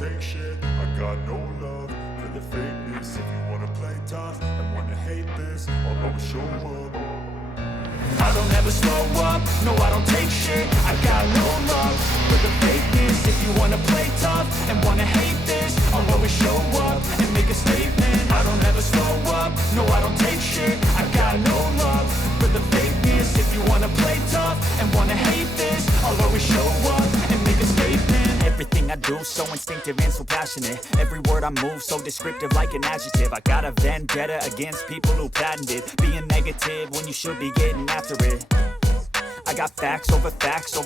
take shit. I got no love for the fakeness. If you wanna play tough and wanna hate this, I'll always show up. I don't ever slow up, no I don't take shit. I got no love for the fakeness. If you wanna play tough and wanna hate this, I'll always show up and make a statement. I don't ever slow up, no I don't take shit. I got no love for the fakeness. If you wanna play tough and wanna hate this, I'll always show up and make a statement. Everything I do so instinctive and so passionate. Every word I move so descriptive like an adjective. I got a vendetta against people who patented being negative when you should be getting after it. I got facts over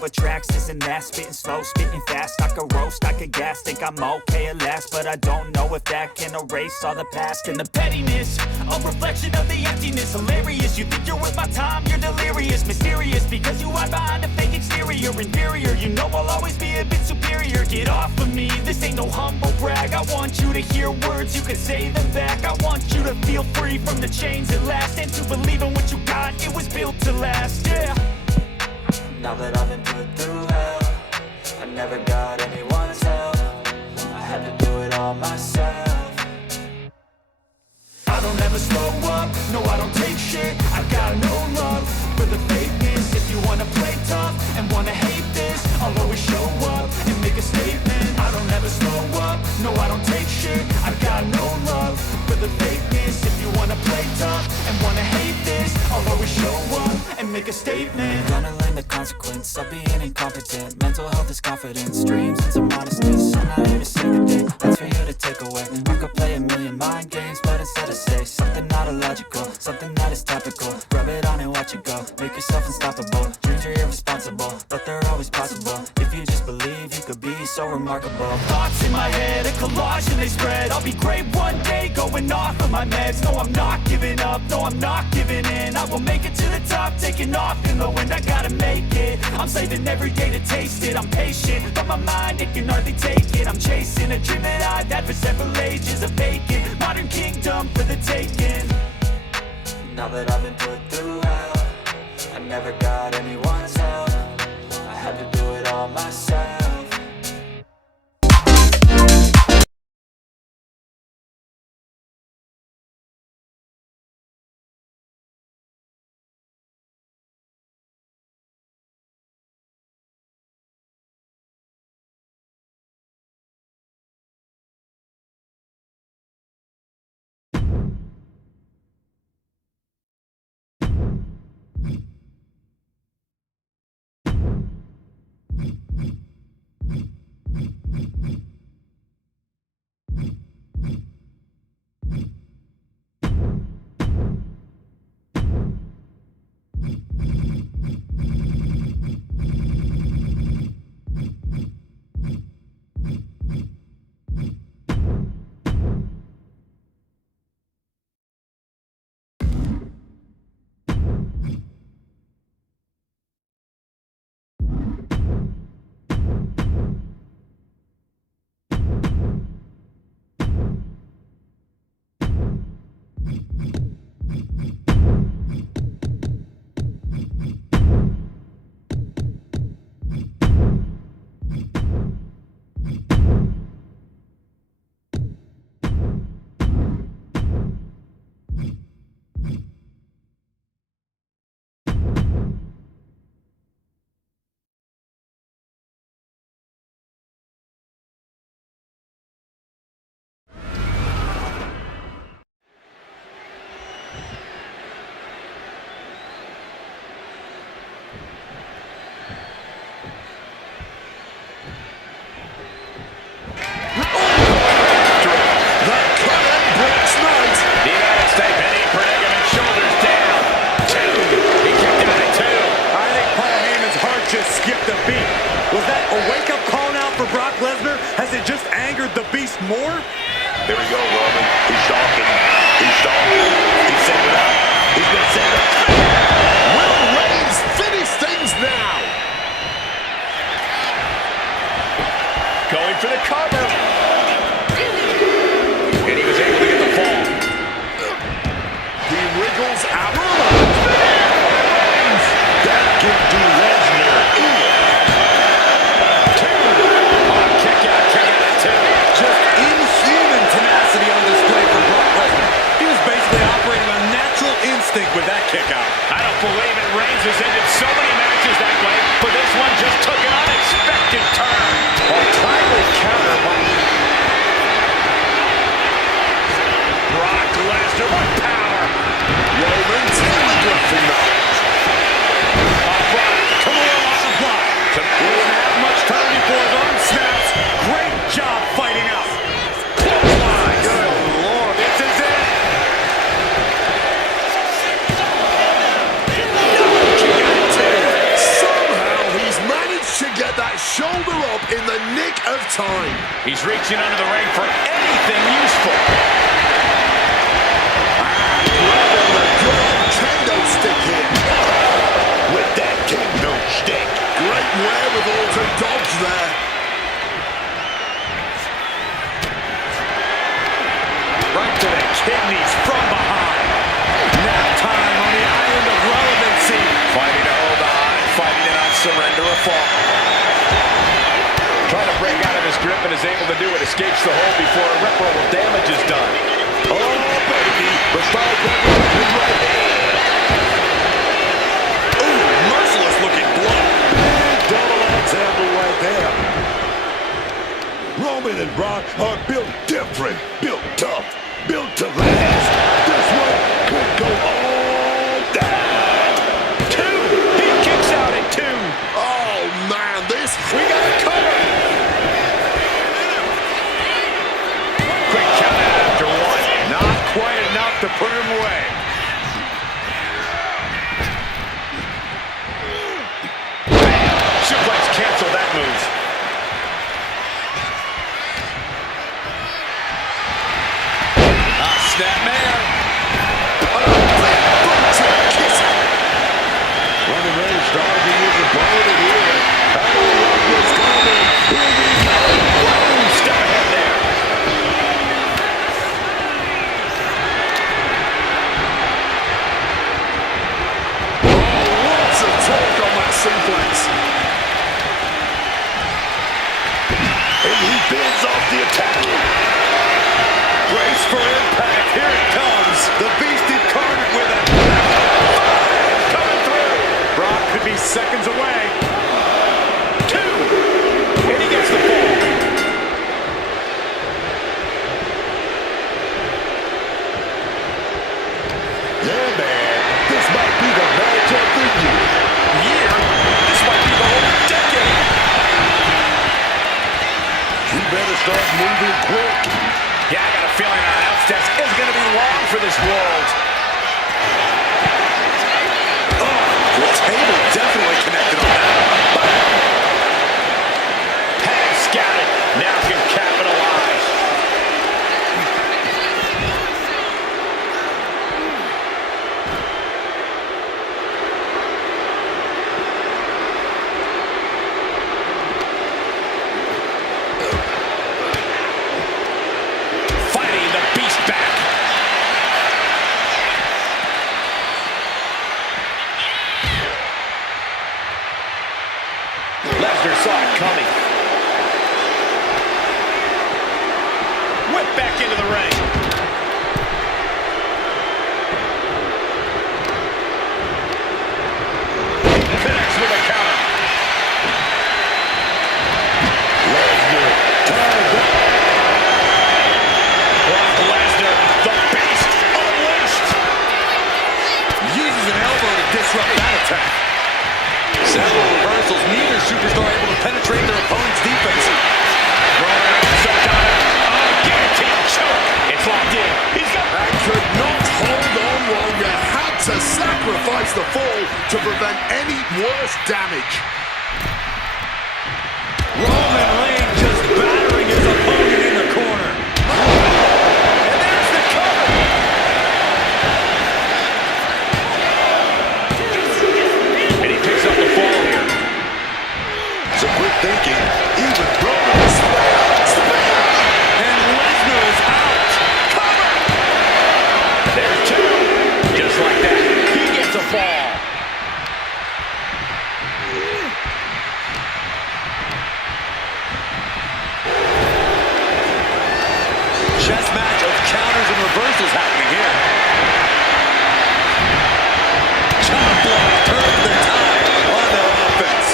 tracks, this and that. Spitting slow, spitting fast. I could roast, I could gas. Think I'm okay at last, but I don't know if that can erase all the past. And the pettiness, a reflection of the emptiness. Hilarious, you think you're worth my time, you're delirious. Mysterious, because you hide behind a fake exterior. Inferior, you know I'll always be a bit superior. Get off of me, this ain't no humble brag. I want you to hear words, you can say them back. I want you to feel free from the chains at last, and to believe in what you got, it was built to last, yeah. Now that I've been put through hell, I never got anyone's help. I had to do it all myself. I don't ever slow up, no I don't take shit. I got no love for the fakeness. If you wanna play tough and wanna hate this, I'll always show up and make a statement. I don't ever slow up, no I don't take shit. I got no love for the fakeness. If you wanna play tough and wanna hate this, I'll always show up and make a statement. I'm gonna learn the consequence of being incompetent. Mental health is confidence, dreams and some honesty. I'm not here to save the day, that's for you to take away. I could play a million mind games, but instead I say something not illogical, something that is topical. Rub it on and watch it go, make yourself unstoppable. Dreams are irresponsible, but they're always possible. If you just believe, you could be so remarkable. Thoughts in my head, a collage and they spread. I'll be great one day, going off of my meds. No, I'm not giving up, no, I'm not giving in. I will make it to the top, taking off in the wind. I gotta make it, I'm saving every day to taste it. I'm patient, but my mind, it can hardly take it. I'm chasing a dream that I've had for several ages. A vacant, modern kingdom for the taking. Now that I've been put through hell, I never got anyone's help. I had to do it all myself. more? There we go, Roman. He's stalking. He's stalking. He's setting it up. He's going to set it up. Will Reigns finish things now? Going for the cover. And he was able to get the fall. He wriggles out. That can do Lesnar in. Two. Oh, kick out at two. nick of time. He's reaching under the ring for anything useful. Grabbing the good old kendo stick here. With that kendo stick. Great wherewithal to dodge there. Right to the kidneys from behind. Now time on the island of relevancy. Fighting to hold on, fighting to not surrender or fall. Trying to break out of his grip and is able to do it. Escapes the hold before irreparable damage is done. Oh, baby. The style is right here. Ooh, merciless looking blow. Big double axe handle right there. Roman and Brock are built different, built tough, built to last. This one could go all down. Two. He kicks out at two. Oh, man, this... We got it covered. Quick count out after one. Not quite enough to put him away. Bam. Suplex cancel that move. Snapmare. Roman Reigns dodging his opponent here. I don't like this coming. Here we go. Whoa, step ahead there. Oh, lots of torque on that suplex. And he bends off the attack. Brace for impact. Here it comes. The beast incarnate with it. Coming through. Brock could be seconds away. Two. And he gets the fall. Yeah, man. This might be the match of the year. This might be the whole decade. You better start moving quick. Yeah, I got a feeling our announce desk is going to be long for this world. Oh, the table definitely connected on that. Has scouted. Now can capitalize. Lesnar saw it coming. Whip back into the ring. Connects with a counter. Lesnar tied up. Brock Lesnar, the beast unleashed. Uses an elbow to disrupt that attack. Several reversals, neither superstar able to penetrate their opponent's defense. Roman also got it. Oh, guillotine choke. It's locked in. He's got And could not hold on longer. Had to sacrifice the fall to prevent any worse damage. Roman Reigns just battering his opponent in the corner. And there's the cover. And he picks up the fall here. Some quick thinking. Even Roman is and Lesnar is out. Cover. There's two. Just like that. He gets a fall. Chess match of counters and reversals happening here. Chop block turns the tide on their offense.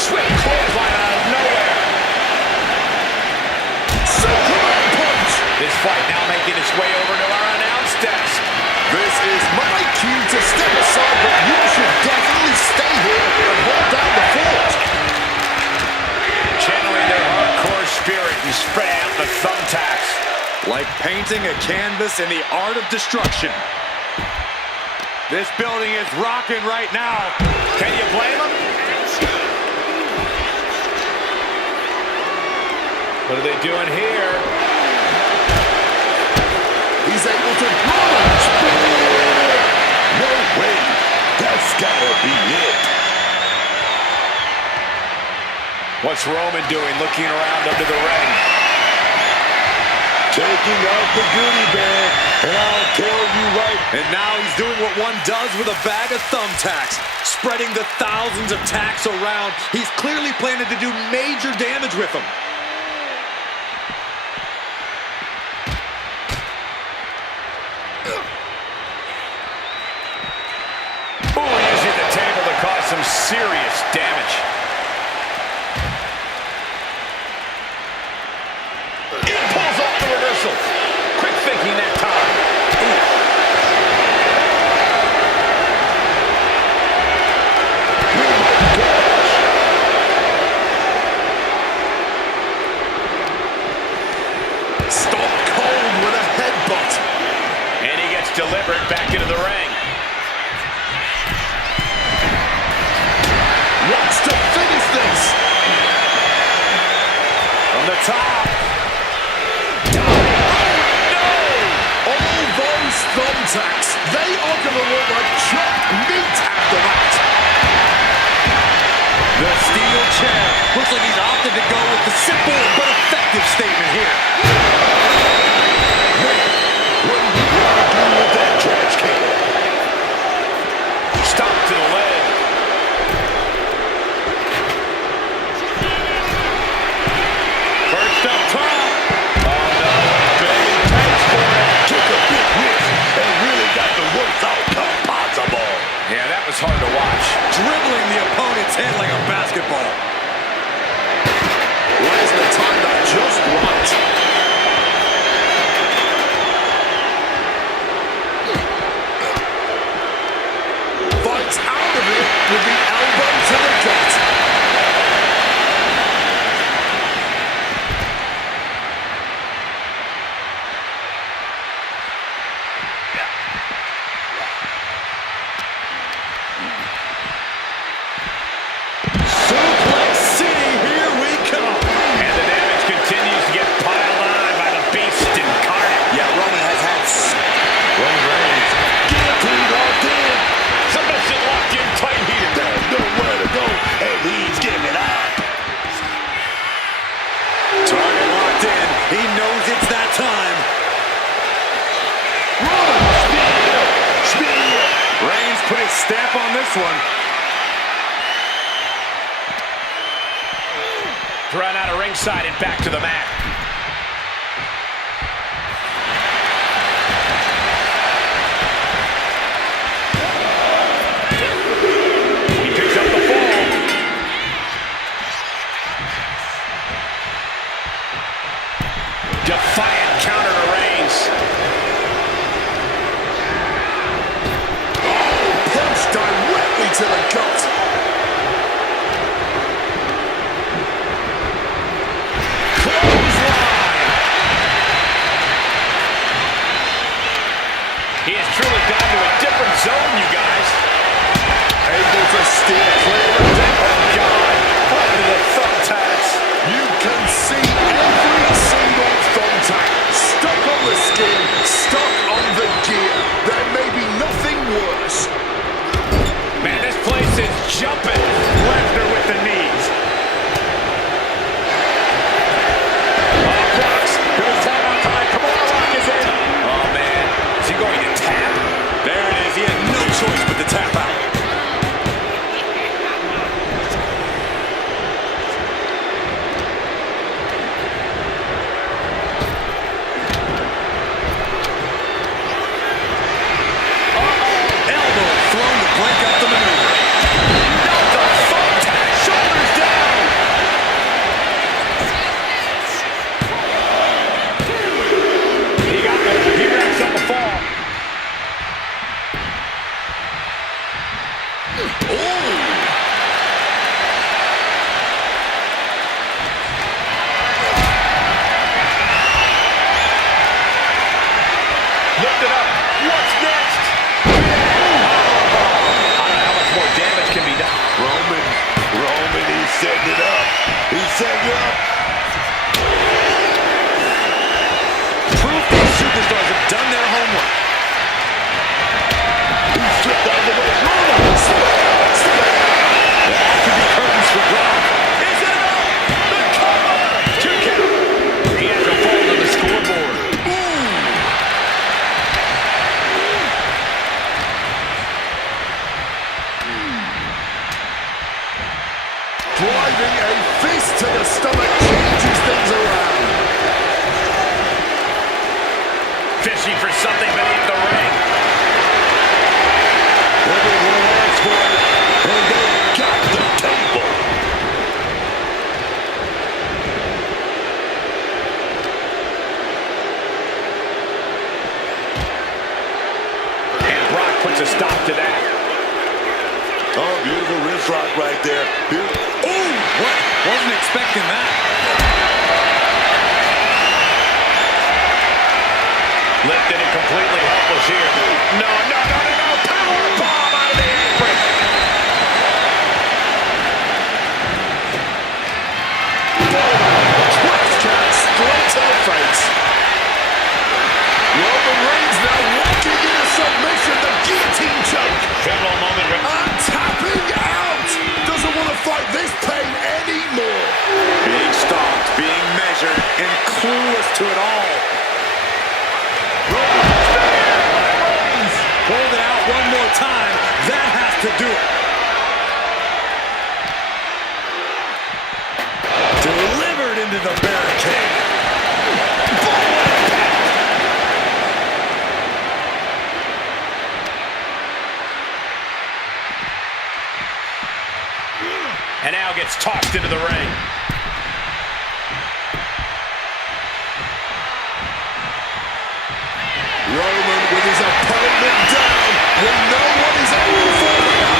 Swift clothesline out of nowhere. Superman punch. This fight now making its way over to our announce desk. This is my cue to step aside, but you should definitely stay here and hold down the fort. Channeling their hardcore spirit and spread out the thumbtacks. Like painting a canvas in the art of destruction. This building is rocking right now. Can you blame him? What are they doing here? He's able to blow it. No way. That's gotta be it. What's Roman doing, looking around under the ring? Taking out the goodie bag, and I'll tell you right. And now he's doing what one does with a bag of thumbtacks, spreading the thousands of tacks around. He's clearly planning to do major damage with them. Ooh, using the table to cause some serious damage. He pulls off the reversal. Quick thinking that time. Stone Cold with a headbutt. And he gets delivered back into the ring. Wants to finish this. From the top. All those thumbtacks, they are going to look like chopped meat after that. The steel chair. Looks like he's opted to go with the simple but effective statement here. What are you going to do with that trash can? Stop to the leg. First up top. Oh no, big takes for it. Took a big risk and really got the worst outcome possible. Yeah, that was hard to watch. Dribbling the opponent's head like a basketball. Lesnar timed that just right. Fights out of it with the elbow to the gut. Suplex City, here we come. And the damage continues to get piled on by the beast incarnate. Yeah, Roman has had Roman Reigns. Guillotine locked in. Submission locked in tight here. There's nowhere to go, and he's giving up. Target locked in. He knows it's that time. Roman, spear. Reigns put his stamp on this one. Thrown out of ringside and back to the mat. He picks up the fall. Defiant counter to Reigns. Punch directly to the gut. Clothesline. driving a fist to the stomach changes things around. Fishing for something beneath the ring. Everyone asked for it, and they got the table. And Brock puts a stop to that. Oh, beautiful wrist rock right there. Oh, what? Wasn't expecting that. Lifted and completely helpless here. No. Power bomb out of the apron. Twist cat straight to the face. Roman Reigns now walking into submission. The guillotine choke. Pivotal moment. And tapping out. Doesn't want to fight this pain anymore. Being stalked, being measured, and clueless to it all. Hold it out one more time. That has to do it. Delivered into the barricade. And now gets tossed into the ring. Roman with his opponent down. We know what he's aiming for here.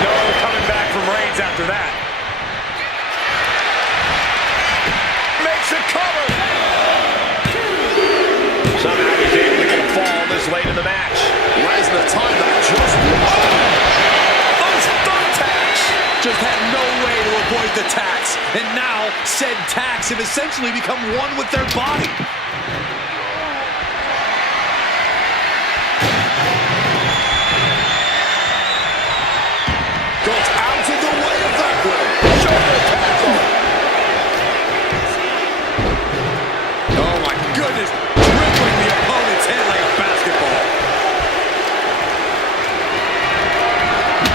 No coming back from Reigns after that. Makes a cover. Somehow he's able to get a fall this late in the match. Lesnar timed that just right. Those thumbtacks just had no way to avoid the tacks. And now said tacks have essentially become one with their body. Got out of the way of that one. Shoulder tackle. Oh my goodness, dribbling the opponent's head like a basketball.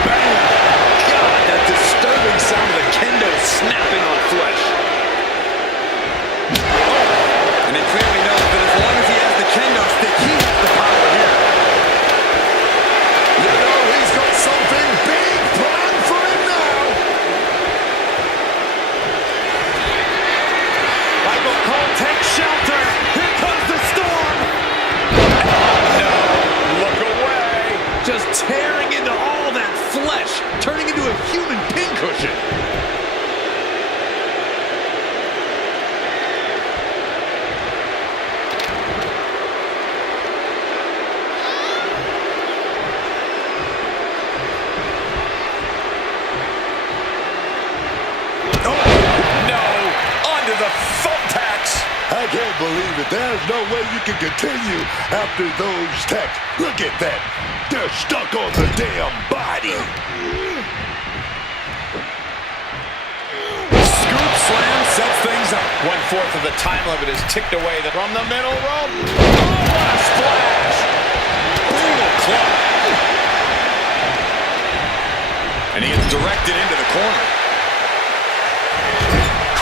Bang! God, that disturbing sound of the kendo snapping on flesh. Oh, and he clearly knows that as long as he has the kendo stick, he has the power here. You know he's got something big planned for him now. Michael Cole takes shelter. Here comes the storm. Oh, no. Look away. Just tearing into all that flesh, turning into a human pincushion. I can't believe it. There's no way you can continue after those techs. Look at that. They're stuck on the damn body. Scoop slam sets things up. 1/4 of the time limit is ticked away from the middle rope. Oh, what a splash. Brutal club. And he is directed into the corner.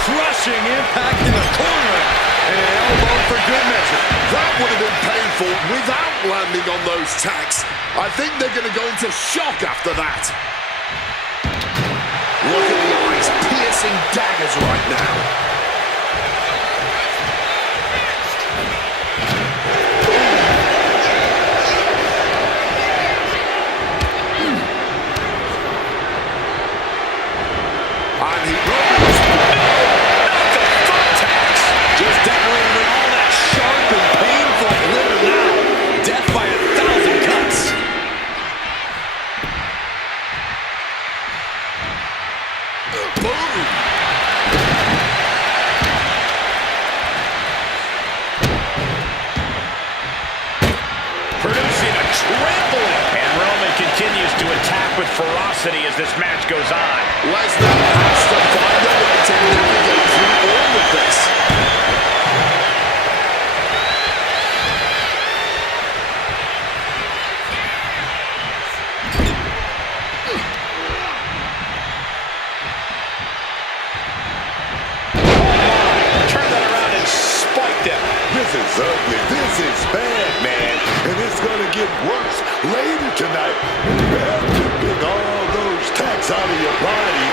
Crushing impact in the corner. And an elbow for good measure. That would have been painful without landing on those tacks. I think they're going to go into shock after that. Look at the eyes, piercing daggers right now. And he just decorating all that sharp and painful glitter now. Death by 1,000 cuts. boom. Producing a trampling. And Roman continues to attack with ferocity as this match goes on. Lesnar has to find a way to navigate through all of this. get worse later tonight when you have to pick all those tacks out of your body.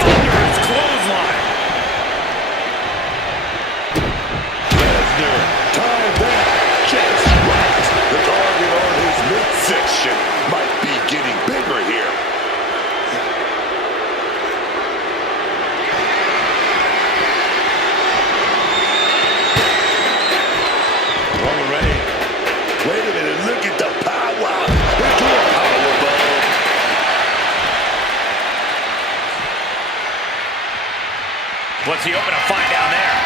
Thunderous clothesline. Lesnar timed that just right. The target on his midsection might be getting bigger here. Roman Reigns. Wait a minute, look at the power. Into a powerbomb. What's he open to find down there?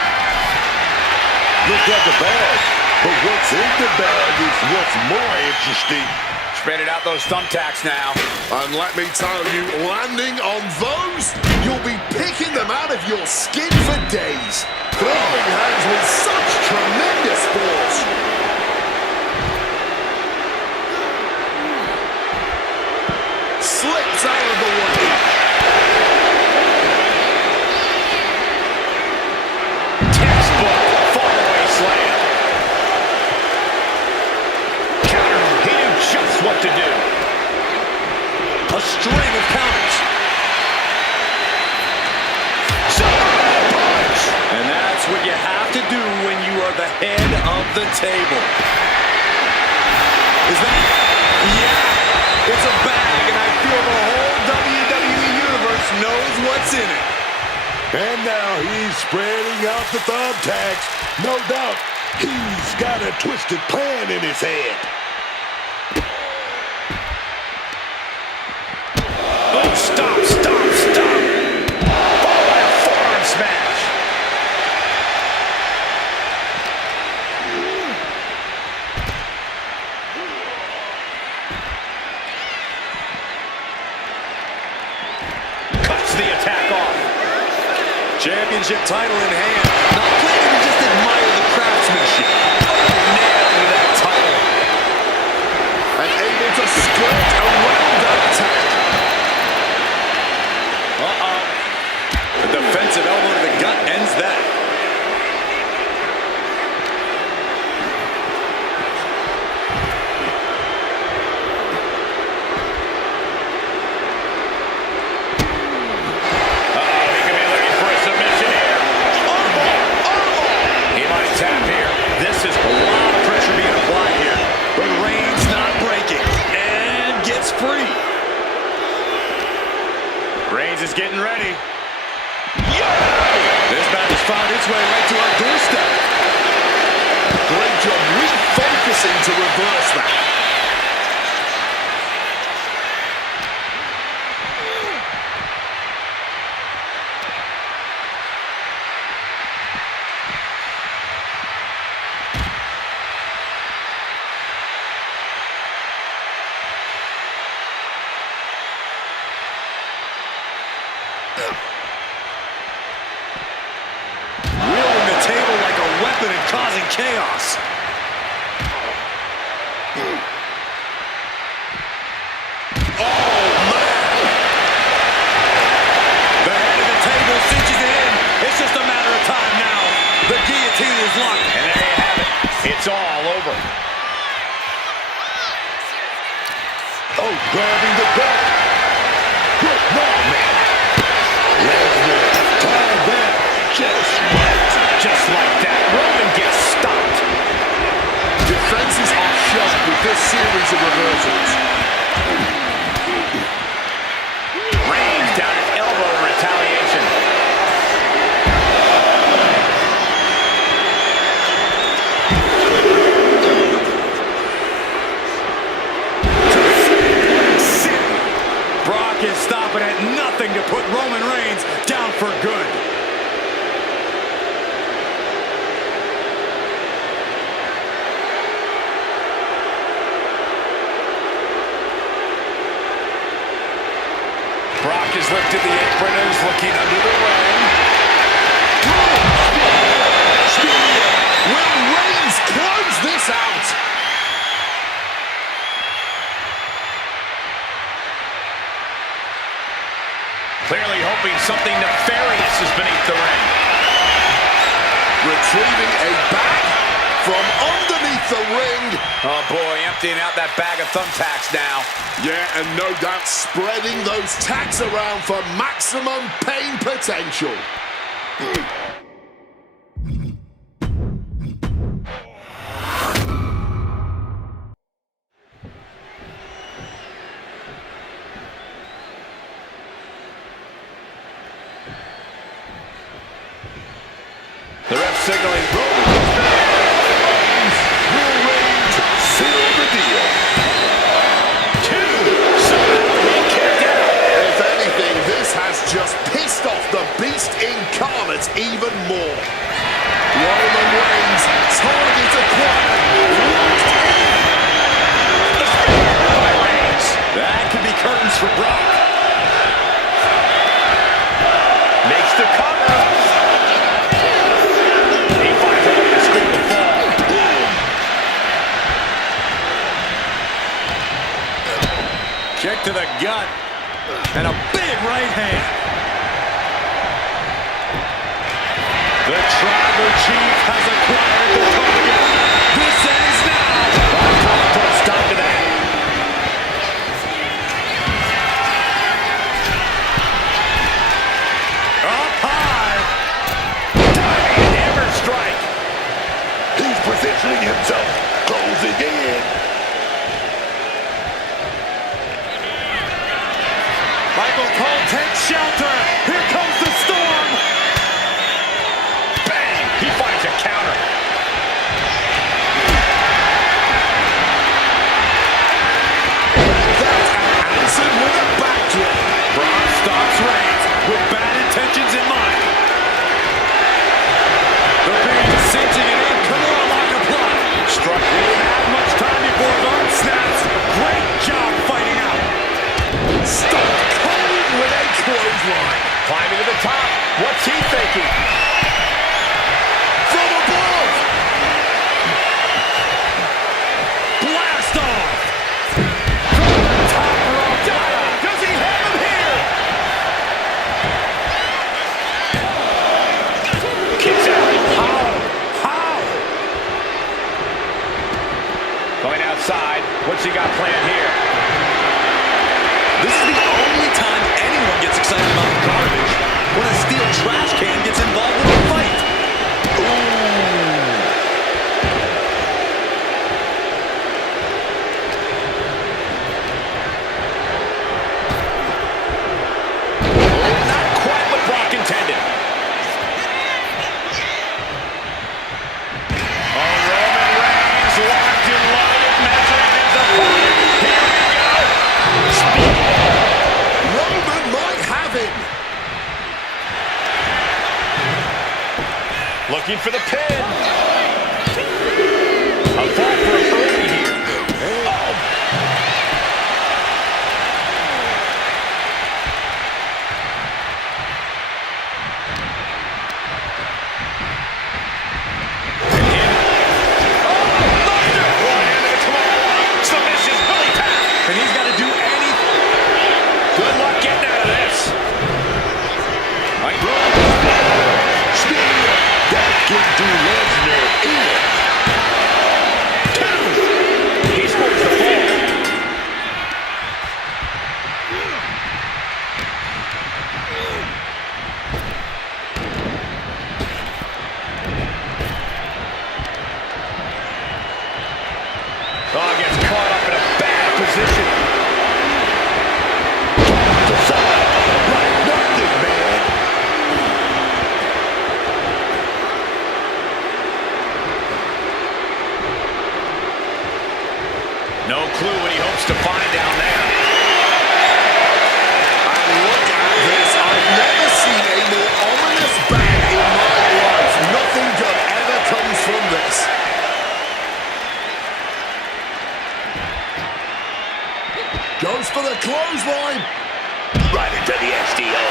Looks like a bag, but what's in the bag is what's more interesting. Spreading out those thumbtacks now. And let me tell you, landing on those, you'll be picking them out of your skin for days. Throwing hands with such tremendous force. Slips out of the way. Textbook fallaway slam. Counter. He knew just what to do. A string of counters. Punch. And that's what you have to do when you are the head of the table. Is that? Yeah. It's a bag, and I feel the whole WWE Universe knows what's in it. And now he's spreading out the thumbtacks. No doubt he's got a twisted plan in his head. Oh, stop, stop, stop. Oh, and a forearm smash. Cuts the attack off. Championship title in hand. Not planning to just admire the craftsmanship. Oh, nailed with that title. And able to skirt around that attack. Uh-oh. A defensive elbow to the gut ends that. Uh-oh, he could be looking for a submission here. He might tap here. This is a lot of pressure being applied here. But Reigns not breaking. And gets free. Reigns is getting ready. This match has found its way right to our doorstep. Great job refocusing to reverse that. Wielding the table like a weapon and causing chaos. Oh, man! The head of the table cinches it in. It's just a matter of time now. The guillotine is locked. And there you have it. It's all over. Oh, grabbing the belt. Good man. Lesnar timed that just right. Just like that, Roman gets stopped. Defenses are shot with this series of reversals. Reigns down his elbow in retaliation. Brock is stopping at nothing to put Roman Reigns down for good. Brock has lifted the apron and is looking under the ring. Will Reigns close this out? Clearly hoping something nefarious is beneath the ring. retrieving a bag from underneath the ring. Oh boy, emptying out that bag of thumbtacks now. Yeah, and no doubt spreading those tacks around for maximum pain potential. The ref signaling. Will Reigns seal the deal. If anything, this has just pissed off the beast incarnate even more. Roman Reigns, target acquired, locked in. That could be curtains for Brock. Makes the cover. He finds a way to screen the fall. Kick to the gut. And a big right hand. The Tribal Chief has acquired the target. This ends now. Put a stop to that. Up high. Diving hammer strike. He's positioning himself, closing in. Michael Cole takes shelter. Here comes the storm. Bang! He finds a counter. That's answered with a backdrop. Braun stops Reigns with bad intentions in mind. The Beast cinching it in. Come on, like a plot. Struck. He didn't have much time before his arm snaps. Great job fighting out. Stone Cold with a clothesline. Climbing to the top. What's he thinking? From above. Blast off. From the top rope. Does he have him here? Kicks out. How? Going outside. What's he got planned here? This is the only time anyone gets excited about garbage. When a steel trash can gets involved with a fight. Not quite what Brock intended. Roman Reigns locked and loaded, measuring his opponent. Here we go. Roman might have him. Looking for the pin. A fall for early here. Oh. Submission, belly tap. And he's got to do anything. Good luck getting out of this. Right. That can do Lesnar in. He scores the fall. Oh, gets caught up in a bad position. Like nothing, man. No clue what he hopes to find down there. And look at this. I've never seen a more ominous bang in my life. Nothing good ever comes from this. Goes for the clothesline. Right into the SDO.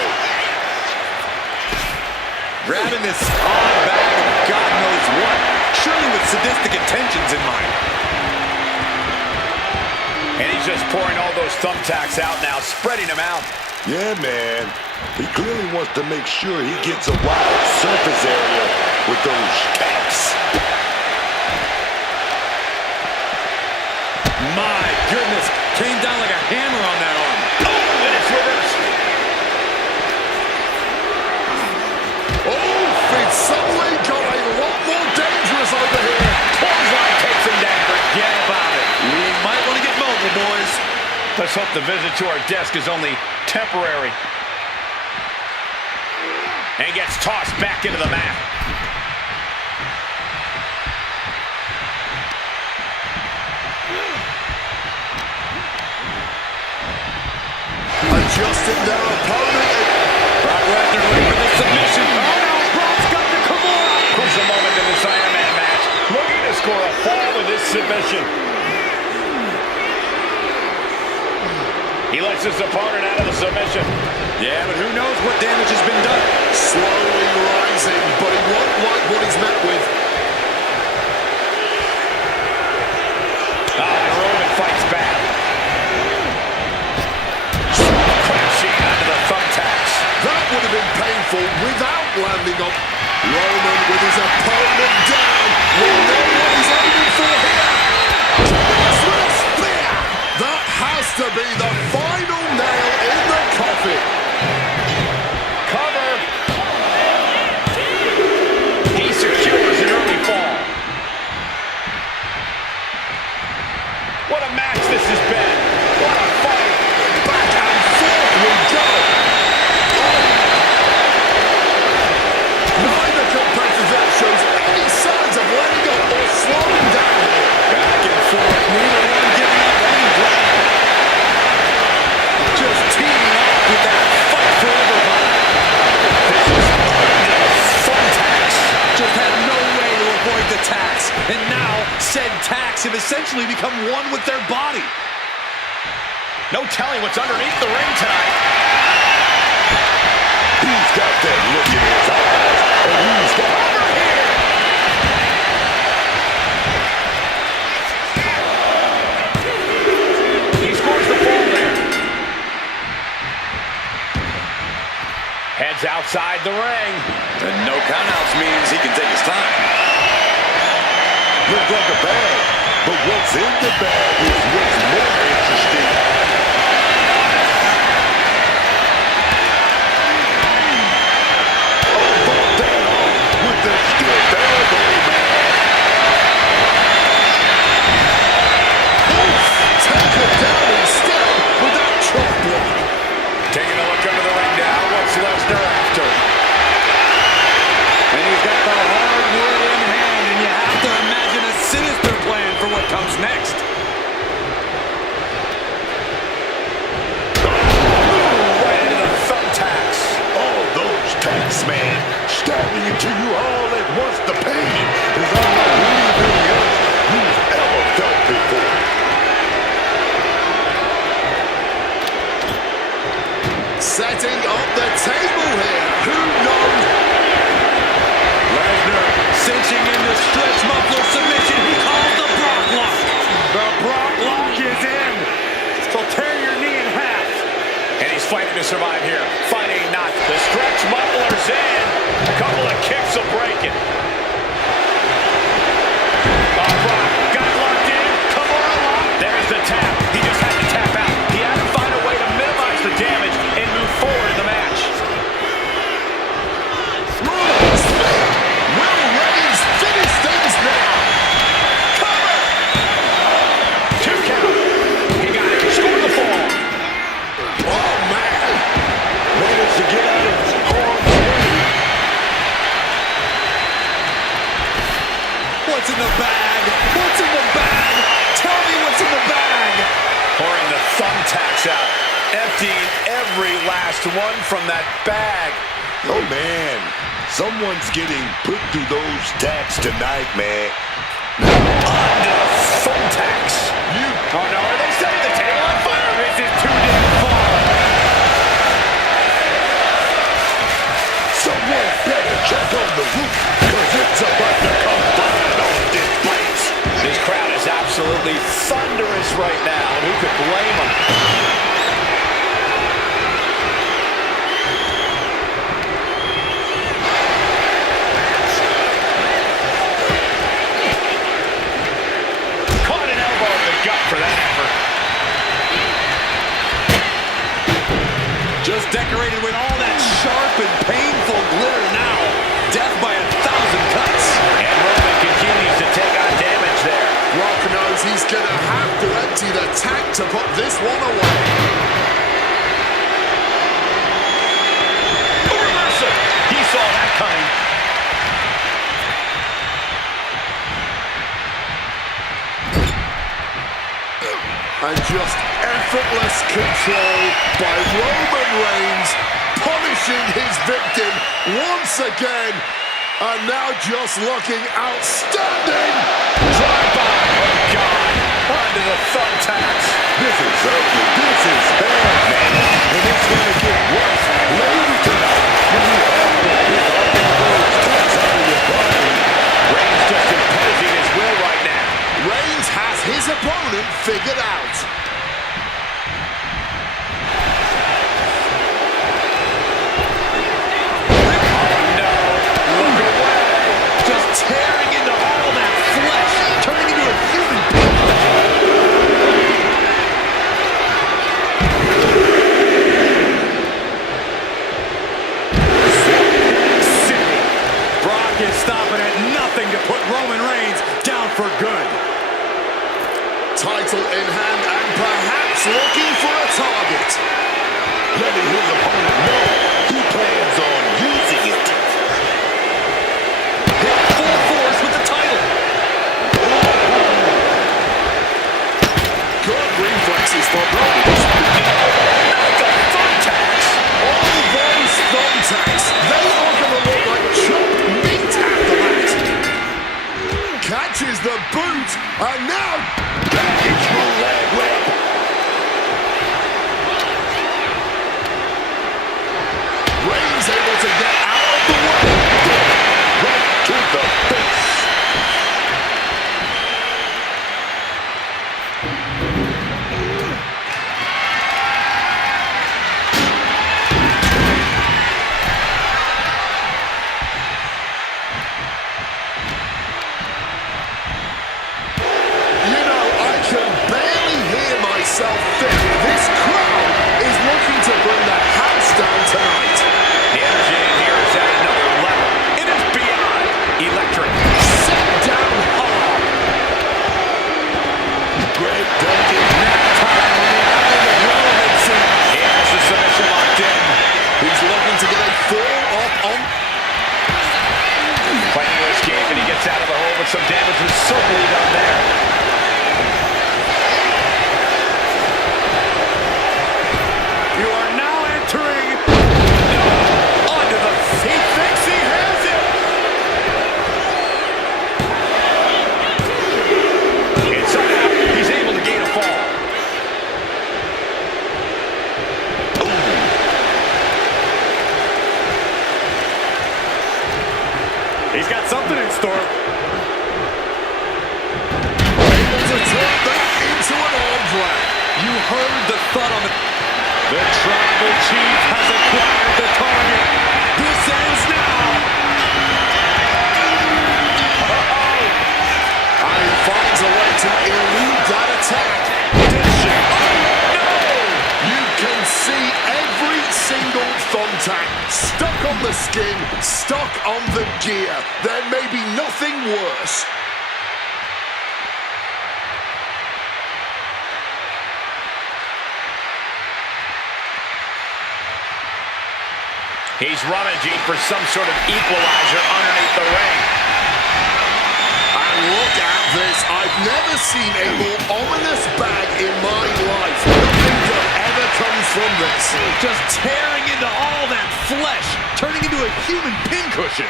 Grabbing this odd bag of God knows what. Surely with sadistic intentions in mind. And he's just pouring all those thumbtacks out now, spreading them out. Yeah, man. He clearly wants to make sure he gets a wide surface area with those tacks. My goodness, came down like a hammer on that arm. Oh, and it's reversed. Oh, it's suddenly got a lot more dangerous over here. Clothesline takes him down. Forget about it. We might want to get mobile, boys. Let's hope the visit to our desk is only temporary. And gets tossed back into the mat. Adjusting their opponent. Brock Lesnar looking for the submission. Oh no, Brock's got the Kimura. Crucial moment in this Iron Man match. Looking to score a fall with this submission. He lets his opponent out of the submission. Yeah, but who knows what damage has been done. Slowly rising, but he won't like what he's met with. Roman fights back. Crashing onto the thumbtacks. That would have been painful without landing on Roman with his opponent down. We'll know what he's aiming for here. That has to be the final nail in the coffin. Cover. He secures an early fall. What a match this has been. What a fight. Back and forth we go. Neither competitor shows any signs of letting up or slowing down here. Back and forth. Neither one giving up any ground. Just teaming up with that fight forever vibe. This is thumbtacks. Just had no way to avoid the tacks. And now, said tacks have essentially become one with their body. No telling what's underneath the ring tonight. He's got that look in his eyes, and he's got Over here. He scores the fall there. Heads outside the ring. The no countouts means he can take his time. look like a bag, but what's in the bag is what's more interesting. With the stiff elbow, man. Oof, take it down instead with that chop block. Taking a look under the ring now. What's Lesnar after? And he's got the hardwood in hand, and you have to imagine a sinister plan for what comes next. Right into the thumbtacks. All those tacks, man, stabbing into you all at once. The pain is unlike anything else you've ever felt before. Setting up the table here. Who knows? Lesnar cinching in the stretch muffler submission. He calls the Brock lock. The Brock lock is in. So tear your knee in half. And he's fighting to survive here. Fighting not. The stretch muffler's in. A couple of kicks will break it. Brock got locked in. Come on, lock. There's the tap. He just had to tap out. He had to find a way to minimize the damage and move forward in the match. Will Reigns finish things now? Cover! 2 count. He got it. Scored the fall. Oh, man. Managed to get out of harm's way. What's in the bag? What's in the bag? Tell me what's in the bag. Pouring the thumbtacks out. Emptying every last one from that bag. Oh, man. Someone's getting put through those tacks tonight, man. Onto the thumbtacks. Oh no, are they setting the table on fire? This is too damn far. Someone better check on the roof, because it's about to come down on this place. This crowd is absolutely absolutely thunderous right now, and who could blame him? Caught an elbow in the gut for that effort. Just decorated with all that sharp and painful glitter now. Death by 1,000 cuts. And Roman continues to take on damage there. Rock knows he's going to have to empty the tank to put this one away. A reversal. He saw that coming. And just effortless control by Roman Reigns, punishing his victim once again. And now just looking outstanding. Drive-by. Oh, God. Onto the thumbtacks. This is ugly. This is bad, man. And it's going to get worse later tonight when you have to pick up those cuts out of your body. Reigns just imposing his will right now. Reigns has his opponent figured out. Tearing into all that flesh, turning into a human being. City. Brock is stopping at nothing to put Roman Reigns down for good. Title in hand and perhaps looking for a target. Letting his opponent know he plans on using it. Full force with the title. Good reflexes for Reigns. The thumbtacks. All those thumbtacks, they are going to look like chopped meat after that. Catches the boot, and now Baggage leg whip. Reigns able to get out of the way. Right to the face. You know, I can barely hear myself think. This crowd is looking to bring the house down tonight. The energy in here is at another level. It is beyond electric. Set down hard. Great dunking. He has the submission locked in. He's looking to get a fall up on. Planning to escape, and he gets out of the hole, but some damage was certainly done there. You are now entering onto the. He thinks he has it. Inside out, he's able to gain a fall. He's got something in store. Able to turn that into an arm drag. You heard the thud on the... The Tribal Chief has acquired the target. This ends now. And he finds a way to elude that attack. You can see every single thumbtack stuck on the skin, stuck on the gear. There may be nothing worse. He's rummaging for some sort of equalizer underneath the ring. And look at this. I've never seen a more ominous bag in my life. Nothing good ever comes from this. Just tearing into all that flesh, turning into a human pincushion.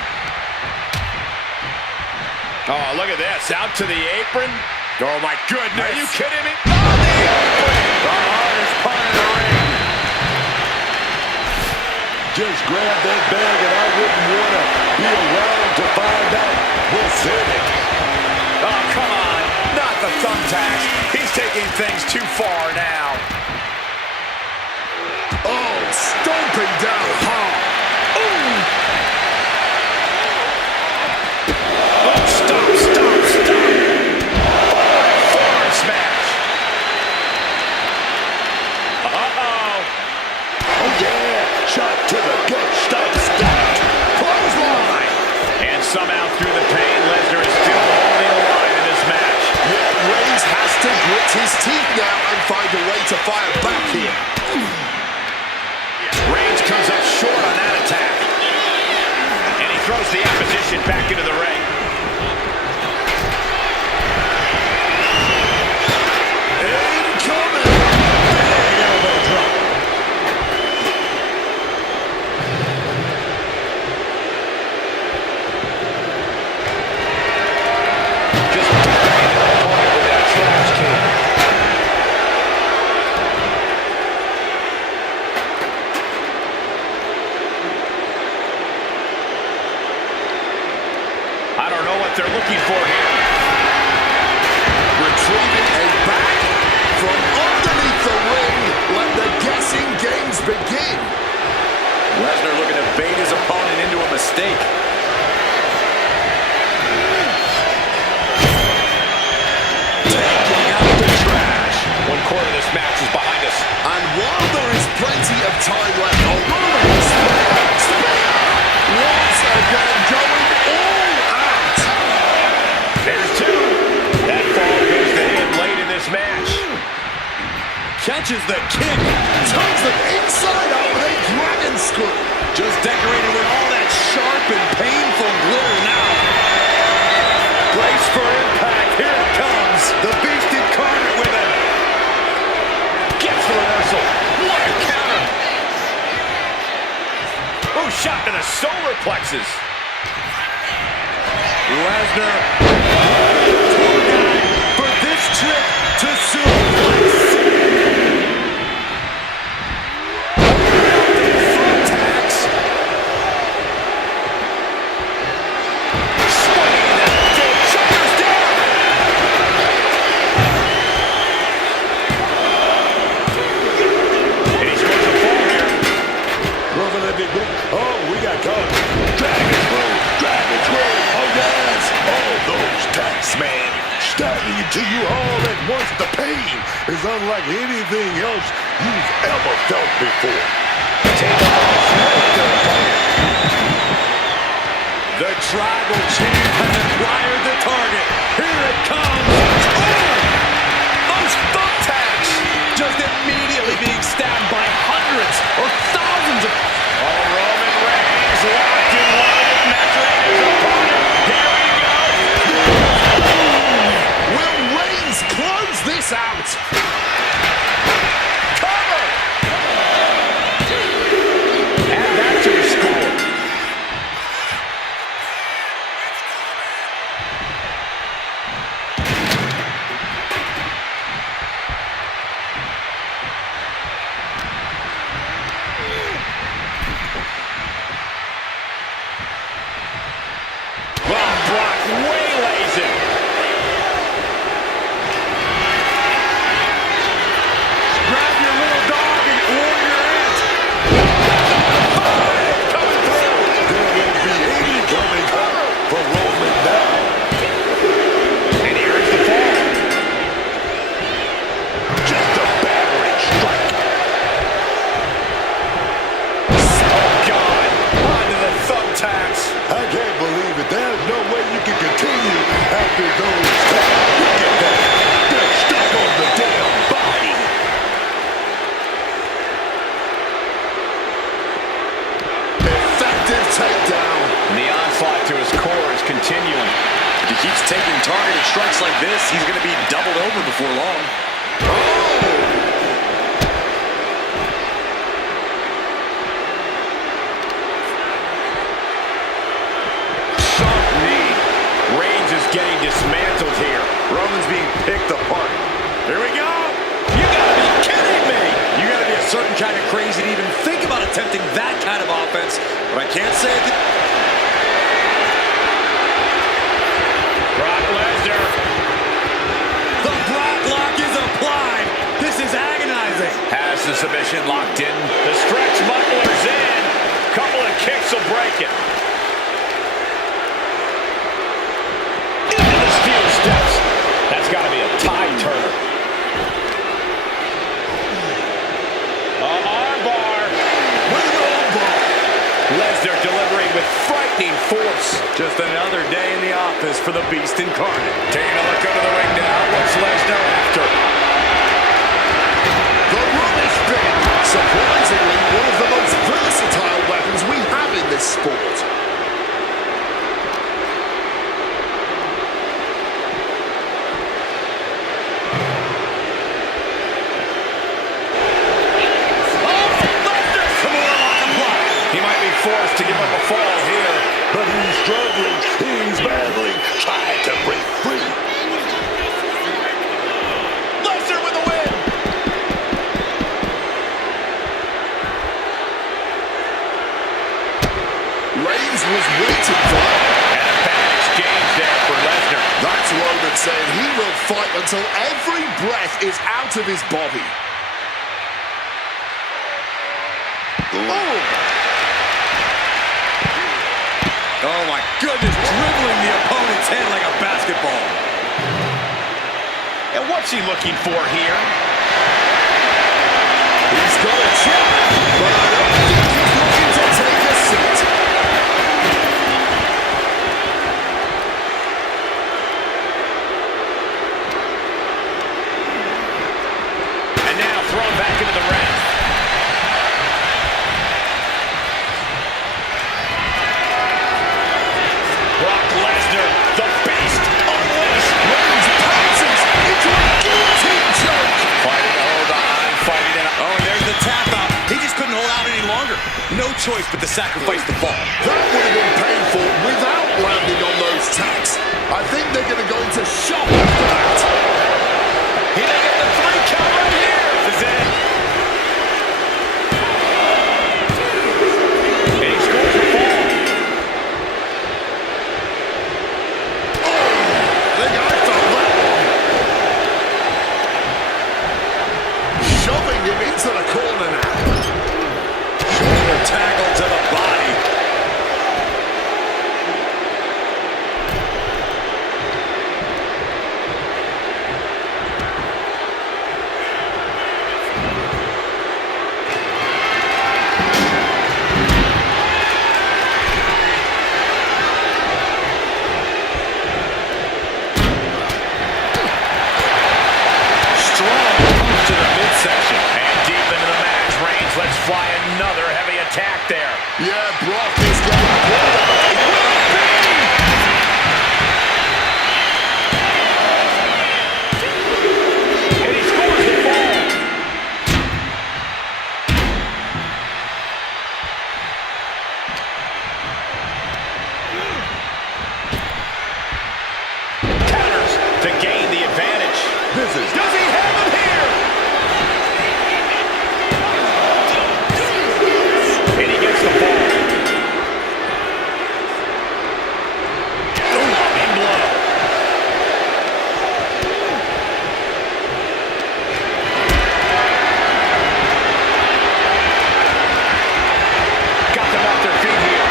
Oh, look at this. Out to the apron. Oh, my goodness. Are you kidding me? On the apron. The hardest part of the ring. Just grab that bag and I wouldn't want to be around to find out what's in it. Oh, come on. Not the thumbtacks. He's taking things too far now. Oh, stomping down hard. Oh, stop. Forearm smash. Uh-oh. Oh, yeah. Shot to the gut. Stop. Clothesline. And somehow through the pain, Lesnar is still holding the line in this match. Yeah, Reigns has to grit his teeth now and find a way to fire back here. Reigns comes up short on that attack. And he throws the opposition back into the ring. Incoming! Big elbow drop. Just dominated the opponent with that trash can. I don't know what they're looking for here. Retrieving a back from underneath the ring. Let the guessing games begin. Lesnar looking to bait his opponent into a mistake. Taking out the trash. 1/4 of this match is behind us. And while there is plenty of time left, spear once again going all out. There's two. That fall goes to him late in this match. Catches the kick. Turns them inside out with a dragon screw. Just decorated with all that sharp and painful glitter now. Brace for impact. Here it comes. The Beast incarnate with him. Gets the reversal. What a counter. Oh, shot to the solar plexus. Lesnar. Tour guide for this trip to suplex. Oh, we got caught. Dragon screw. Oh, yes. Oh, those tacks, man. Stabbing into you all at once. The pain is unlike anything else you've ever felt before. The tribal chief has acquired the target. Here it comes. Oh! Those thumbtacks just immediately being stabbed by hundreds or thousands of... Oh, Roman Reigns locked and loaded, measuring his opponent. Here we go. Will Reigns close this out? Cover. Add that to his score. Continuing. If he keeps taking targeted strikes like this, he's going to be doubled over before long. Oh! Sharp knee. Reigns is getting dismantled here. Roman's being picked apart. Here we go. You gotta be kidding me. You gotta be a certain kind of crazy to even think about attempting that kind of offense. But I can't say that. Brock Lesnar the submission locked in. The stretch buckler's in. Couple of kicks will break it. Into the steel steps. That's got to be a tide turner. Armbar. With an armbar. Lesnar delivering with frightening force. Just another day in the office for the Beast incarnate. Taking a look under the ring now. What's Lesnar after? The rubbish bin. Surprisingly, one of the most versatile weapons we have in this sport. Forced to give up a fall here. But he's struggling. He's battling. Trying to break free. Lesnar with a win. Reigns was waiting for it. And a bad exchange there for Lesnar. That's Roman saying he will fight until every breath is out of his body. Oh my goodness, dribbling the opponent's head like a basketball. And what's he looking for here? He's got a challenge, but I don't think he's looking to take a seat. And now thrown back into the ring. Brock Lesnar, the Beast, unleashed. Reigns pounces into a guillotine choke. Fighting to hold on, fighting it. Oh, and there's the tap out. He just couldn't hold out any longer. No choice but to sacrifice the fall. That would have been painful without landing on those tacks. I think they're going to go into shock after that. He may get the 3 count right here. This is it. And he scores the fall. I think I felt that one. Shoving him into the corner now. Shoulder tackle to the body. Fly another heavy attack there. Yeah, Brock is getting pulled out. It will be! And he scores the ball. Counters to gain the advantage. This is... Does he have him here? And he gets the ball. Loving blow. Got them off their feet here.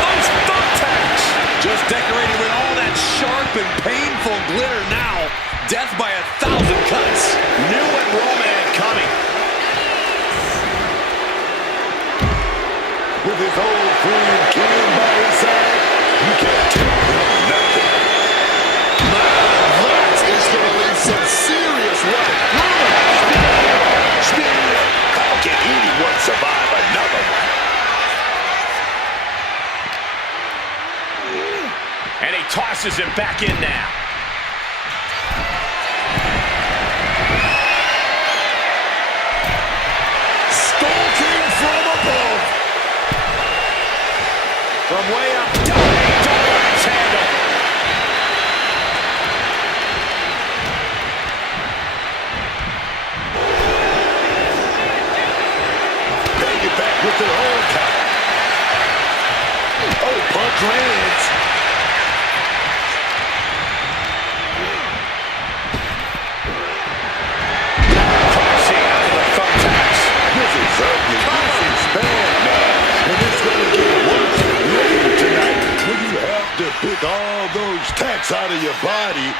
Those thumbtacks. Just decorated with all that sharp and painful glitter now. Death by 1,000 cuts. Knew what Roman had coming. With his old friend King by his side, you can't tell him nothing. Man, that is going to leave some serious weight. Spear! How can anyone survive another one? And he tosses him back in now. Stalking from above. From way up. Double axe handle. They get back with their own count. Oh, punch lands. those tacks out of your body.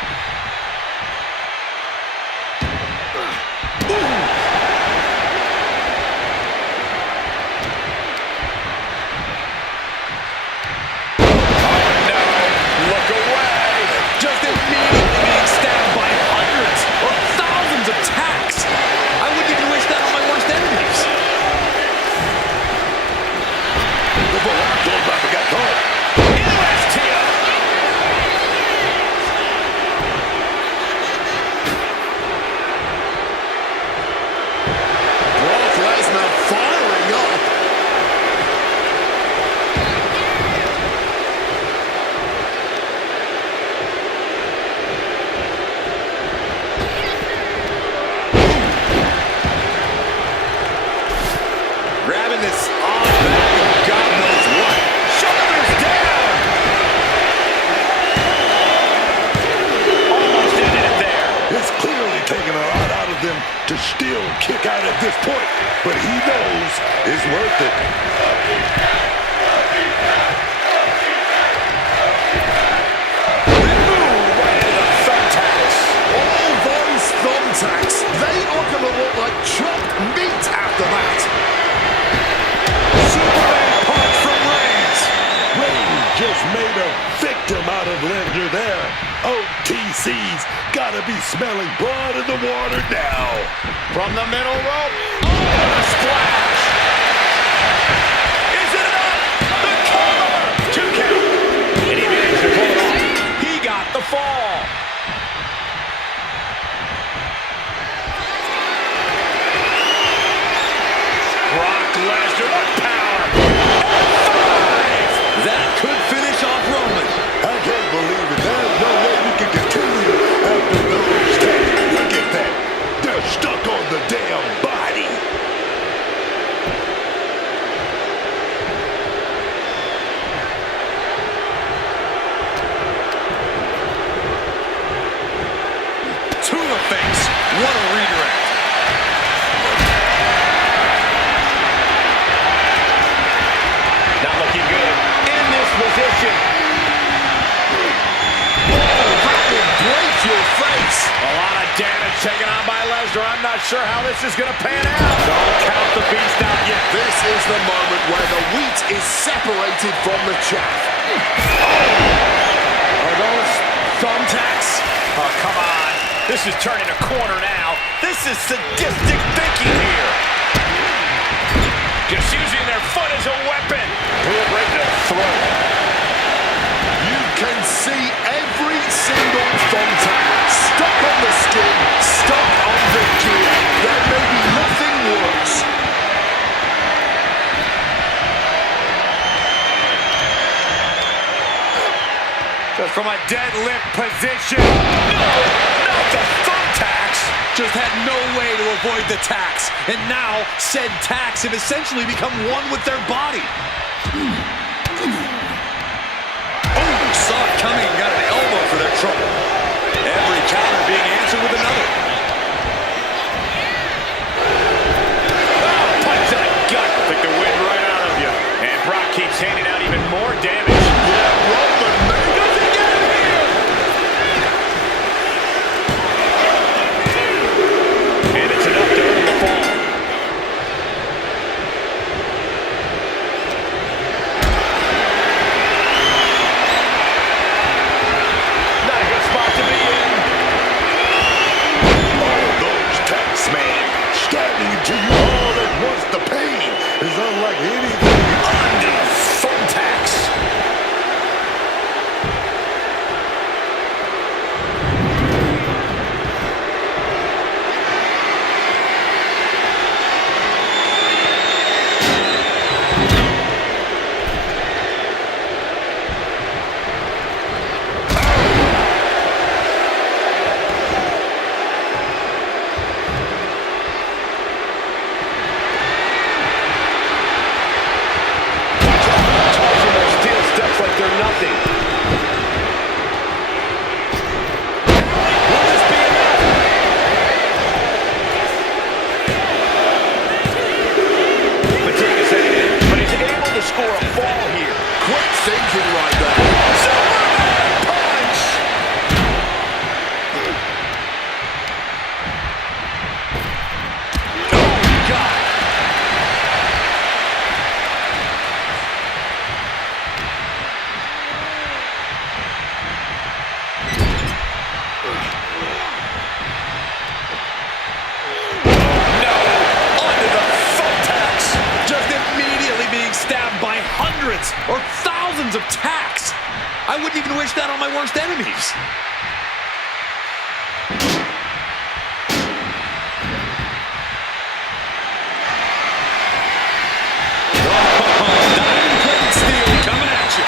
To still kick out at this point, but he knows it's worth it. All those thumbtacks, they are going to look like chopped meat after that. Superman punch from Reigns. Reigns just made a victim out of Lesnar there. OTC's gotta be smelling blood in the water now. From the middle rope. Oh, a splash. Is it enough? The cover. 2 count. And he managed to pull it off. He got the fall. Brock Lesnar with power. 5. That could finish off Roman. I can't believe it. There's no way we can continue after those tags. Look at that. They're stuck on the damn body. To the face. What a redirect. Not looking good. In this position. Break your face. A lot of damage taken on by Lesnar. I'm not sure how this is going to pan out. Don't count the beast out yet. This is the moment where the wheat is separated from the chaff. Are those thumbtacks? Oh, come on. This is turning a corner now. This is sadistic thinking here. Just using their foot as a weapon. Right to the throat. You can see every single thumbtack stuck on the skin, stuck on the gear. There may be nothing worse. Just from a deadlift position. No, not the thumbtacks. Just had no way to avoid the tacks. And now, said tacks have essentially become one with their body. Oh, saw it coming and got an elbow for their trouble. Every counter being answered with another. Oh, punch to the gut. Took the wind right out of you. And Brock keeps handing out even more damage. Yeah, Roman does it get here. And it's enough to earn the fall. or thousands of tacks. I wouldn't even wish that on my worst enemies. Diamond-plated steel coming at you.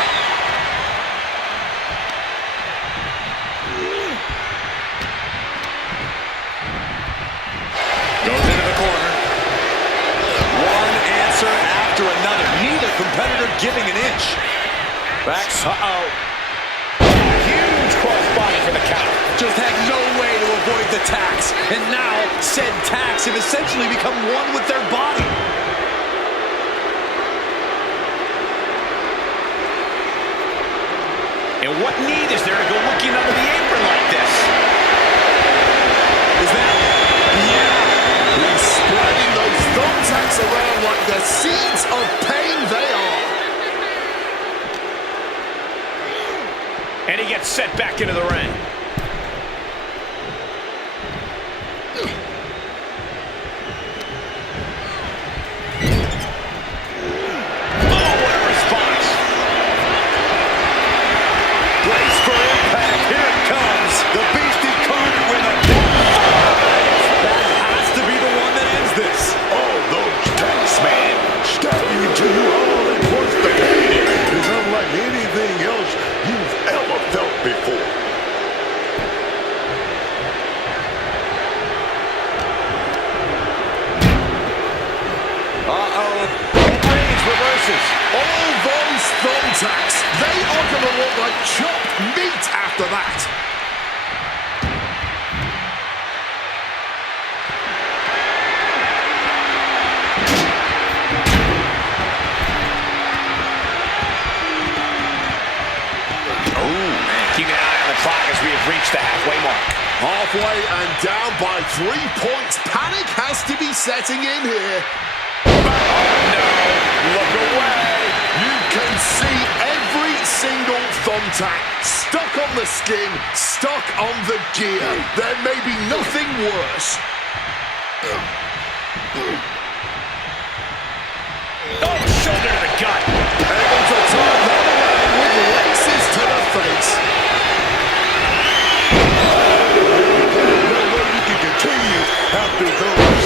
Goes into the corner. One answer after another. Neither competitor giving an inch. Backs. Uh-oh. Huge crossbody for the count. Just had no way to avoid the tacks. And now, said tacks have essentially become one with their body. And what need is there to go looking under the apron like this? Is that? Yeah. He's spreading those thumbtacks around like the seeds of pain they are. And he gets set back into the ring. Oh, what a response. Brace for impact. Here it comes. The beast incarnate with a That has to be the one that ends this. Oh, those tacks, man. Stabbing into you all at once. The pain is unlike anything else you've ever felt before. Uh-oh. Reigns reverses. all those thumbtacks. They are going to look like chopped meat after that. Keep an eye on the clock as we have reached the halfway mark. Halfway and down by 3 points. Panic has to be setting in here. Look away. You can see every single thumbtack stuck on the skin, stuck on the gear. There may be nothing worse. Oh, shoulder to the gut. Able to turn that around with laces to the face. No way you can continue after those.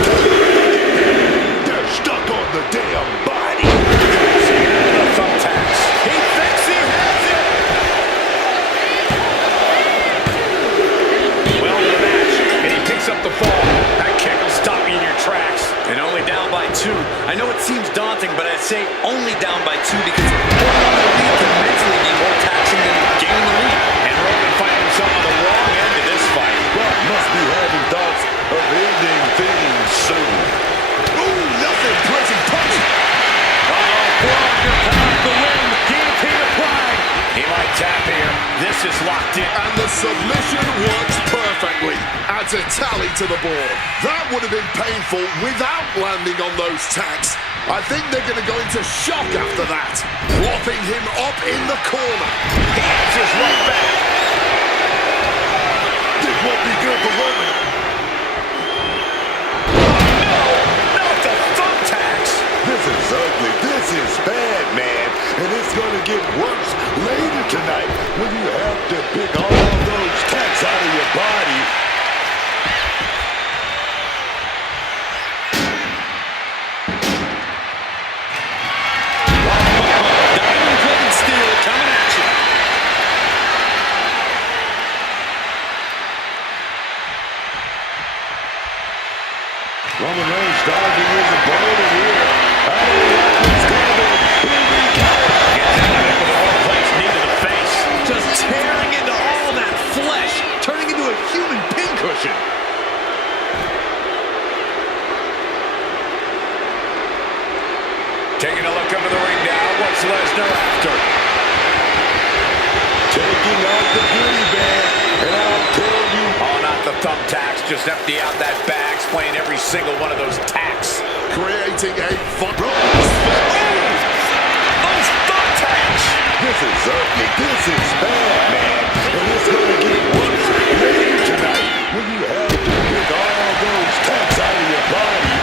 They're stuck on the damn body. The thumbtacks. He thinks he has it. Well in the match, and he picks up the fall. That kick will stop you in your tracks. And only down by 2. I know it seems daunting, but I say only down by 2 because holding on to the lead can mentally be more taxing than gaining the lead. And Roman finding himself on the wrong end of this fight. Brock must be having thoughts of ending things soon. Ooh, nothing pleasant punch. Walker coming off the win. Guillotine applied. He might tap here. This is locked in. And the submission works perfectly. Adds a tally to the board. That would have been painful without landing on those tacks. I think they're going to go into shock after that. Propping him up in the corner. He answers right back. This won't be good for Roman. Not the thumbtacks. This is ugly. This is bad, man. And it's going to get worse later tonight when you have to pick all those tacks out of your body. Diamond-plated steel coming at you. Roman Reigns dodging his opponent here. I don't like what's coming. Here we go. Gets out of it with a well-placed knee to the face. Just tearing into all that flesh, turning into a human pincushion. Taking a look under the ring now. What's Lesnar after? Taking out the goodie bag. And I'll tell you. Oh, not the thumbtacks. Just empty out that bag, playing every single one of those tacks. Creating a fun. Those thumbtacks! This is ugly. This is bad, man. And it's going to get worse later tonight when you have to pick all those tacks out of your body.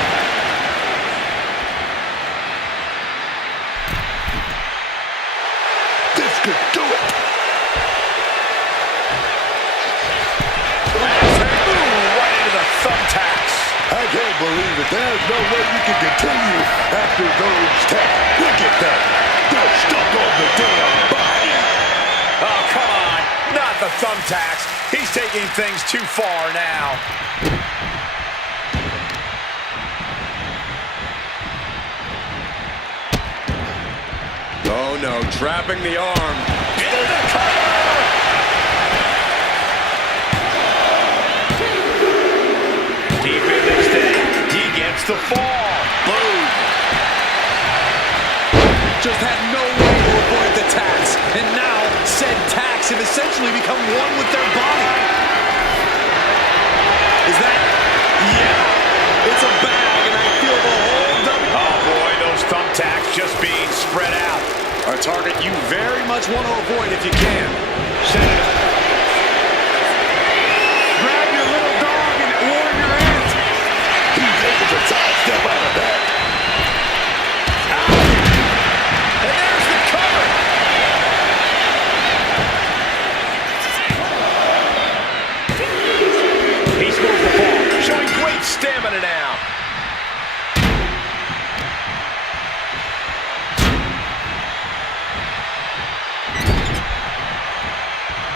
but there's no way you can continue after those tags. Look at that. They're stuck on the damn body. Oh, come on. Not the thumbtacks. He's taking things too far now. Oh, no. Trapping the arm. Into the cover. Deep in this thing. He gets the fall. Boom. Just had no way to avoid the tacks. And now, said tacks have essentially become one with their body. Is that? Yeah. It's a bag, and I feel the whole WWE. Oh, boy, those thumbtacks just being spread out. A target you very much want to avoid if you can. Grab your little dog and warn your aunt. He's able to sidestep out of that. And there's the cover. He scores the ball, showing great stamina now.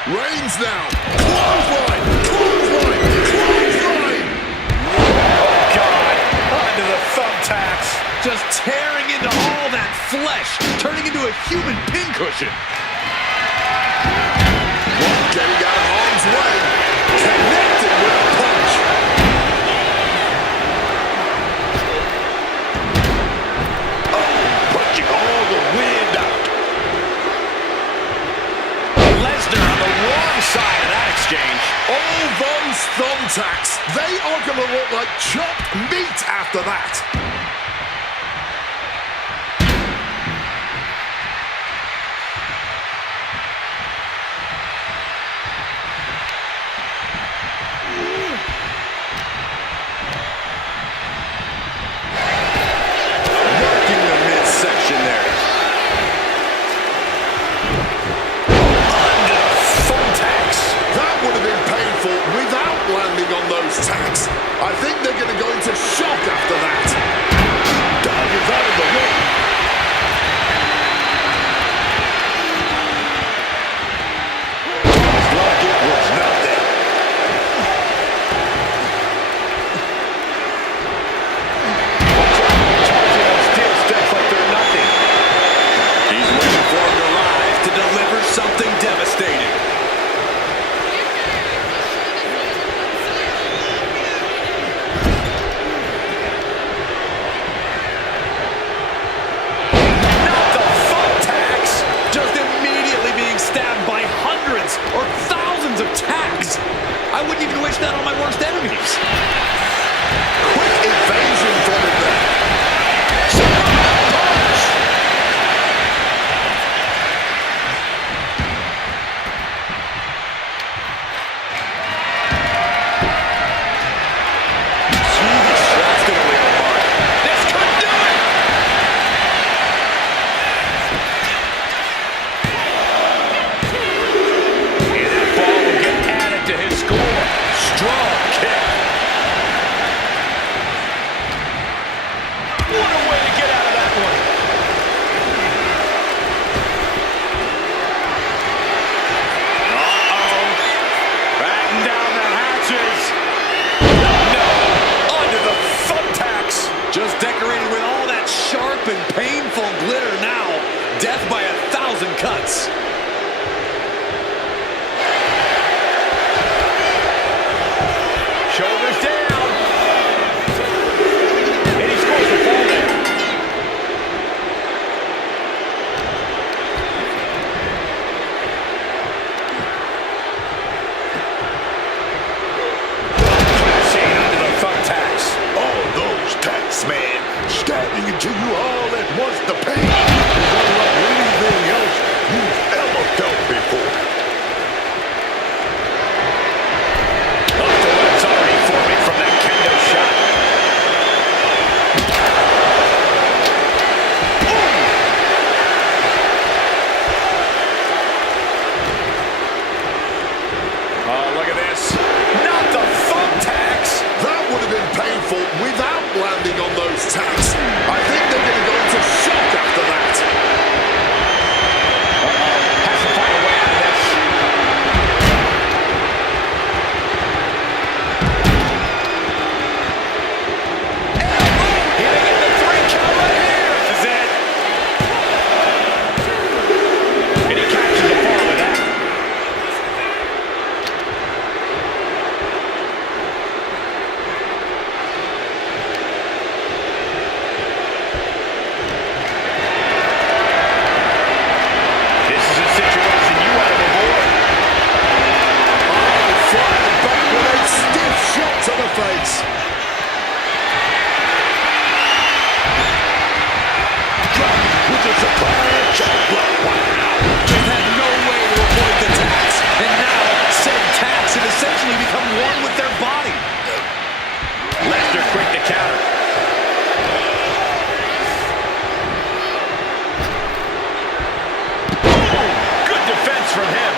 Reigns now. Clothesline. Clothesline. Clothesline. Oh, God. Onto the thumbtacks. Just tearing into all that flesh, turning into a human pincushion. Getting out of harm's way. Connected with a punch. Punching all the wind out. Lesnar on the wrong side of that exchange. All those thumbtacks, they are going to look like chopped meat after that. Working the midsection there. Onto the thumbtacks. That would have been painful without landing on those tacks. I think they're going to go into shock after that. Dog is out of the way. Just like it was nothing. Steel steps like they're nothing. He's waiting for him to rise to deliver something devastating. Not the thumbtacks. Just immediately being stabbed by hundreds or thousands of tacks. I wouldn't even wish that on my worst enemies. Quick evasion from him there. That's gonna leave a mark. This could do it. And that ball will get added to his score. Strong kick. What a way to get out of that one. Uh-oh. Batten down the hatches. No. Onto the thumbtacks. Just decorated with all that sharp and painful glitter now. Death by 1,000 cuts. Shoulders down. And he scores the ball there. Crashing onto the thumbtacks. All those tacks, man, stabbing into you all at once. The pain is unlike anything else you've ever felt before. Off the web's already forming from that kendo shot. Oh, look at this. Not the thumbtacks. That would have been painful without landing those tags. I think they're going to go into shock after that. Has to find a way out of this. Here they get the 3 count right here. This is it. And he catches the fall with that. This is a situation you want to avoid. Flying back with a stiff shot to the face. With a surprise chop block. Wow. Just had no way to avoid the tax. And now, said tax have essentially become one with their body. Lesnar quick to counter. Boom! Good defense from him.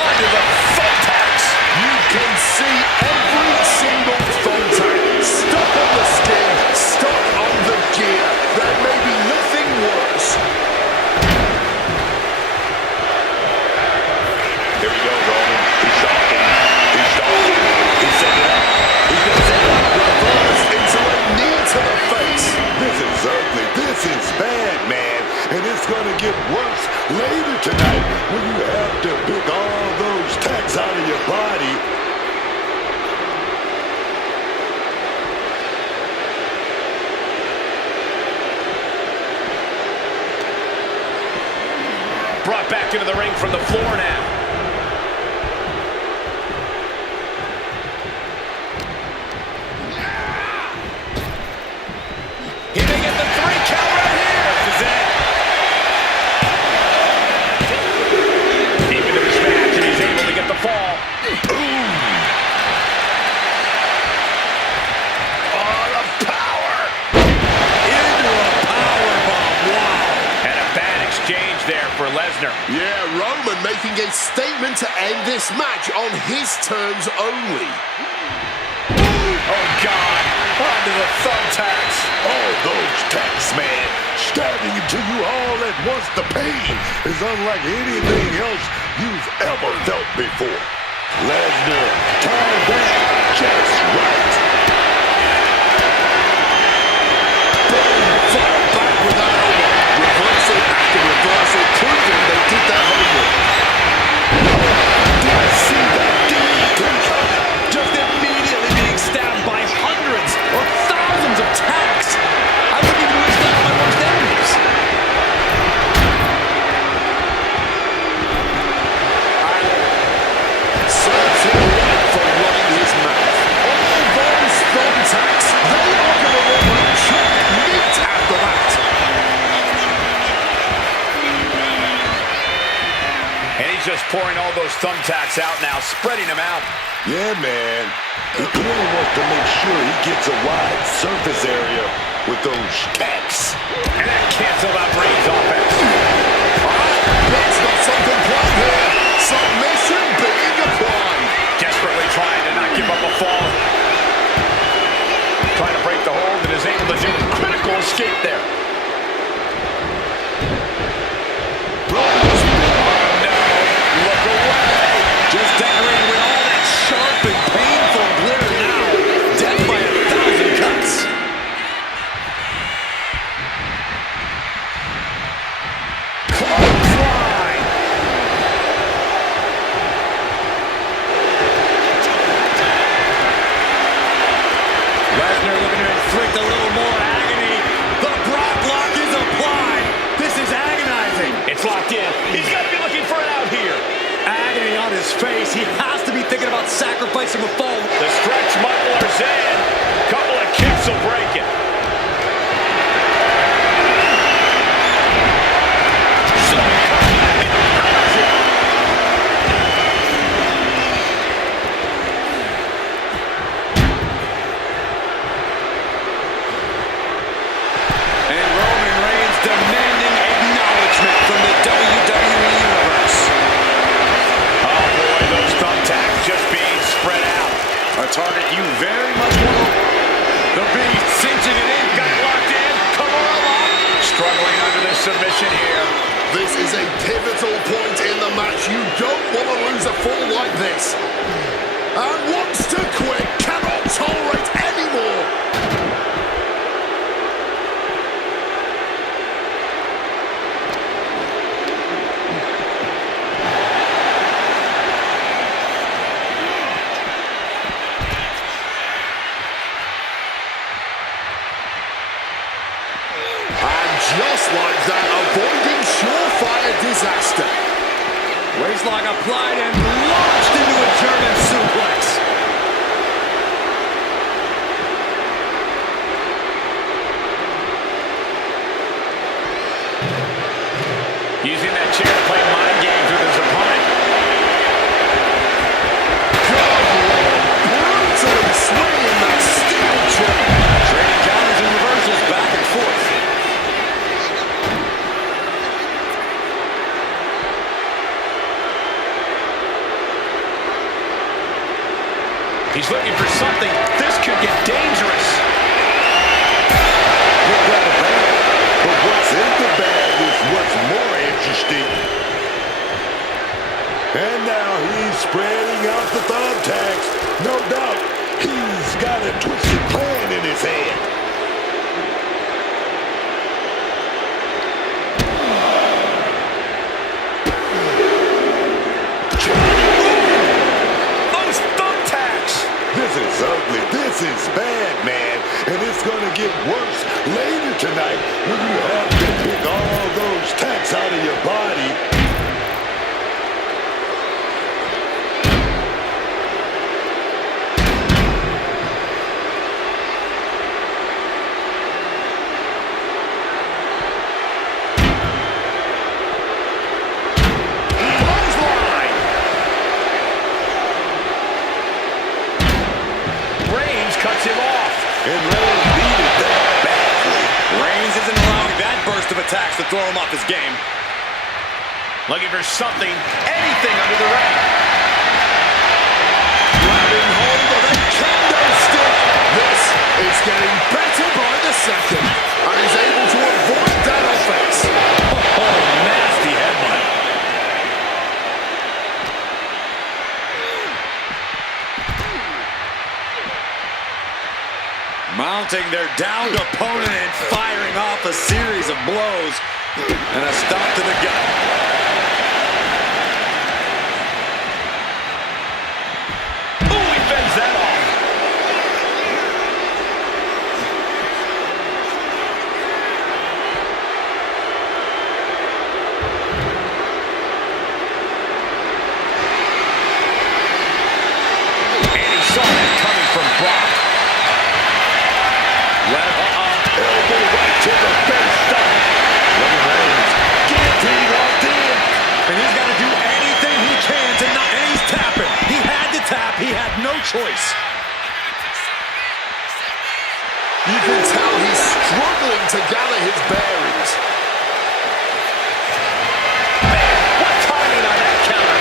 Under the thumbtacks. You can see every single thumbtack stuck on the skin, stuck on the gear. There may be nothing worse. Here we go, Roman. He's stalking. He's stalking. He's setting it up. He's going to set it up. Reverse into a knee to the face. This is ugly. This is bad, man. And it's going to get worse later tonight when you have to pick all those tacks out of your body. Brought back into the ring from the floor now. Here they get the 3 count right here. This is it. Deep into this match, and he's able to get the fall. Oh, the power. Into a powerbomb. Wow. And a bad exchange there for Lesnar. Yeah, Roman making a statement to end this match on his terms only. Oh, God. Onto the thumbtacks. All those tacks, man, stabbing into you all at once. The pain is unlike anything else you've ever felt before. Lesnar, time back just right. Far back with that elbow. Reversal after reversal, proving they did their homework. Did I see that DDT coming? Just immediately being stabbed by hundreds or thousands of tacks. I wouldn't even wish that on my worst enemies. Serves him right for running his mouth. All those thumbtacks, they are going to run like chopped meat after that. And he's just pouring all those thumbtacks out now, spreading them out. Yeah, man. He clearly wants to make sure he gets a wide surface area with those tacks. And that canceled out Reigns' offense. That's not something planned here. Submission being applied. Desperately trying to not give up a fall. Trying to break the hold and is able to do a critical escape there. Look away. Just decorated with all that sharp and painful glitter now. Death by 1,000 cuts. Clothesline. Lesnar looking to inflict a little more agony. The Brock lock is applied. This is agonizing. It's locked in. He's got to be looking for it out here. Agony on his face. He has to be thinking about sacrificing a fall. The stretch muffler's in. Couple of kicks will break it. target you very much want to... The Beast cinching it in, got it locked in. Kimura lock. Struggling under this submission here. This is a pivotal point in the match. You don't want to lose a fall like this. And wants to quit, cannot tolerate anymore. Just like that, avoiding surefire disaster. Waistlock applied and launched into a German suplex. Using that chair to play mind games with his opponent. Brutally swinging that steel chair. Trading counters and reversals back and forth. He's looking for something. This could get dangerous. You got a bag, but what's in the bag is what's more interesting. And now he's spreading out the thumbtacks. No doubt, he's got a twisted plan in his head. This is ugly. This is bad, man. And it's going to get worse later tonight when you have to pick all those tacks out of your body. Cuts him off. And Reigns needed that badly. Reigns isn't allowing that burst of attacks to throw him off his game. Looking for something, anything under the ring. Grabbing hold of a kendo stick. This is getting better by the second. And he's able to avoid that offense. Oh, nasty headbutt. Mounting their downed opponent and firing off a series of blows. And a stop to the gut. Ooh, he fends that off. And he saw that coming from Brock. Elbow right to the face stop. Reigns guillotine locked in. And he's got to do anything he can to not... And he's tapping. He had to tap. He had no choice. You can tell he's struggling to gather his bearings. Man, what timing on that counter.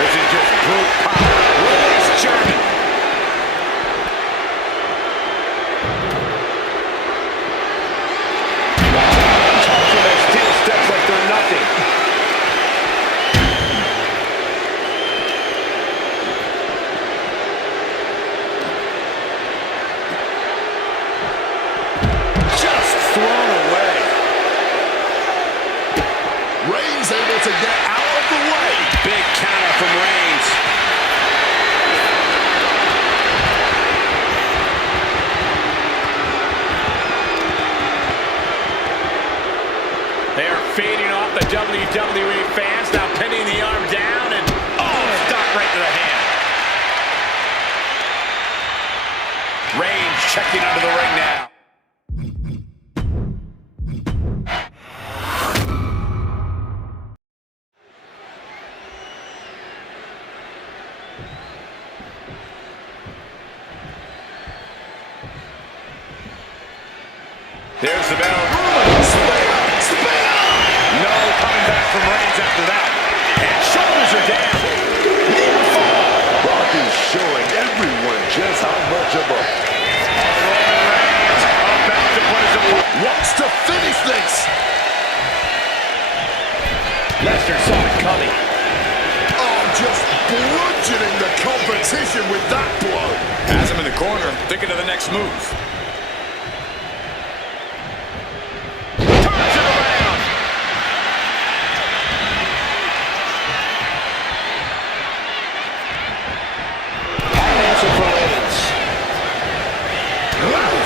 This is just brute power. Release German. Tossing those steel steps like they're nothing. Just thrown away. Reigns able to get out of the way. Big counter from Reigns. They are feeding off the WWE fans, now pinning the arm down and, oh, stop right to the hand. Reigns checking under the ring now. There's the bell. No coming back from Reigns after that. And shoulders are down. Brock is showing everyone Lesnar saw it coming. Oh, just bludgeoning the competition with that blow. Has him in the corner, thinking of the next move. Turns it around. Financial for Reigns.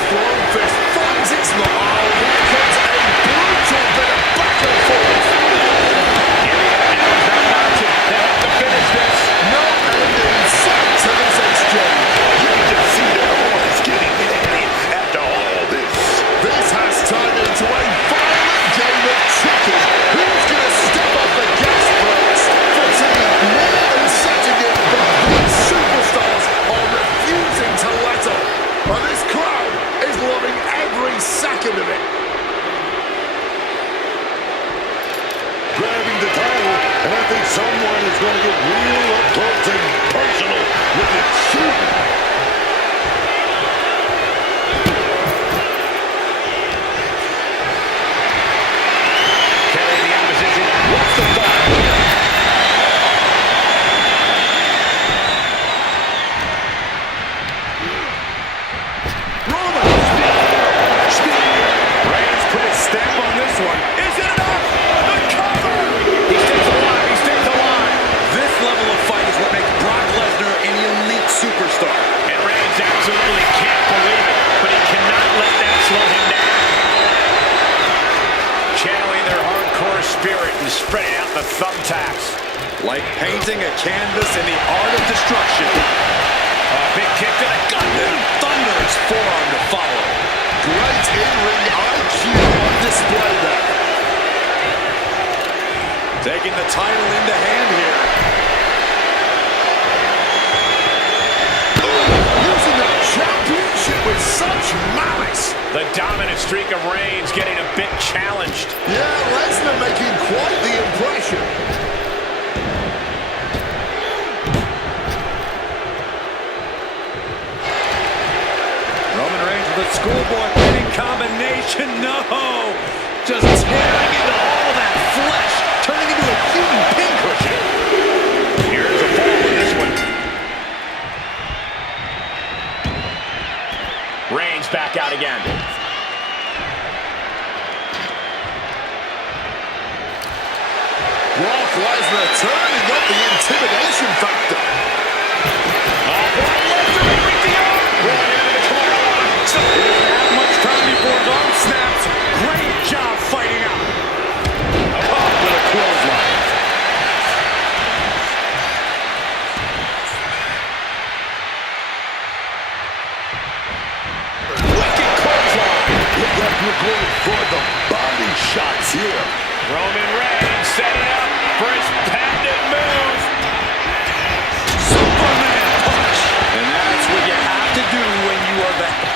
Throwing fist finds its mark. Oh, here comes a brutal bit of back and forth. They have to finish this. No end in sight to this exchange. You can just see their hearts getting heavy after all this. This has turned into a violent game of chicken. Who's going to step up the gas first? Fatigue more than setting in, but these superstars are refusing to let up. And this crowd is loving every second of it. Grabbing the title, and I think someone is going to get real up close and personal with it soon. Carrying the opposition. What's the thought? Reigns put his stamp on this one. Is it enough? The cover! He stays alive. He stays alive. This level of fight is what makes Brock Lesnar an elite superstar. And Reigns absolutely can't believe it, but he cannot let that slow him down. Channeling their hardcore spirit and spreading out the thumbtacks. Like painting a canvas in the art of destruction. Big kick to the gut. Thunderous forearm to follow. Great in-ring IQ on display there. Taking the title into hand here. Using that championship with such malice. The dominant streak of Reigns getting a bit challenged. Yeah, Lesnar making quite the impression. Roman Reigns with a schoolboy pinning combination. No! Just tearing into all that flesh, turning into a human pincushion. Here's a fall in this one. Reigns back out again. Brock Lesnar turning up the intimidation factor. So he doesn't have much time before his arm snaps. Great job fighting out. Caught with a clothesline. Wicked clothesline. Look like we're going for the body shots here. Roman Reigns setting up for his patented move. Superman punch. And that's what you have to do when you are that.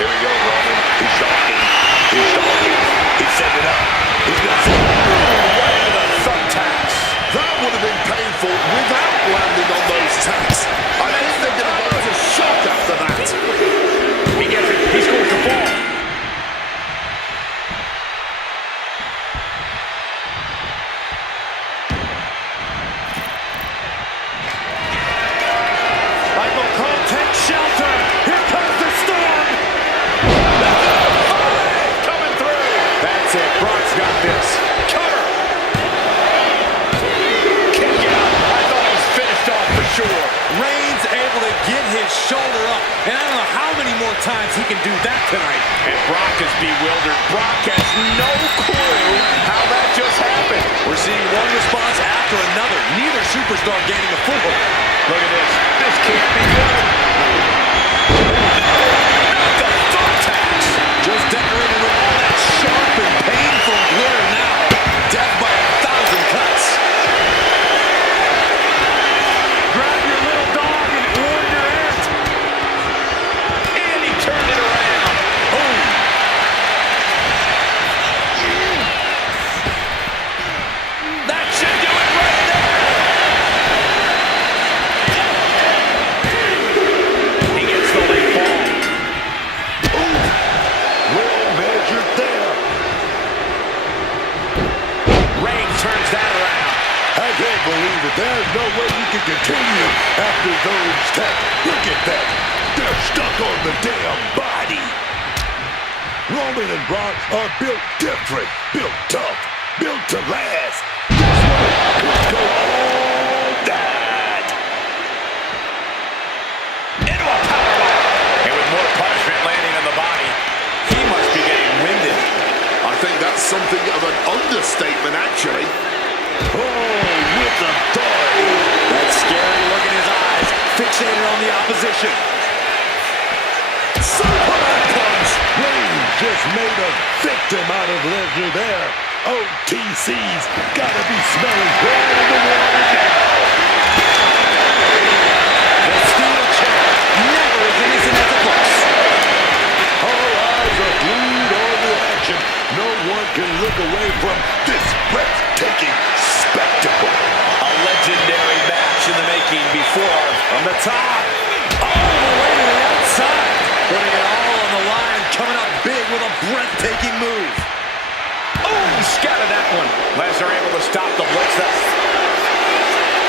Here we go, Roman. He's talking. He's talking. He's setting it up. He's going to set it up. Right into the thumbtacks. That would have been painful without landing on those tacks. I think they're going to go into shock after that. He gets it. He scores the ball. Michael Cole takes shelter. Here comes the storm. Coming through. That's it. Brock's got this. Cover. Kick out. I thought it was finished off for sure. Reigns able to get his shoulder up. And I don't know how many more times he can do that tonight. And Brock is bewildered. Brock has no clue how that just happened. We're seeing one response after another. Neither superstar gaining a foothold. Look at this. This can't be good. Not the thumbtacks. Just decorated with all that sharp and painful glitter now. Death by 1,000 cuts. Grab your little dog and warn your aunt. And he turned it around. Boom. That should do it right there. that there's no way you can continue after those tags. Look at that. They're stuck on the damn body. Roman and Brock are built different, built tough, built to last. This one could go all that. Into a powerbomb. And with more punishment landing on the body, he must be getting winded. I think that's something of an understatement, actually. Oh, with authority. That scary look in his eyes, fixated on the opposition. Superman punch! Reigns just made a victim out of Lesnar there. OTC's gotta be smelling blood in the water now. The steel chair never as innocent as it looks. All eyes are glued on the action. No one can look away from this breathtaking spectacle. A legendary match in the making before. From the top, all the way to the outside. Putting it all on the line, coming up big with a breathtaking move. Oh, scattered that one. Lesnar able to stop the blitz though.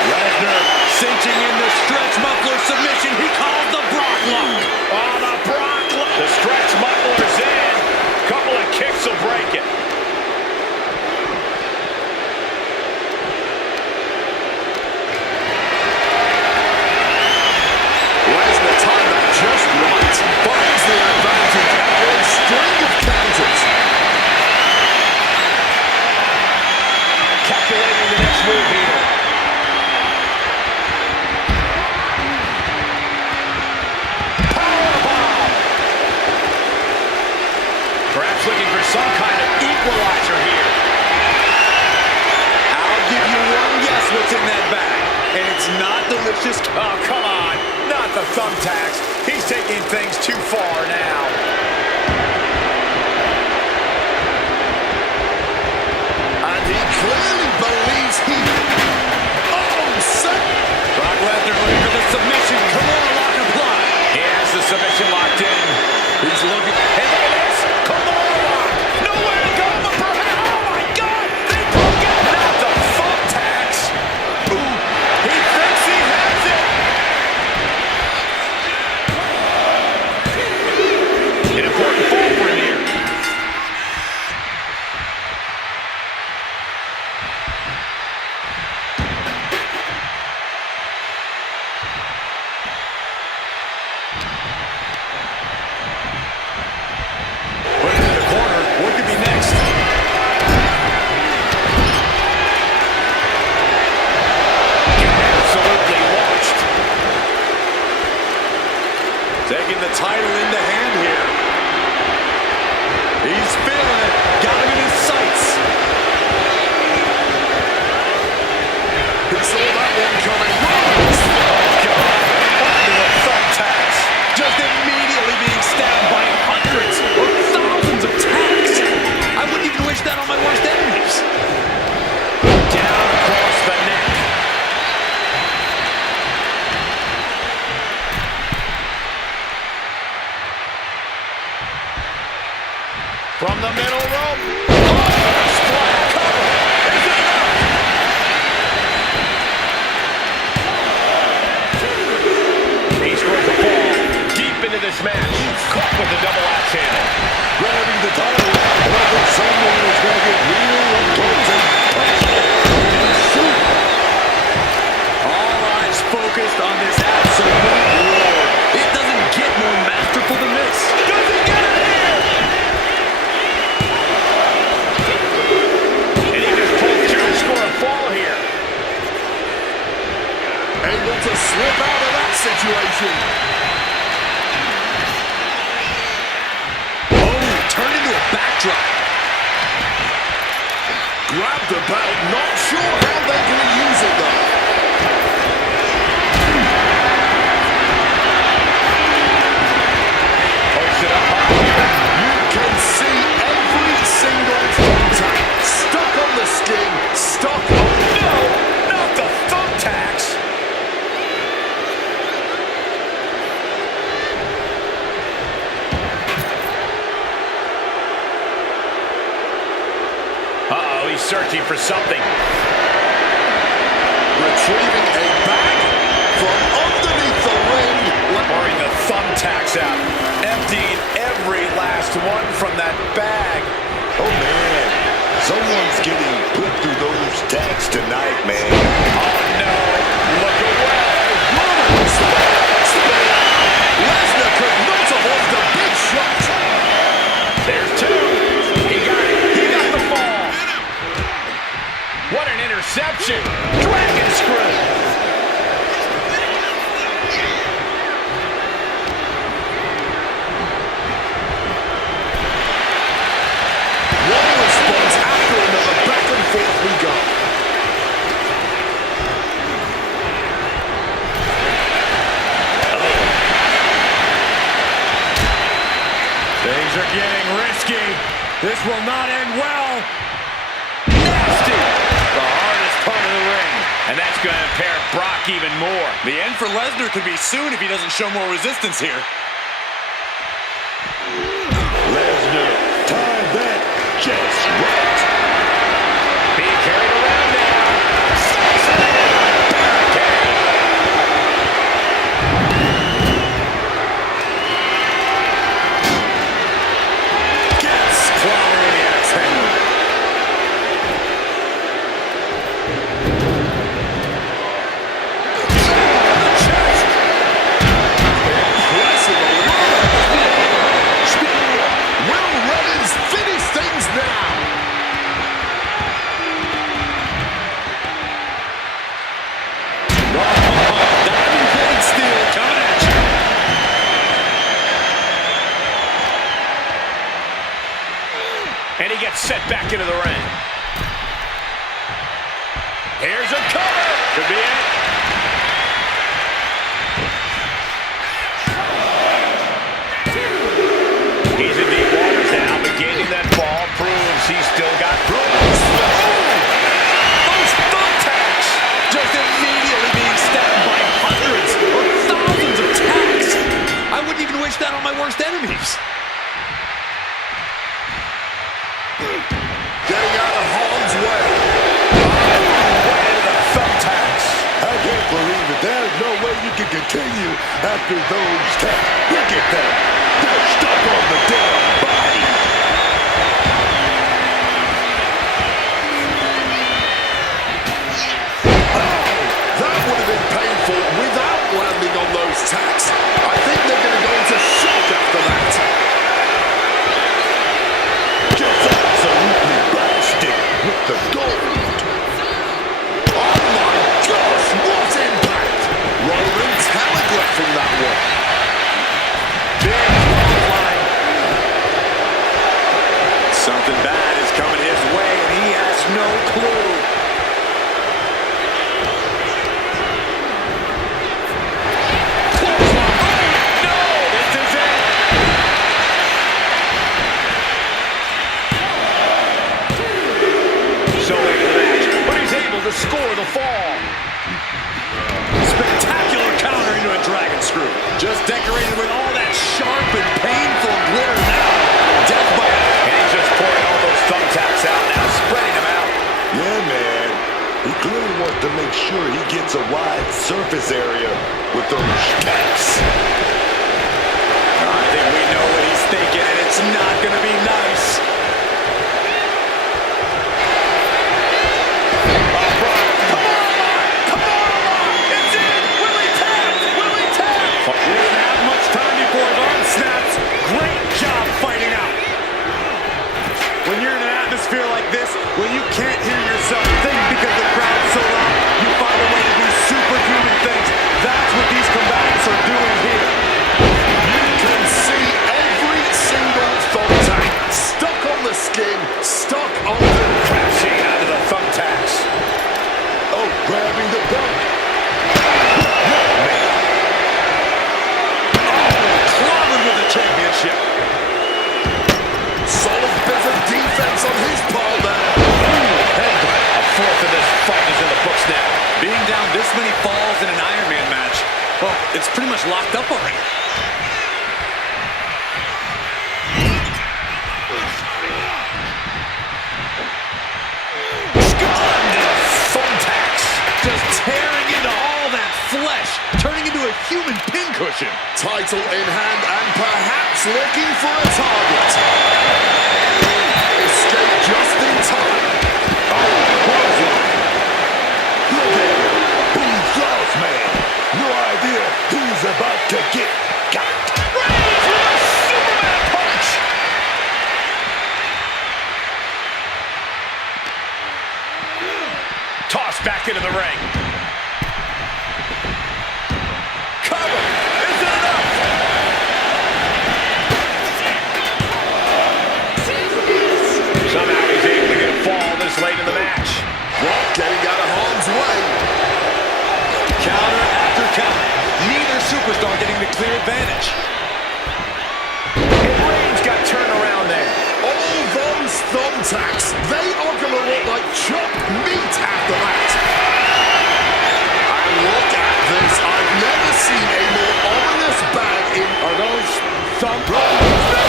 Lesnar cinching in the stretch muffler submission. He calls the Brock lock. Oh, the Brock lock. The stretch muffler's in. Couple of kicks will break it. Lesnar timed that just right. Finds the advantage after a string of counters. Calculating the next move here. Powerbomb. Perhaps looking for some kind of equalizer here. I'll give you one guess what's in that bag. And it's not delicious. Oh, come on. Not the thumbtacks. He's taking things too far now. And he clearly believes he... Oh, Brock Lesnar looking for the submission. Kimura lock applied. He has the submission locked in. He's looking. Hey, look at this. Kimura lock. Nowhere to go but for him. Oh, my God. They broke it. Not the thumbtacks. Ooh. He thinks he has it. An important fall for him here. Put it in the corner. What could be next? Absolutely launched. Taking the title into hand here. He's feeling it. Got him in his sights. He saw that one coming. Onto the thumbtacks. Just immediately being stabbed by hundreds or thousands of tacks. I wouldn't even wish that on my worst enemies. Down across the neck. From the middle rope. Oh, splat cover. Is it enough? He scores the ball deep into this match. Caught with the double axe handle. Grabbing the title. And I think someone is going to get real up close and personal. Shoot. All eyes focused on this absolute war. It doesn't get more masterful than this. Does he get it here? And he just pulled through to score a fall here. Able to slip out of that situation. Turned into a backdrop. Grabbed the belt. Not sure how they're going to use it, though. Push it up high here. You can see every single thumbtack. Stuck on the skin. Stuck on... No, not the thumbtacks. Uh-oh, he's searching for something. Retrieving a bag from underneath the ring. Pouring the thumbtacks out. Emptying every last one from that bag. Oh, man. Someone's getting put through those tacks tonight, man. Oh, no. Look away. Lesnar could not avoid the big shot. There's two. He got it. He got the fall. What an interception. Dragon screw. One response after another, back and forth we go. Things are getting risky. This will not end well. Nasty. The hardest part of the ring. And that's going to impair Brock even more. The end for Lesnar could be soon if he doesn't show more resistance here. Lesnar, time that just right. Being carried around now. Gets clobbered in the action. Will Reddins finish things now? Diamond plate steel coming at you. And he gets set back into the ring. Here's a cover. Could be it. He's in deep waters now, but gaining that ball proves he's still got throws. Those thumbtacks just immediately being stabbed by hundreds or thousands of tacks. I wouldn't even wish that on my worst enemies. Getting out of harm's way. Right into the thumbtacks. I can't believe it. There's no way you can continue after those tacks. Look at that. They're stuck on the damn body. That would have been painful without landing on those tacks. I think they're going to go into shock after that. Just absolutely blasted with the gold. Oh my gosh, what impact! Roman telegraphing that one. Something bad is coming his way, and he has no clue. No, this is it. So into the match, but he's able to score the fall. Spectacular counter into a dragon screw. Just decorated with all that sharp and painful glitter now. Death by it. And he's just pouring all those thumbtacks out now, spreading them out. Yeah, man. He clearly wants to make sure he gets a wide surface area with those tacks. I think we know what he's thinking, and it's not going to be nice. It's in! Will he tap? Will he tap? He doesn't have much time before his arm snaps. Great job fighting out. When you're in an atmosphere like this, when you can't hear yourself think because the crowd's so loud, you find a way to do superhuman things. That's what these combatants are doing here. You can see every single thumbtack stuck on the skin, stuck on the Crashing onto the thumbtacks. Oh, grabbing the belt. Clobbered with the championship. solid bit of defense on his part there. Headbutt. A fourth of this fight is in the books now. Being down this many falls in an Iron Man match, well, it's pretty much locked up already. Thumbtacks. Just tear human pincushion. Title in hand and perhaps looking for a target. Escape just in time. Oh, clothesline. Look at him. He's lost, man. No idea he's about to get got. Reigns with a Superman punch. Tossed back into the ring. Cover. Is it enough? Somehow he's able to get a fall this late in the match. Brock getting out of harm's way. Counter after counter. Neither superstar getting the clear advantage. And Reigns got turned around there. All those thumbtacks, they are going to look like chopped meat after that. And look at this. I've never seen a more ominous bag in... Are those thumbtacks? No!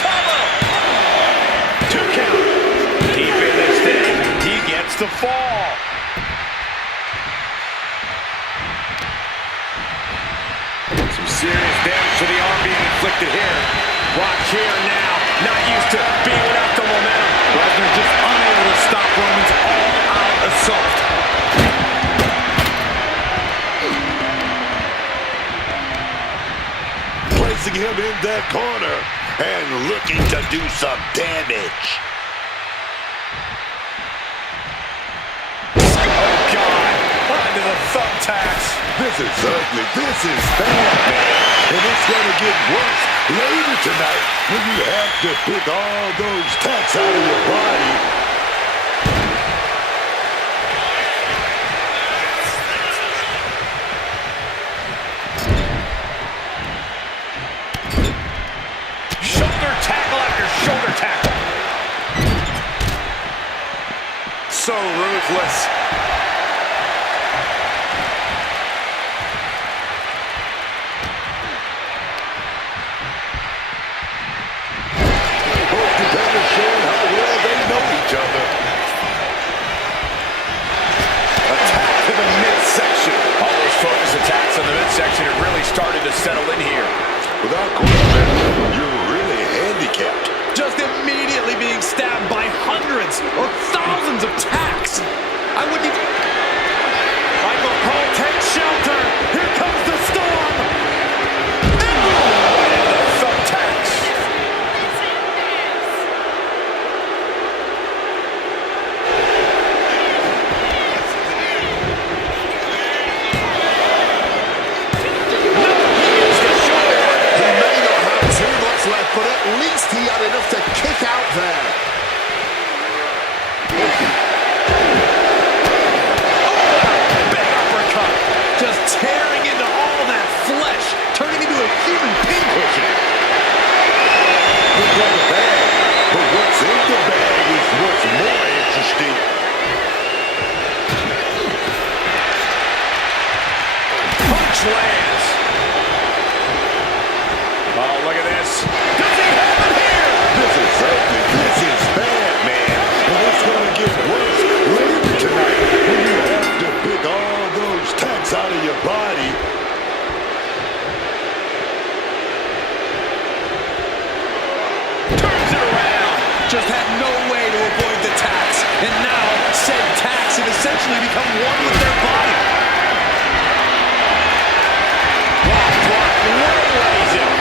Cover! 2 count. Keeping this thing. He gets the fall. Some serious damage to the arm being inflicted here. Rock here now. Not used to being without the momentum. Lesnar just unable to stop Roman's all-out assault. Placing him in that corner and looking to do some damage. Oh, God. Onto the thumbtacks. This is ugly. This is bad, man. And it's going to get worse later tonight when you have to pick all those tacks out of your body. Shoulder tackle after shoulder tackle. So ruthless. Both competitors showing how well they know each other. Attack to the midsection. All those focus attacks on the midsection have really started to settle in here. Without question, you're really handicapped. Just immediately being stabbed by hundreds or thousands of tacks. I wouldn't even... Michael Cole takes shelter. Here comes the storm. Right into the thumbtacks. He may not have too much left, but at least he had enough to kick out there. Big uppercut. Just tearing into all that flesh, turning into a human pincushion. Look like a bag, but what's in the bag is what's more interesting. Punch lands. Oh, look at this. Does he have it here? This is ugly. This is bad, man. And it's going to get worse later tonight when you have to pick all those tacks out of your body. Turns it around. Just had no way to avoid the tacks. And now, said tacks have essentially become one with their body. Waylays him.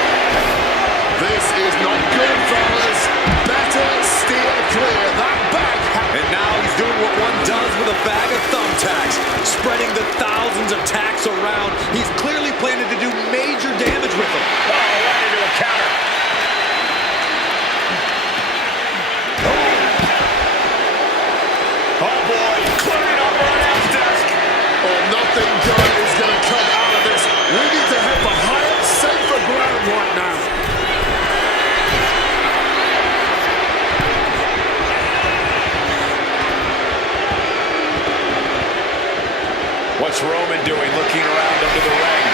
This is not good, fellas. Better steer clear. That bag... And now he's doing what one does with a bag of thumbtacks, spreading the thousands of tacks around. He's clearly planning to do major damage with them. Oh, right into a counter. Oh, boy. Clearing up Ryan's desk. Oh, nothing good is going to come out of this. We need to head for higher, safer ground right now. What's Roman doing looking around under the ring?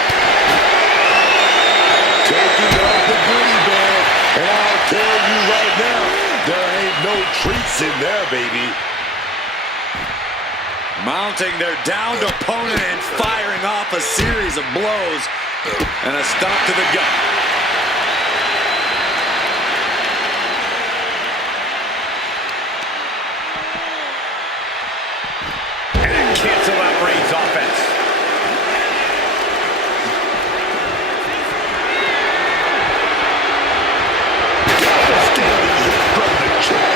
Taking off the goodie bag. And I'll tell you right now, there ain't no treats in there, baby. Mounting their downed opponent and firing off a series of blows. And a stomp to the gut. And cancel out Reigns' offense. Devastating hit from the chair.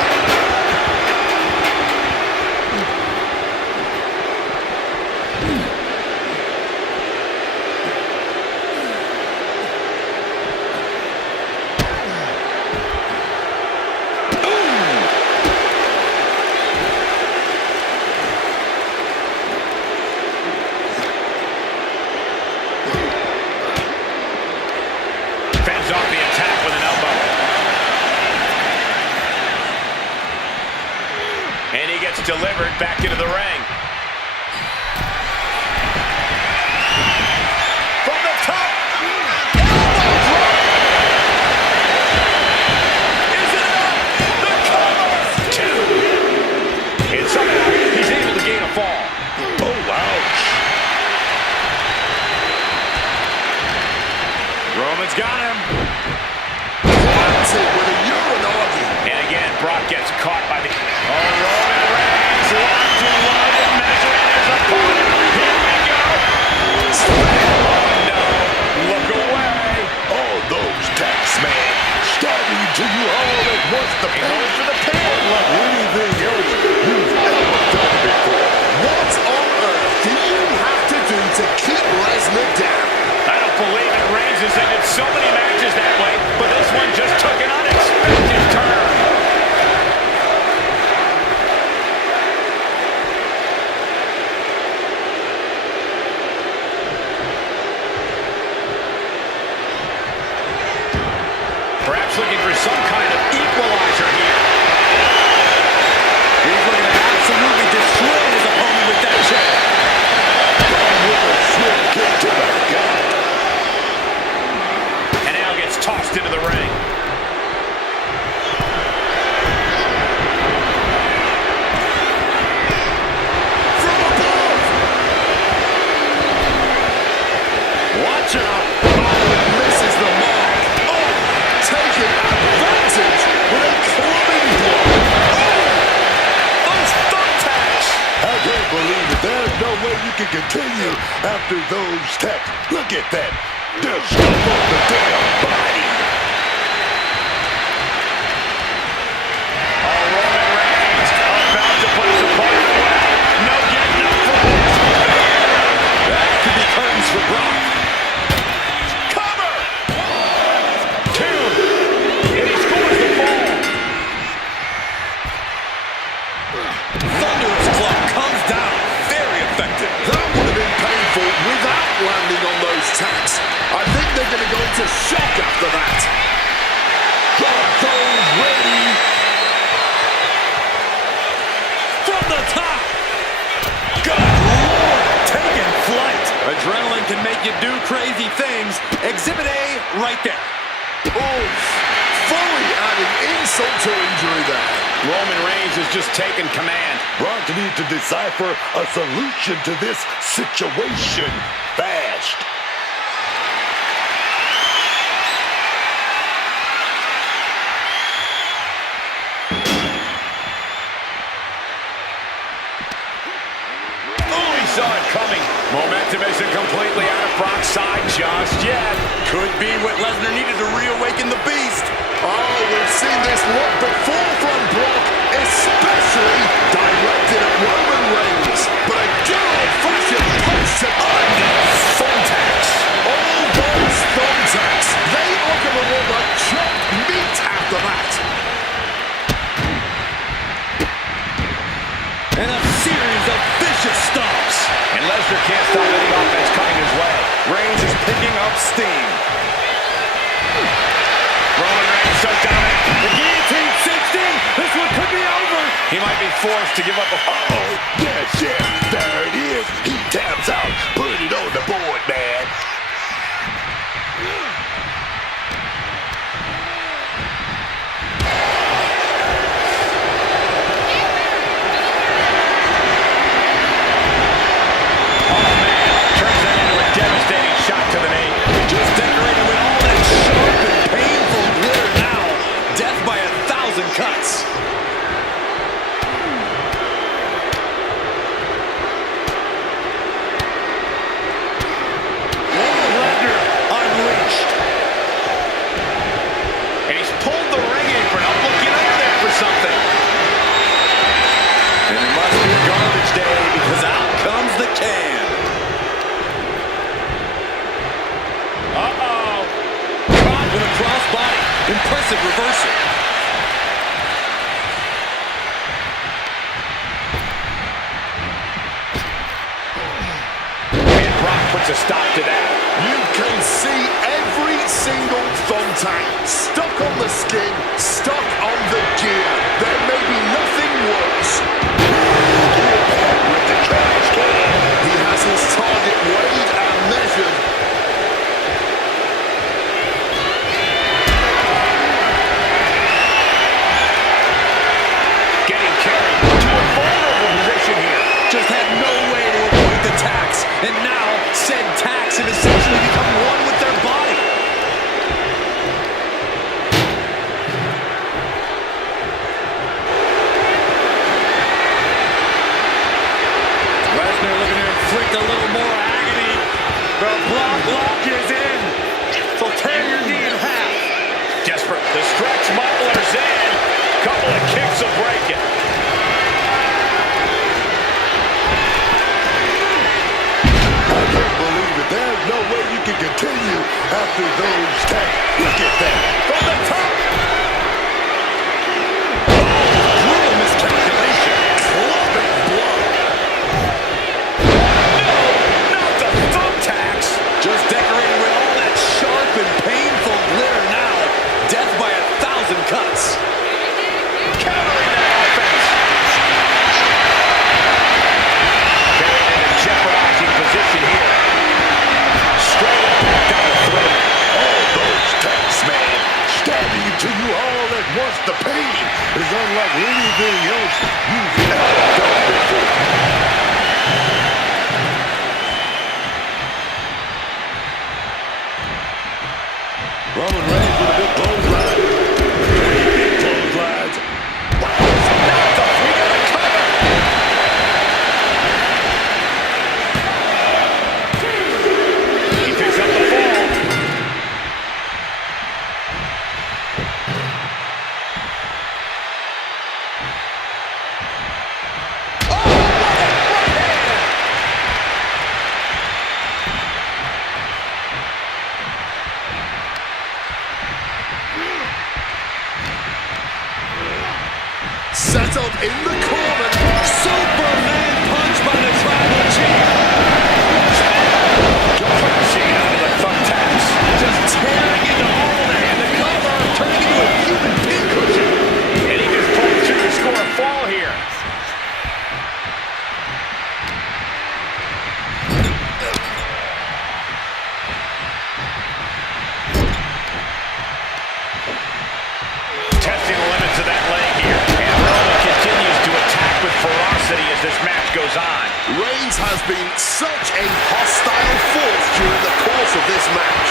Fends off the attack with an elbow. And he gets delivered back into the ring. From the top. Elbow drop. Is it up? The cover. Two. And somehow he's able to gain a fall. Oh, ouch. Roman's got him. That's it with a Uranagi. And again, Brock gets caught by the... Oh, Roman Reigns locked to one and measuring his opponent. Here we go. Oh, no. Look away. All those tax, man. Stabbing to you all at once. The He goes for the pin. Unlike anything else you've ever done before. What on earth do you have to do to keep Lesnar down? I don't believe it. Reigns has ended so many matches that way, but this one just took an unexpected turn. Perhaps looking for some kind of equalizer here. He's looking to absolutely destroy his opponent with that check. With a swift kick to the gut. And now gets tossed into the ring. From above. Watch out. Oh, it misses the mark. Oh, taking advantage with a clubbing blow. Oh, Those thumbtacks. I can't believe it. There's no way you can continue after those taps. Look at that. They're stuck on the damn body. Oh, Roman Reigns about to put his opponent away. No getting up for this. That could be curtains for Brock. Cover. Two. And he scores the ball. Thunderous club comes down. Very effective. that would have been painful without landing on those tacks. I think they're going to go into shock after that. Got those ready. From the top. Good Lord. Taking flight. Adrenaline can make you do crazy things. Exhibit A right there. Oof. Fully adding insult to injury there. Roman Reigns has just taken command. Brock needs to decipher a solution to this situation fast. Oh, he saw it coming. Momentum isn't completely out of Brock's side just yet. Could be what Lesnar needed to reawaken the beast. Oh, we've seen this look before from Brock, especially directed at Roman Reigns. But a good old-fashioned punch to thumbtacks. All those thumbtacks, they are going to look like chopped meat after that. And a series of vicious stomps. And Lesnar can't stop any offense coming his way. Reigns is picking up steam. Roman Reigns so dominant. The guillotine sinks in. This one could be over. He might be forced to give up a... Oh, yes, yes, there it is. He taps out. Put it on the board, man. cuts. Unleashed. And he's pulled the ring apron up, looking under there for something. And it must be a garbage day because out comes the can. Uh-oh. Caught with a crossbody. Impressive reversal. And Brock puts a stop to that. You can see every single thumbtack stuck on the skin, stuck on the gear. There may be nothing worse. With the trash can. He has his target weighed and measured. Getting carried to a vulnerable position here. Just had no way to avoid the tax. And now said tax have essentially become one with their body. Lesnar looking to inflict a little more agony. The block is in. So tear your knee in half. Desperate. The stretch muffler's in. Couple of kicks will break it. I can't believe it. There's no way you can continue after those tags. Look at that. From the top. Brutal miscalculation. Clubbing blow. Not the thumbtacks. Just decorating with all that sharp and painful glitter now. Death by 1,000 cuts. Countering that offense. Carried in a jeopardizing position here. Straight up down the throat. All those tags, man. Stabbing into you all at once. The pain is unlike anything else you've ever done before. Roman Reigns with a big clothesline. 3 big clotheslines. Not the we got a cover. He picks up the fall. Set up in the corner. Superman punch by the tribal chief. Crashing out of the thumbtacks. Just tearing into all that. And the cover turning into a human pincushion. And he just pulled through to score a fall here. Testing the limits of that leg here. And Roman continues to attack with ferocity as this match goes on. Reigns has been such a hostile force during the course of this match.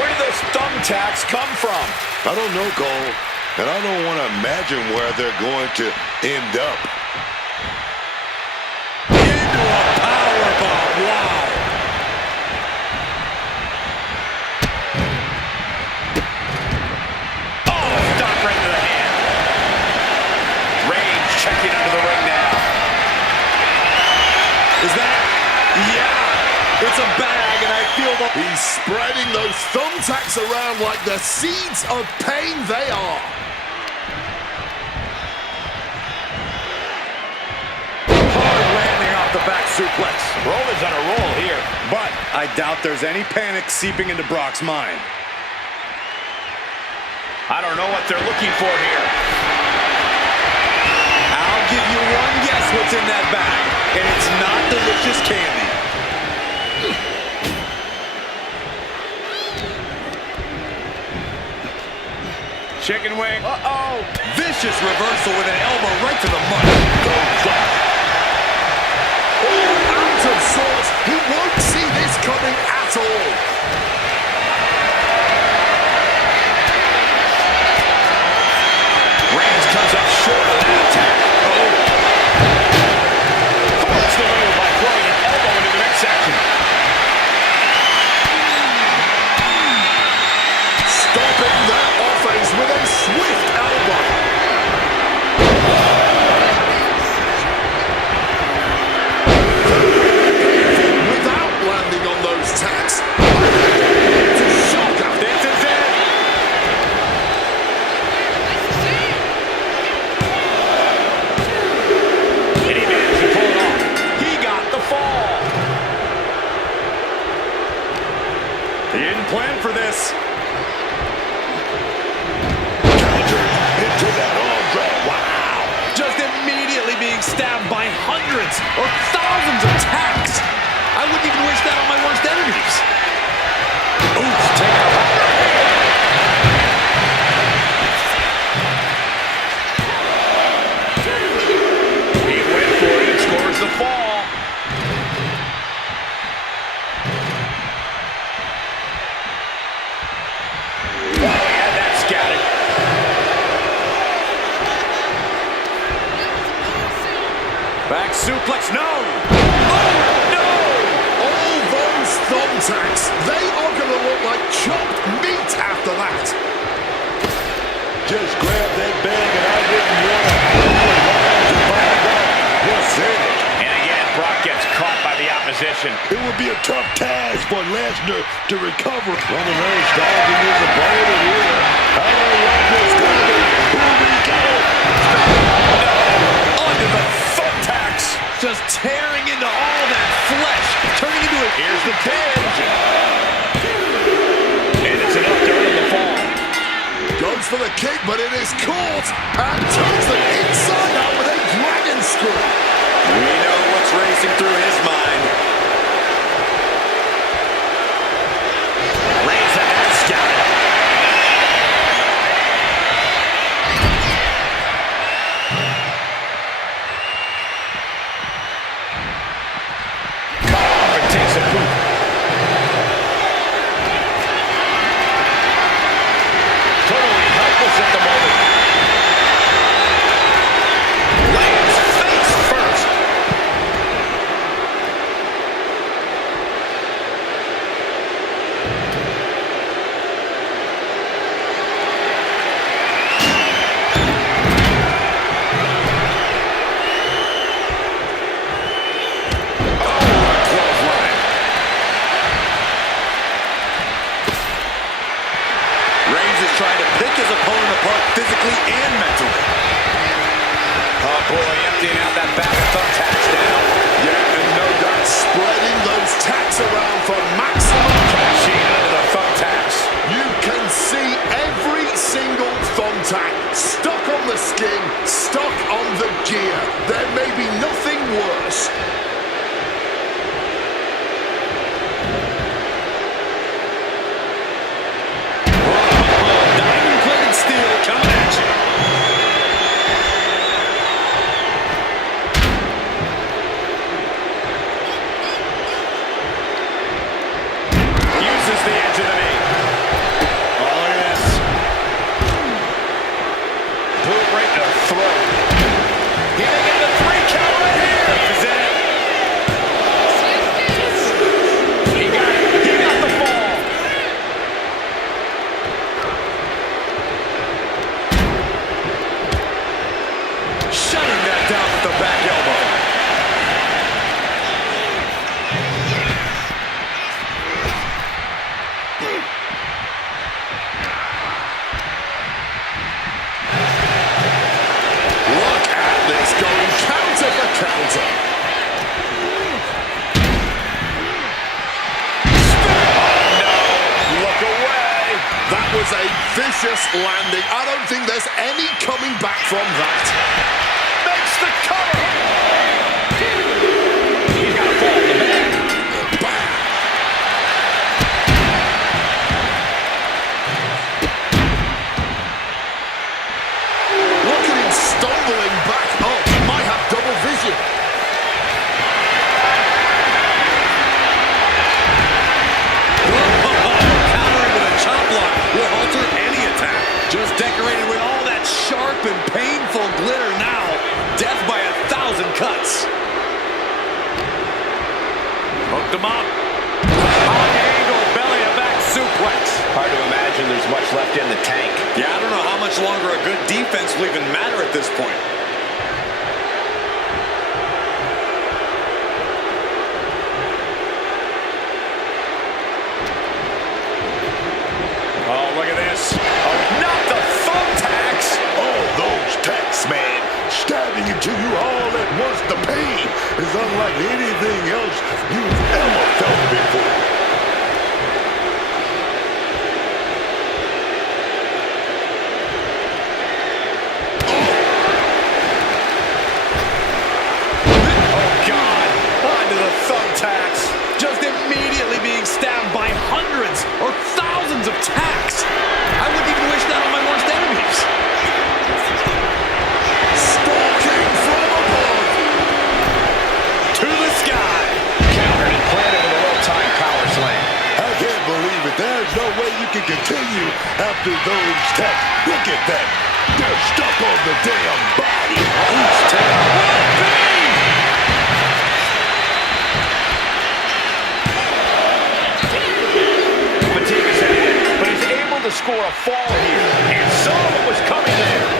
Where did those thumbtacks come from? I don't know, Cole, and I don't want to imagine where they're going to end up. Into a powerbomb. Wow. Oh, stop right into the hand. Reigns checking under the ring now. Is that? Yeah. It's a bag, and I feel the... He's spreading those thumbtacks around like the seeds of pain they are. Hard landing off the back suplex. Roman's on a roll here, but I doubt there's any panic seeping into Brock's mind. I don't know what they're looking for here. I'll give you one guess what's in that bag, and it's not delicious candy. Chicken wing. Uh-oh. Vicious reversal with an elbow right to the money. Out of sorts. He won't see this coming at all. He didn't plan for this. Counter into that arm drag. Wow. Just immediately being stabbed by hundreds or thousands of tacks. I wouldn't even wish that on my worst enemies. Oof, take out. He went for it and scores the fall. Wow, he had that scattered. Back suplex, no! Oh, no! All those thumbtacks, they are going to look like chopped meat after that. Just grab that bag and I wouldn't want to find out what's in it. And again, Brock gets caught by the opposition. It would be a tough task for Lesnar to recover. Roman Reigns dodging his opponent here. How long is going to be? Here we go. Under the thumbtacks. Just tearing into all that flesh. Turning into it. Here's the pin. And it's enough to earn the fall. Goes for the kick, but it is caught and turns them inside out with a dragon screw. We know what's racing through his mind. Reigns had that scouted. Cut off and takes a boot. Totally helpless at the moment. Lands face first. Reigns is trying to pick his opponent apart physically and mentally. Oh boy, emptying out that bag of thumbtacks now. Yeah, and no doubt spreading those tacks around for maximum Crashing under the thumbtacks. You can see every single thumbtack stuck on the skin, stuck on the gear. There may be nothing worse. Diamond-plated steel coming at you. Uses the edge of the knee. Oh, look at this. Boot right to the throat. He may get the 3 count right here. This is it. He got it. He got the fall. Shutting that down with the back elbow. Look at this, going counter for counter. Look away. That was a vicious landing. I don't think there's any coming back from that. Makes the cover. He's got a fall in the bag. Bam! Look at him stumbling back up. He might have double vision. Countering with a chop block will alter any attack. Just decorated with all that sharp and painful glitter now. Death by 1,000 cuts. Hooked him up. High angle belly to back suplex. Hard to imagine there's much left in the tank. Yeah, I don't know how much longer a good defense will even matter at this point. Oh, look at this. Oh, not the thumbtacks. Oh, those tacks, man. Stabbing into you all at once. The pain is unlike anything else you've ever felt before. no way you can continue after those taps. Look at that. They're stuck on the damn body. Each tap will be. Fatigue is setting in, but he's able to score a fall here, and saw what was coming there.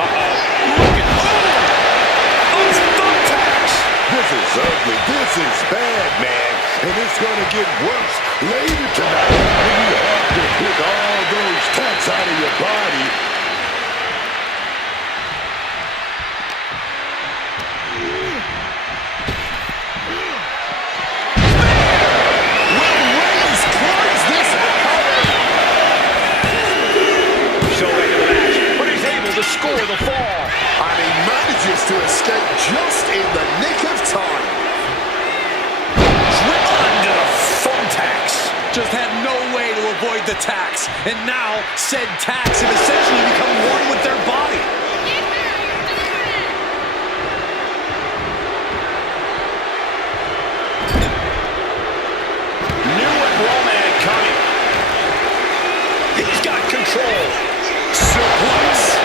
Look at those thumbtacks. This is ugly. This is bad, man. And it's going to get worse later tonight when you have to pick all those tacks out of your body. Score the fall. And he manages to escape just in the nick of time. Under the thumbtacks. Just had no way to avoid the tacks. And now, said tacks have essentially become one with their body. Knew what Roman had coming. He's got control. Suplex.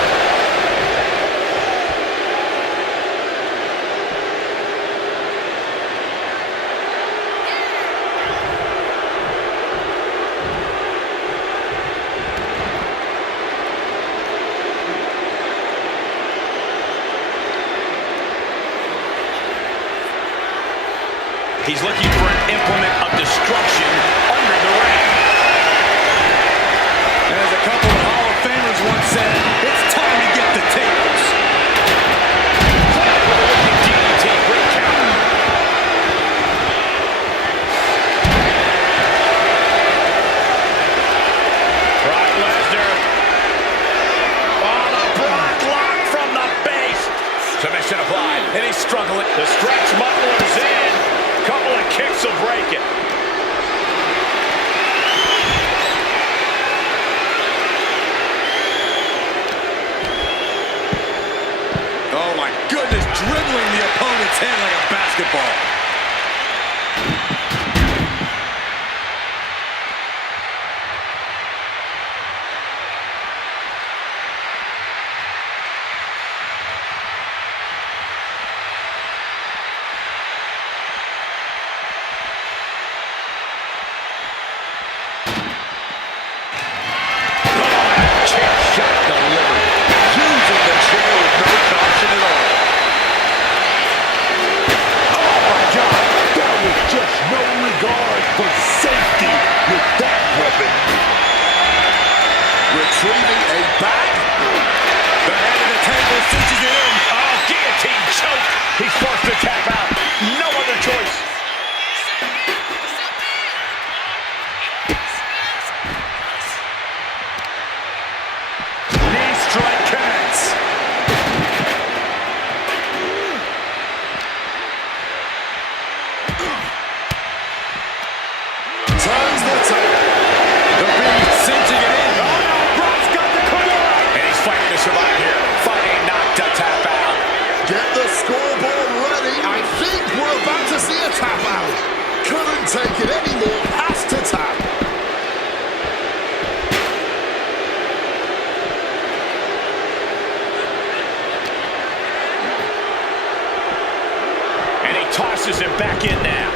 He's looking for an implement of destruction under the ring. And as a couple of Hall of Famers once said, it's time to get the tables. DDT, great counter. Brock Lesnar. Oh, the Brock lock from the base. Submission applied, and he's struggling. The stretch muffler's in. Couple of kicks will break it. Oh my goodness, dribbling the opponent's head like a basketball. Retrieving a back. The head of the table cinches it in. Oh, guillotine choke. He's forced to tap out. No other choice. Knee strike connects. Turns the table. The Beast cinching it in. Oh no, Brock's got the corner. And he's fighting to survive here. Fighting not to tap out. Get the scoreboard ready. I think we're about to see a tap out. Couldn't take it anymore. Has to tap. And he tosses him back in now.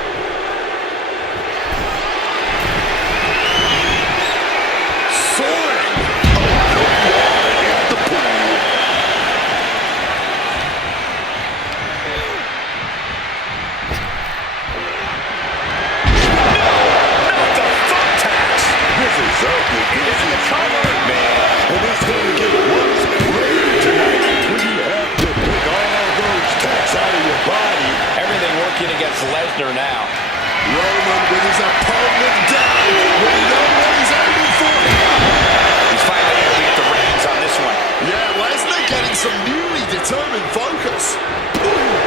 Against Lesnar now. Roman with his opponent down. We know what he's aiming for here. He's finally able to get the reins on this one. Yeah, Lesnar getting some newly determined focus. Ooh.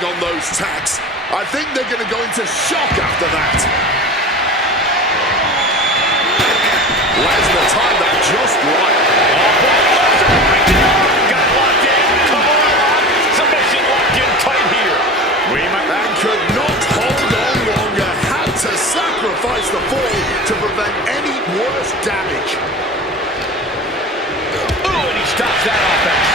landing on those tacks. I think they're going to go into shock after that. Lesnar timed that just right. Got it locked in. Come on. Submission locked in tight here. And could not hold on longer. Had to sacrifice the fall to prevent any worse damage. Oh, and he stops that offense.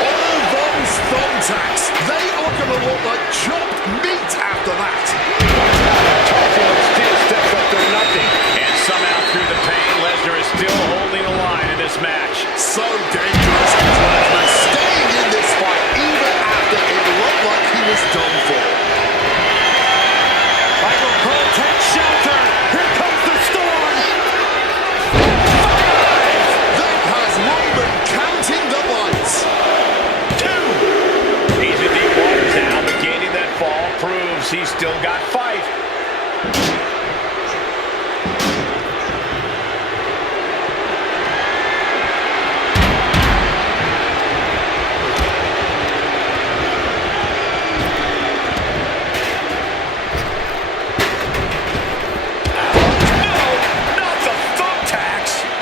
All those thumbtacks, they are going to look like chopped meat after that. Steel steps up to nothing. And somehow through the pain, Lesnar is still holding the line in this match. So dangerous is Lesnar, staying in this fight even after it looked like he was done for. Michael Cole takes shelter. Here comes the storm. That has Roman counting the lights. 2. He's in deep waters now, but gaining that fall proves he's still got fight.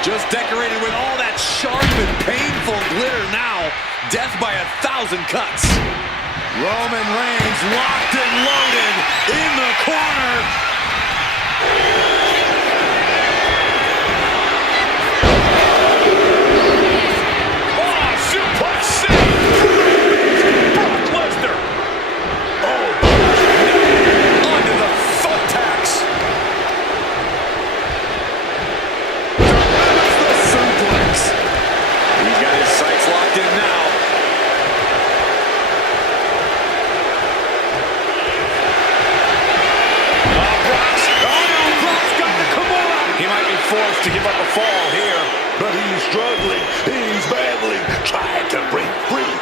Just decorated with all that sharp and painful glitter now. Death by 1,000 cuts. Roman Reigns locked and loaded in the corner. Oh, suplex save. Brock Lesnar. Onto the thumbtacks. He's got his sights locked in now. Brock's got the Kimura. He might be forced to give up a fall here. But he's struggling. He's battling, trying to break free.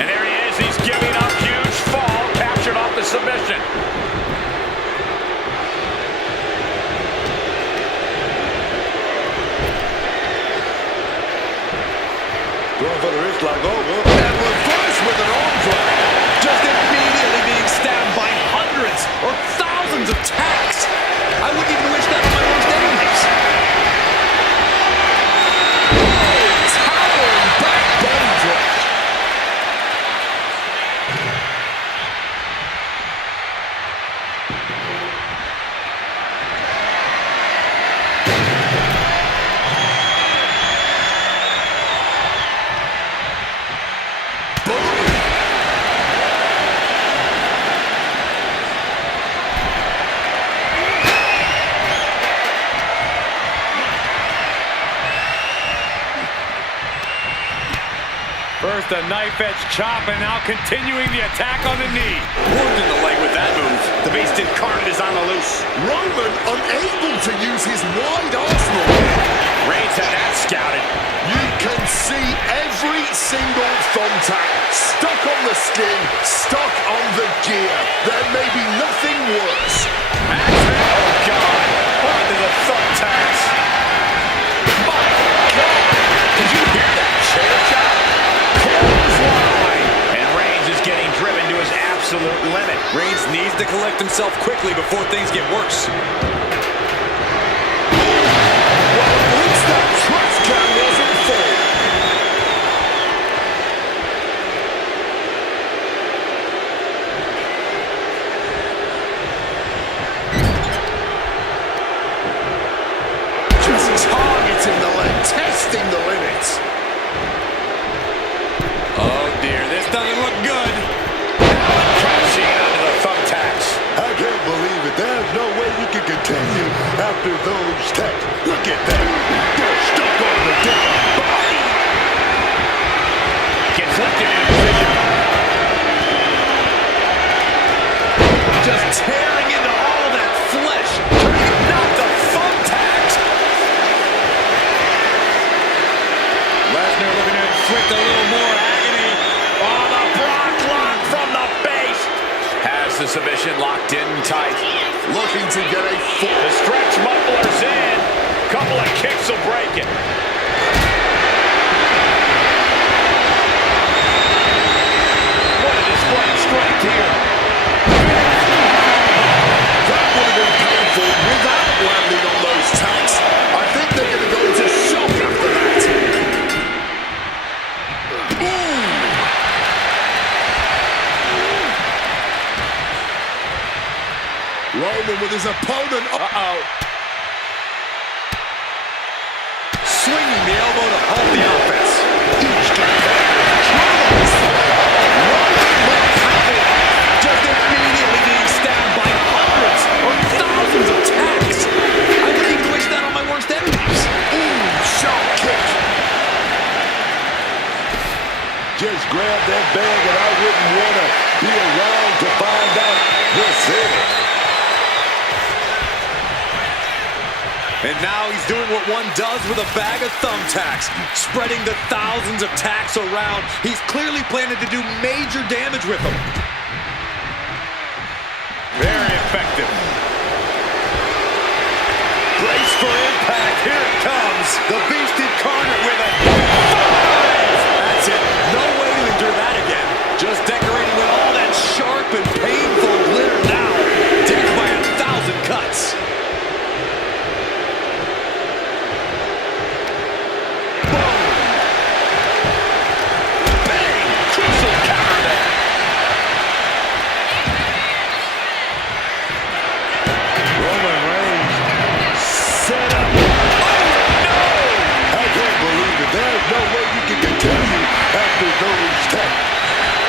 And there he is. He's giving up. Huge fall. Captured off the submission. Going for the wrist lock over. And reverse with an arm drag. Just immediately being stabbed by hundreds or thousands of tacks. I wouldn't even wish that on my worst enemies. Towering back body drop. First a knife-edge chop, and now continuing the attack on the knee. Wound in the leg with that move. The beast incarnate is on the loose. Roman unable to use his wide arsenal. Reigns had that scouted. You can see every single thumbtack stuck on the skin, stuck on the gear. There may be nothing worse. Oh, God. Onto the thumbtacks. My God. Did you hear that chair shot? Clothesline. And Reigns is getting driven to his absolute limit. Reigns needs to collect himself quickly before things get worse. Well, at least that trash can wasn't full. Just targeting the leg, testing the limits. Oh dear, this doesn't look good. Crashing onto the thumbtacks. I can't believe it. There's no way you can continue after those attacks. Look at that. They're stuck on the damn body. Gets lifted in position. Just tearing into all that flesh. Not the thumbtacks. Lesnar looking to inflict a little more agony. Oh, the Brock lock from the base. Has the submission locked in tight. Looking to get a full. The stretch muffler's in. Couple of kicks will break it. with his opponent. Uh-oh. Swinging the elbow to halt the offense. Just immediately being stabbed by hundreds or thousands of tacks. I wouldn't wish that on my worst enemies. Shot kick. Just grab that bag and I wouldn't want to be around to find out what's in it. And now he's doing what one does with a bag of thumbtacks, spreading the thousands of tacks around. He's clearly planning to do major damage with them. Very effective. Brace for impact. Here it comes. The Beast incarnate with a 5! That's it. No way to endure that again. Just decorating with all that sharp and painful glitter now. Death by 1,000 cuts.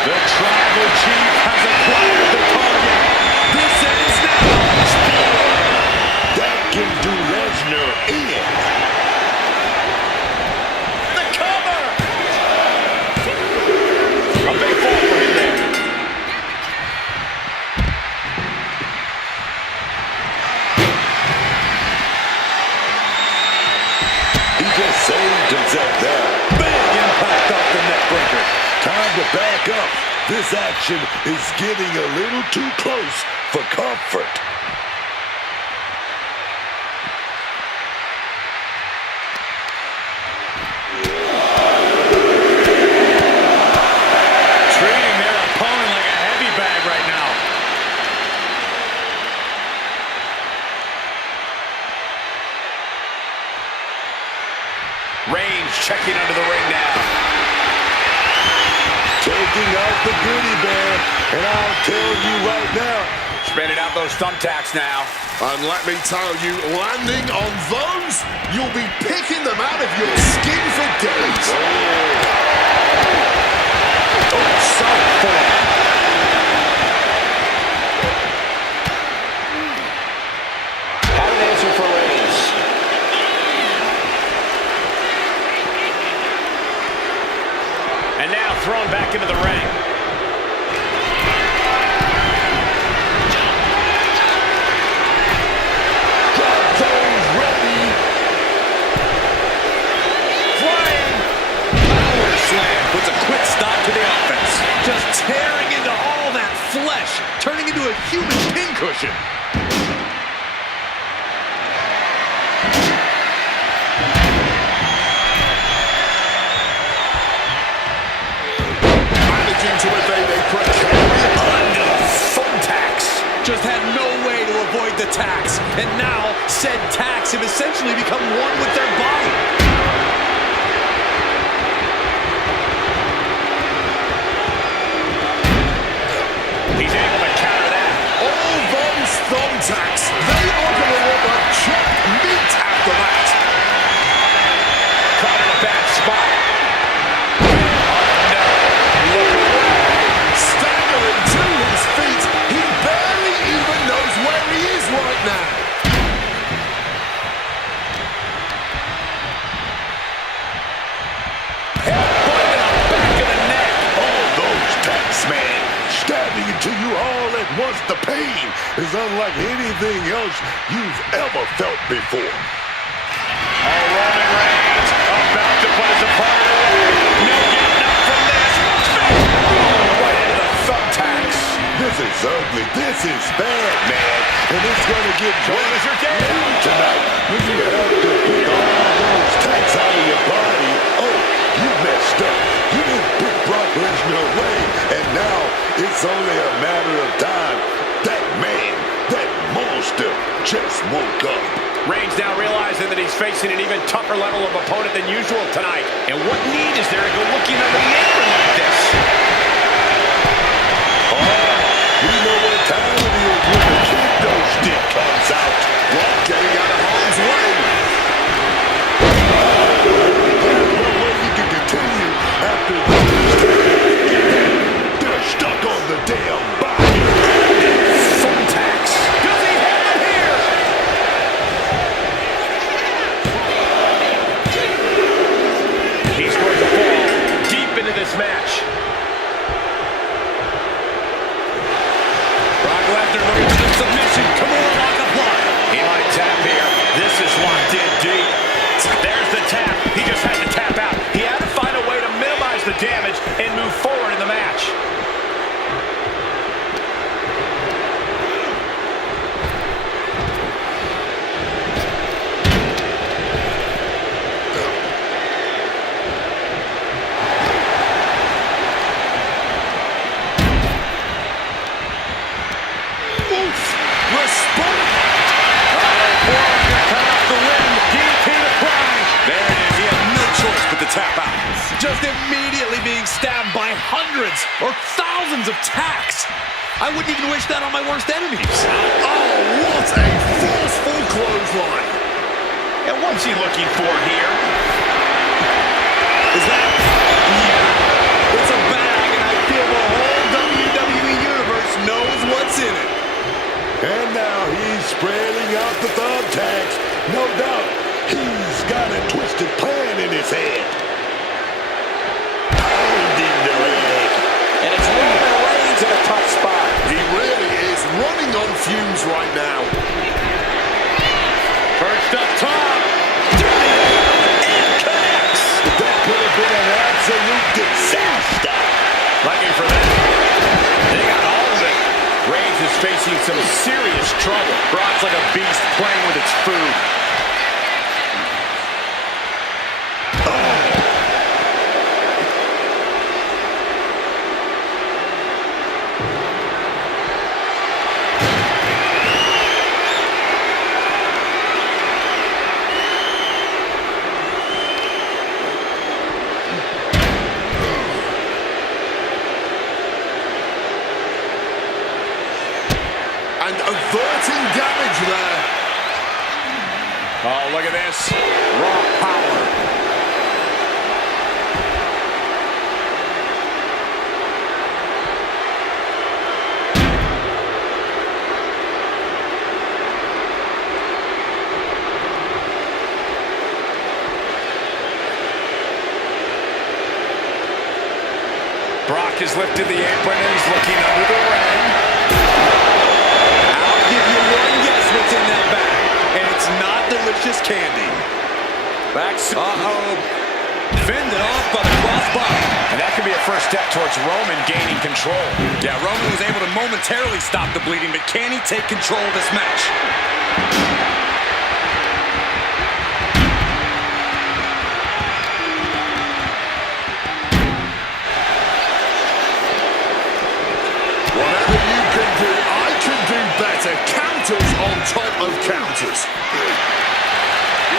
The tribal chief has acquired the target. This ends now. That can do Lesnar in. The cover! A big fall for him there. He just saved himself there. Big impact off the neck breaker. Time to back up. This action is getting a little too close for comfort. Treating their opponent like a heavy bag right now. Reigns checking under the ring now. Taking out the goodie bag, and I'll tell you right now. Spinning out those thumbtacks now. And let me tell you, landing on those, you'll be picking them out of your skin for days. Oh, so full. Had an answer for Reigns. And now thrown back into the ring. Got those ready. Flying. Power slam puts a quick stop to the offense. Just tearing into all that flesh, turning into a human pincushion. To evade a precarious Under thumbtacks. Just had no way to avoid the tacks. And now, said tacks have essentially become one with their body. He's able to counter that. all those thumbtacks. They are going to look like chopped meat after that. Caught in a bad spot. Staggering to his feet. He barely even knows where he is right now. Headbutt in the back of the neck. All those tacks, man. Stabbing into you all at once. The pain is unlike anything else you've ever felt before. Oh, Roman Reigns about to put his opponent away. No getting up from this. Right into the thumbtacks. This is ugly. This is bad, man. And it's going to get worse tonight when you have to pick all those tacks out of your body. Oh, you messed up. You didn't put Brock Lesnar away. And now it's only a matter of time. That man, that monster just woke up. Reigns now realizing that he's facing an even tougher level of opponent than usual tonight. And what need is there to go looking over the apron like this? Oh, you know what time it is when the kid don't stick comes out. Brock getting out of harm's way. There's no way you can continue after this. They're stuck on the damn body. Thumbtacks. Does he have him here? He's going to fall deep into this match. Brock Lesnar looking for the submission. Kimura on the block. He might tap here. This is locked in deep. There's the tap. He just had to tap out. He had to find a way to minimize the damage and move forward in the match. Tap out. Just immediately being stabbed by hundreds or thousands of tacks. I wouldn't even wish that on my worst enemies. Oh, what a forceful clothesline. And what's he looking for here? Is that... Yeah. It's a bag, and I feel the whole WWE Universe knows what's in it. And now he's spreading out the thumbtacks. No doubt, he's got a twisted plan in his head. Pounding the leg. And it's Roman Reigns in a tough spot. He really is running on fumes right now. Perched up top. It connects. That could have been an absolute disaster. Looking for that. They got all of it. Reigns is facing some serious trouble. Brock's like a beast playing with its food. And averting damage there. Oh, look at this. Raw power. Brock has lifted the apron and he's looking under the ring. I'll give you one guess what's in that bag, and it's not delicious candy. Back. Fended off by the crossbody. And that could be a first step towards Roman gaining control. Yeah, Roman was able to momentarily stop the bleeding, but can he take control of this match? Whatever you can do, I can do better. Counters on top of counters.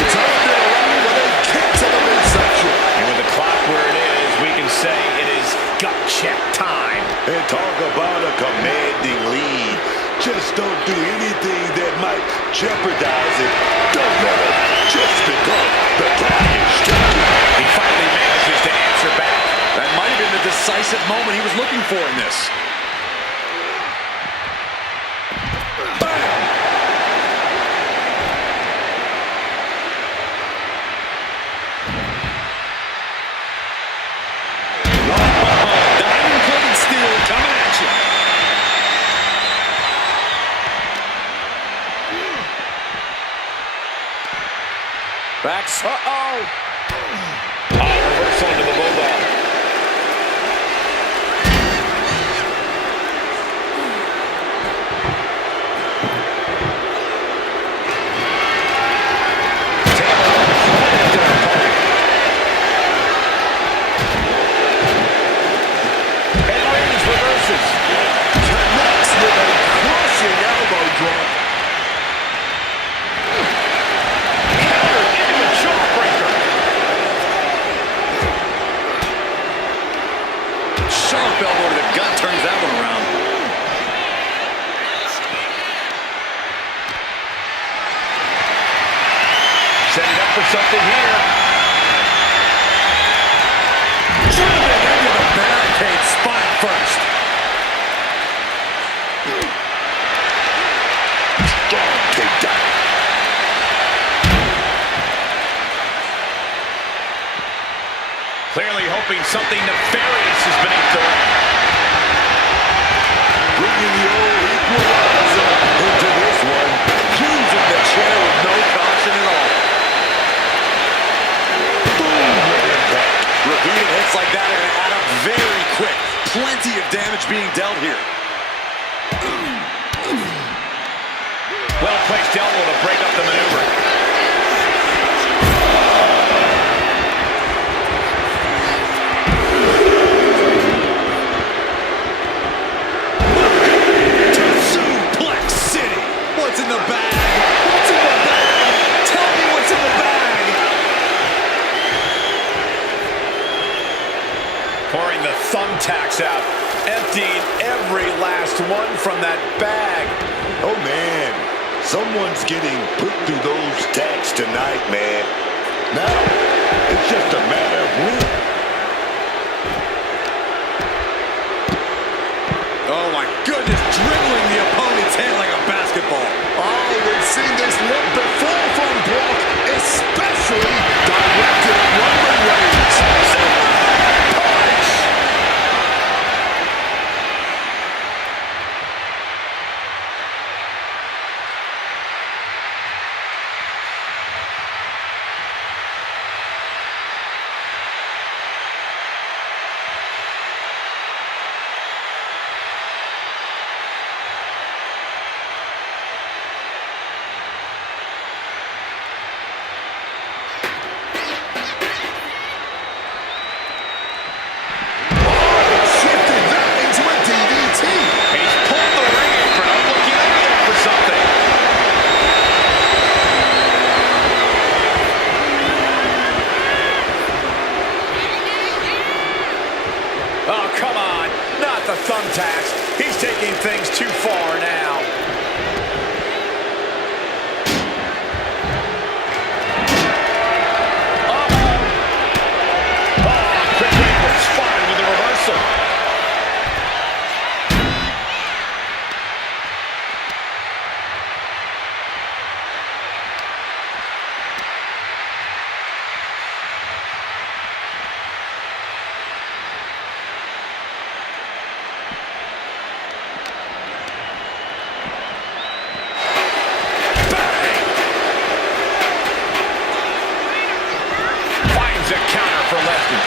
Turned it around with a kick to the midsection. And with the clock where it is, we can say it is gut check time. And talk about a commanding lead. Just don't do anything that might jeopardize it. Don't let it just become the clock is ticking. He finally manages to answer back. That might have been the decisive moment he was looking for in this. Backs. Uh-oh. Reversal into the bulldog. And Reigns reverses. Connects with a crushing elbow drop. Setting up for something here. Driven into the barricade, spine first. Strong takedown. Clearly hoping something nefarious is beneath the ring. Bringing the old equalizer into this one. Using the chair with no caution at all. Boom, what impact. Repeated hits like that are going to add up very quick. Plenty of damage being dealt here. Well-placed elbow to break up the maneuver. What's in the bag? What's in the bag? Tell me what's in the bag. Pouring the thumbtacks out, emptying every last one from that bag. Oh, man. Someone's getting put through those tacks tonight, man. Now, it's just a matter of when. Oh, my goodness. Dribbling the opponent's head like a basketball. Oh, we've seen this look before from Brock, especially directed at Roman Reigns. Punch! Thumbtacks. He's taking things too far now. Quick break, spotted with a reversal. A counter for Lesnar.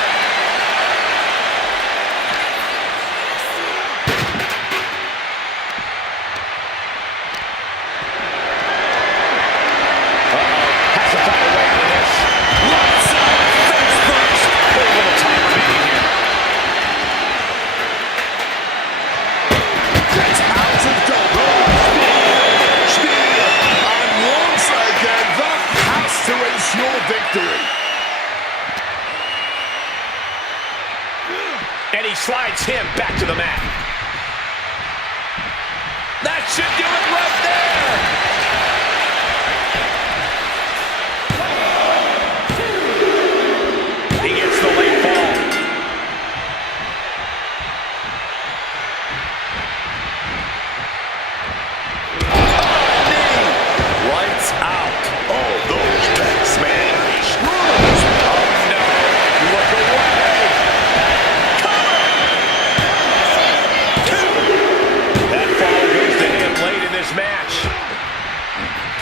Has to find a way out of this. Lights out, face first. A little time remaining here. Gets out of control. Spear. And once again, that has to ensure victory. And he slides him back to the mat. That should do it right there. He gets the late ball. Oh, knee. Lights out. Oh, those tacks, man. Oh, no. Look away. Match.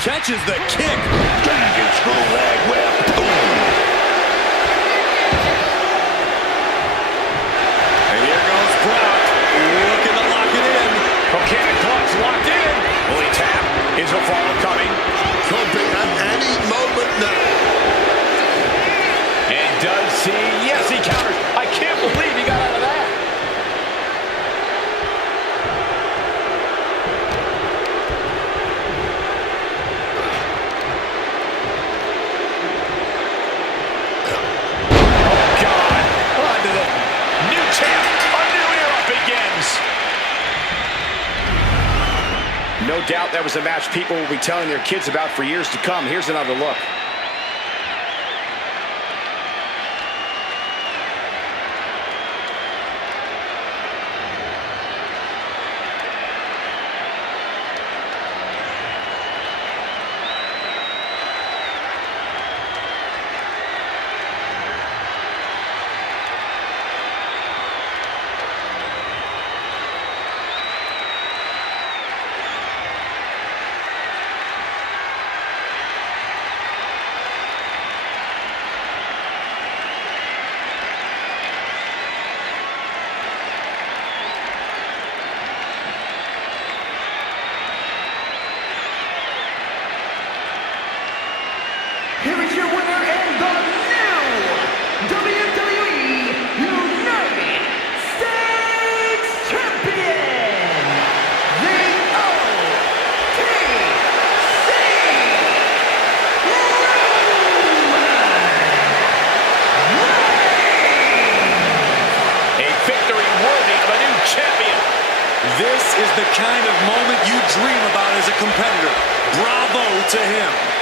Catches the kick. Dragon screw leg whip. And here goes Brock. Looking to lock it in. Okay, the gloves locked in. Will he tap? Is a follow coming? Could be at any moment now. And does he? Yes, he counters. I can't believe he got out of that. No doubt that was a match people will be telling their kids about for years to come. Here's another look. new WWE United States Champion, the A victory worthy of a new champion. This is the kind of moment you dream about as a competitor. Bravo to him.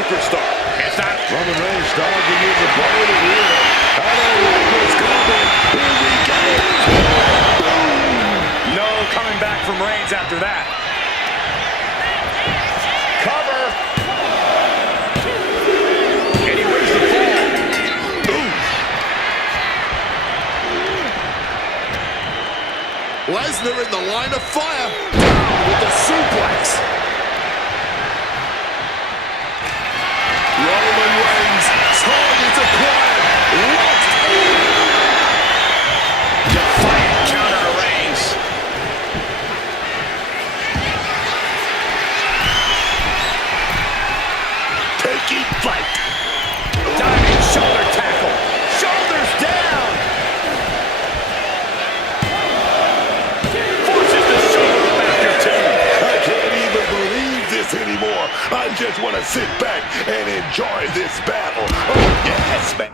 superstar. It's not Roman Reigns starting to use the ball to wheel. I don't like what's coming. Here we go. No coming back from Reigns after that. cover. And he wins the fall. Lesnar in the line of fire. Down with the suplex. Roman Reigns, target acquired. Locked in. Defiant counter to Reigns. Taking flight. Diving shoulder tackle. Shoulders down. Forces the shoulder back to two. I can't even believe this anymore. I just want to sit back and enjoy this battle. Oh, yes, man.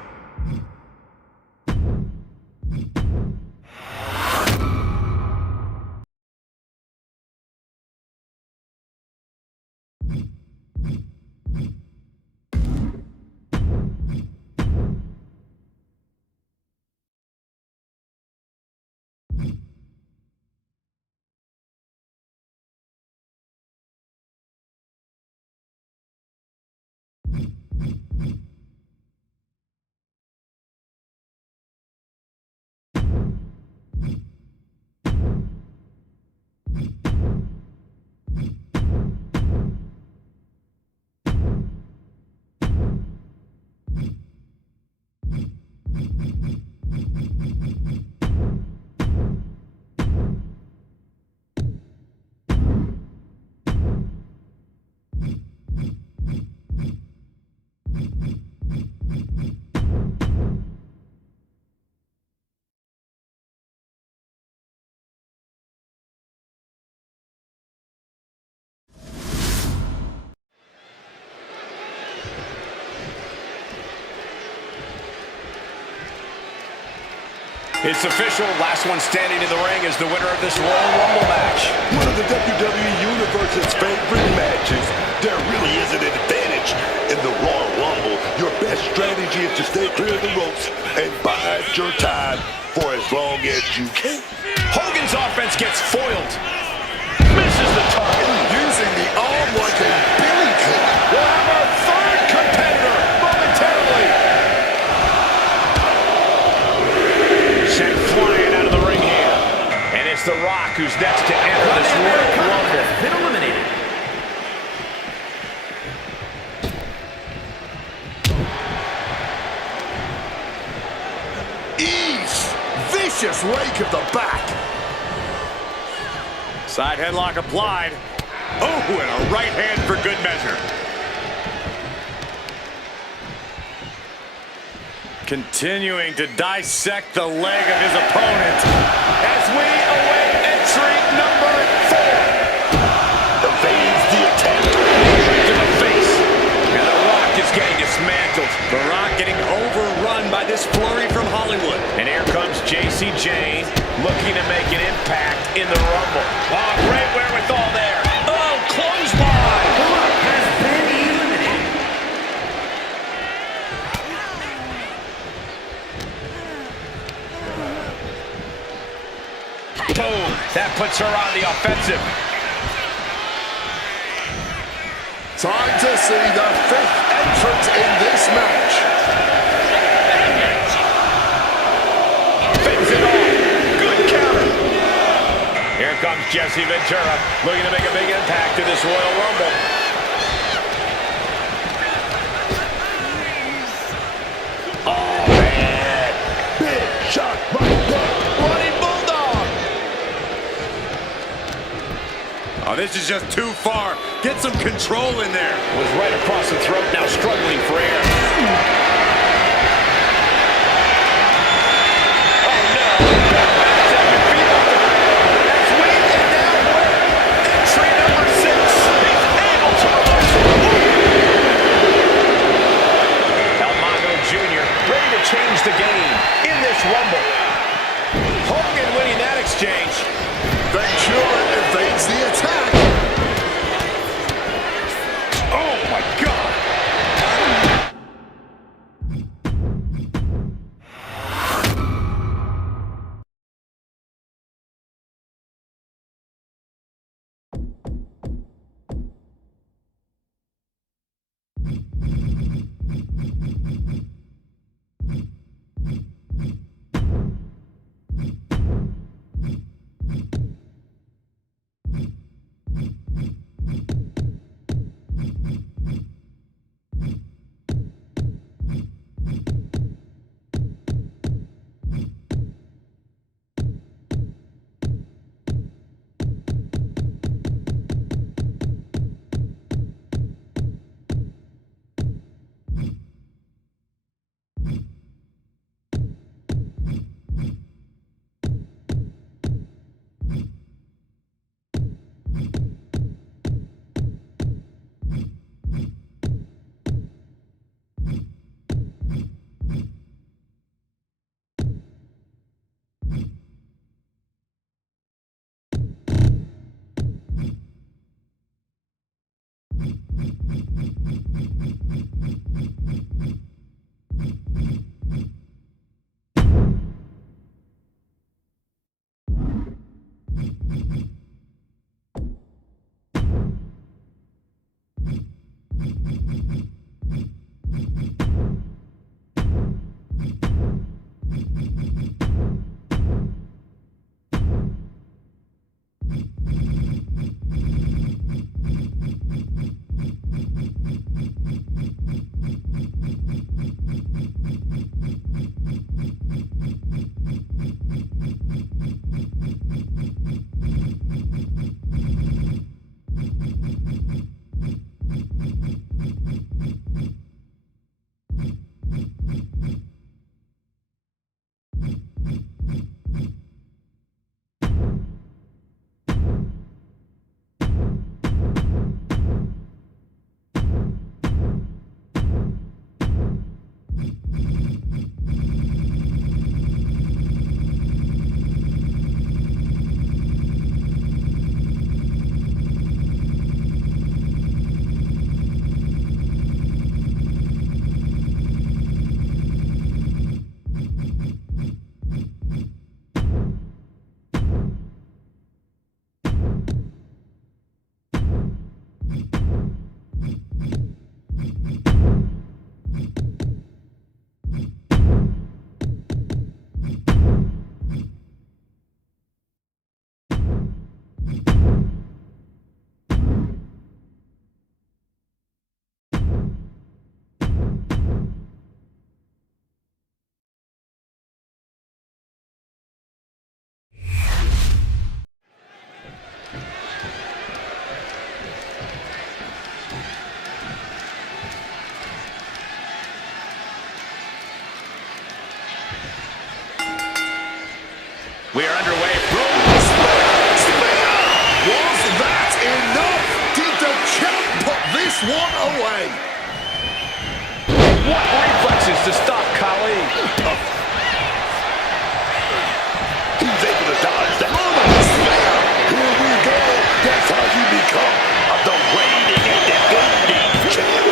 It's official. Last one standing in the ring is the winner of this Royal Rumble match. One of the WWE Universe's favorite matches. There really isn't an advantage in the Royal Rumble. Your best strategy is to stay clear of the ropes and bide your time for as long as you can. Hogan's offense gets foiled. Misses the target. Using the arm like a billy club. We'll have our third competitor momentarily. Sent flying out of the ring here. And it's The Rock who's next to enter this Royal Rumble. Been eliminated. Ease. Vicious rake of the back. Side headlock applied. Oh, and a right hand for good measure. Continuing to dissect the leg of his opponent as we await entry number 4. Evades the attack. To the face. And The Rock is getting dismantled. The Rock getting overrun by this flurry from Hollywood. And here comes JC Jane looking to make an impact in the Rumble. Oh, great wherewithal there. Oh, clothesline. The Rock has been eliminated. Boom. That puts her on the offensive. Time to see the 5th entrant in this match. Fends it off. Good counter. Here comes Jesse Ventura looking to make a big impact in this Royal Rumble. Oh, man. Big shot right there. Running Bulldog. Oh, this is just too far. Get some control in there. Was right across the throat, now struggling for air. Oh, no. Back up your feet off the ground. That's weight and now entry number 6. He's able to reverse it. El Mago Jr. ready to change the game in this Rumble. Hogan winning that exchange. Ventura evades the attack. Oh, my God. We are underway. Was that enough? Did the champ put this one away? What reflexes to stop Khali? He's able to dodge that. Here we go. That's how you become the reigning and defending champ.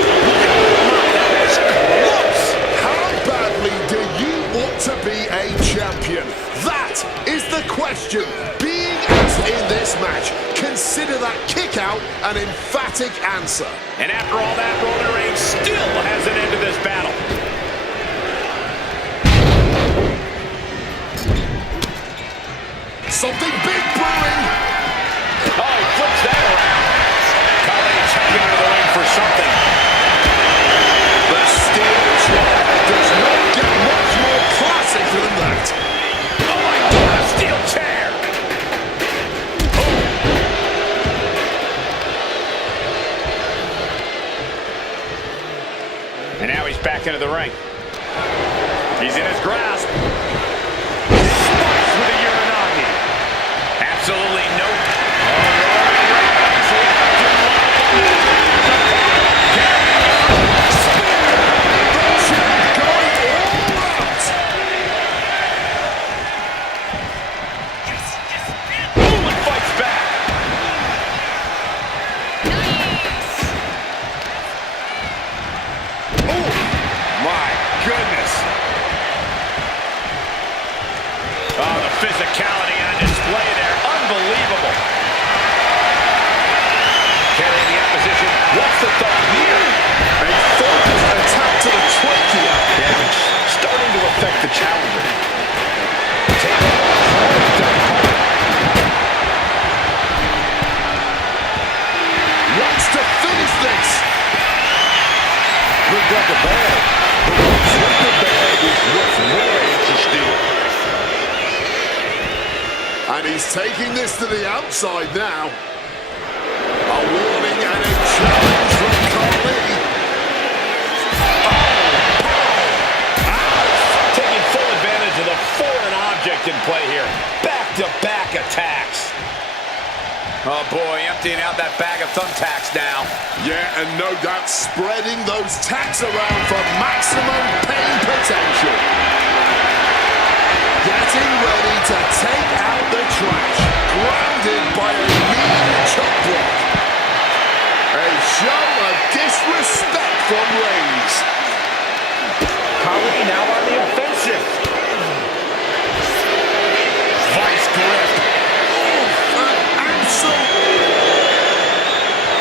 That is close. How badly do you want to be a champion? That is the question. Being asked in this match, consider that kick out an emphatic answer. And after all that, Roman Reigns still hasn't ended this battle. Something big brewing. Oh, he flips that around. Khali checking into the ring for something. The steel trap does not get much more classic than that. Oh my God, a steel chair. And now he's back into the ring. He's in his grasp. Spikes with a Uranagi. Absolutely no. Physicality on display there. Unbelievable. Carrying the opposition. What's the thought here? A focused attack to the trachea. Yeah, starting to affect the challenger. Wants to finish this. Look like a bag. But what's in the bag is what's more interesting. And he's taking this to the outside now. A warning and a challenge from Khali. Taking full advantage of the foreign object in play here. Back-to-back attacks. Oh boy, emptying out that bag of thumbtacks now. Yeah, and no doubt spreading those tacks around for maximum pain potential. Getting ready to take out the trash. Grounded by a mean chop block. A show of disrespect from Reigns. Khali now on the offensive. Vice grip. An absolute.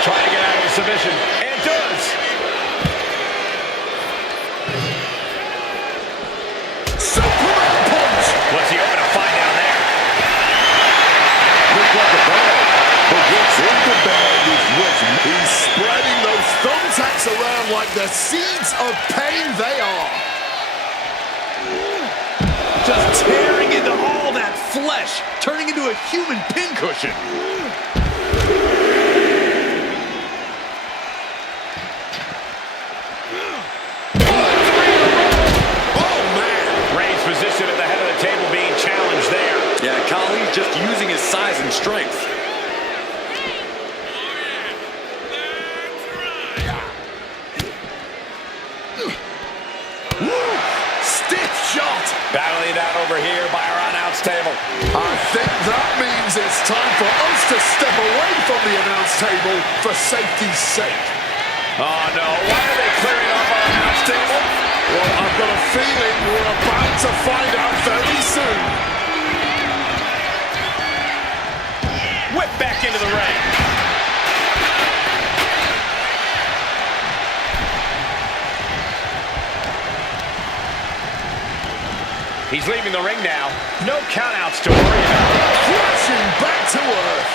Trying to get out of the submission. And does. Superman punch. What's he open to find down there? Look like a bag. But what's in the bag is what's... He's spreading those thumbtacks around like the seeds of pain they are. Just tearing into all that flesh, turning into a human pincushion. Oh, man. Reigns' position at the head of the table being challenged there. Yeah, Khali's just using his size and strength. Stiff shot. Battling it out over here by our announce table. I think that means it's time for us to step away from the announce table for safety's sake. Oh no, why are they clearing off our announce table? Well, I've got a feeling we're about to find out very soon. Whip back into the ring. He's leaving the ring now. No countouts to worry about. Crashing back to earth.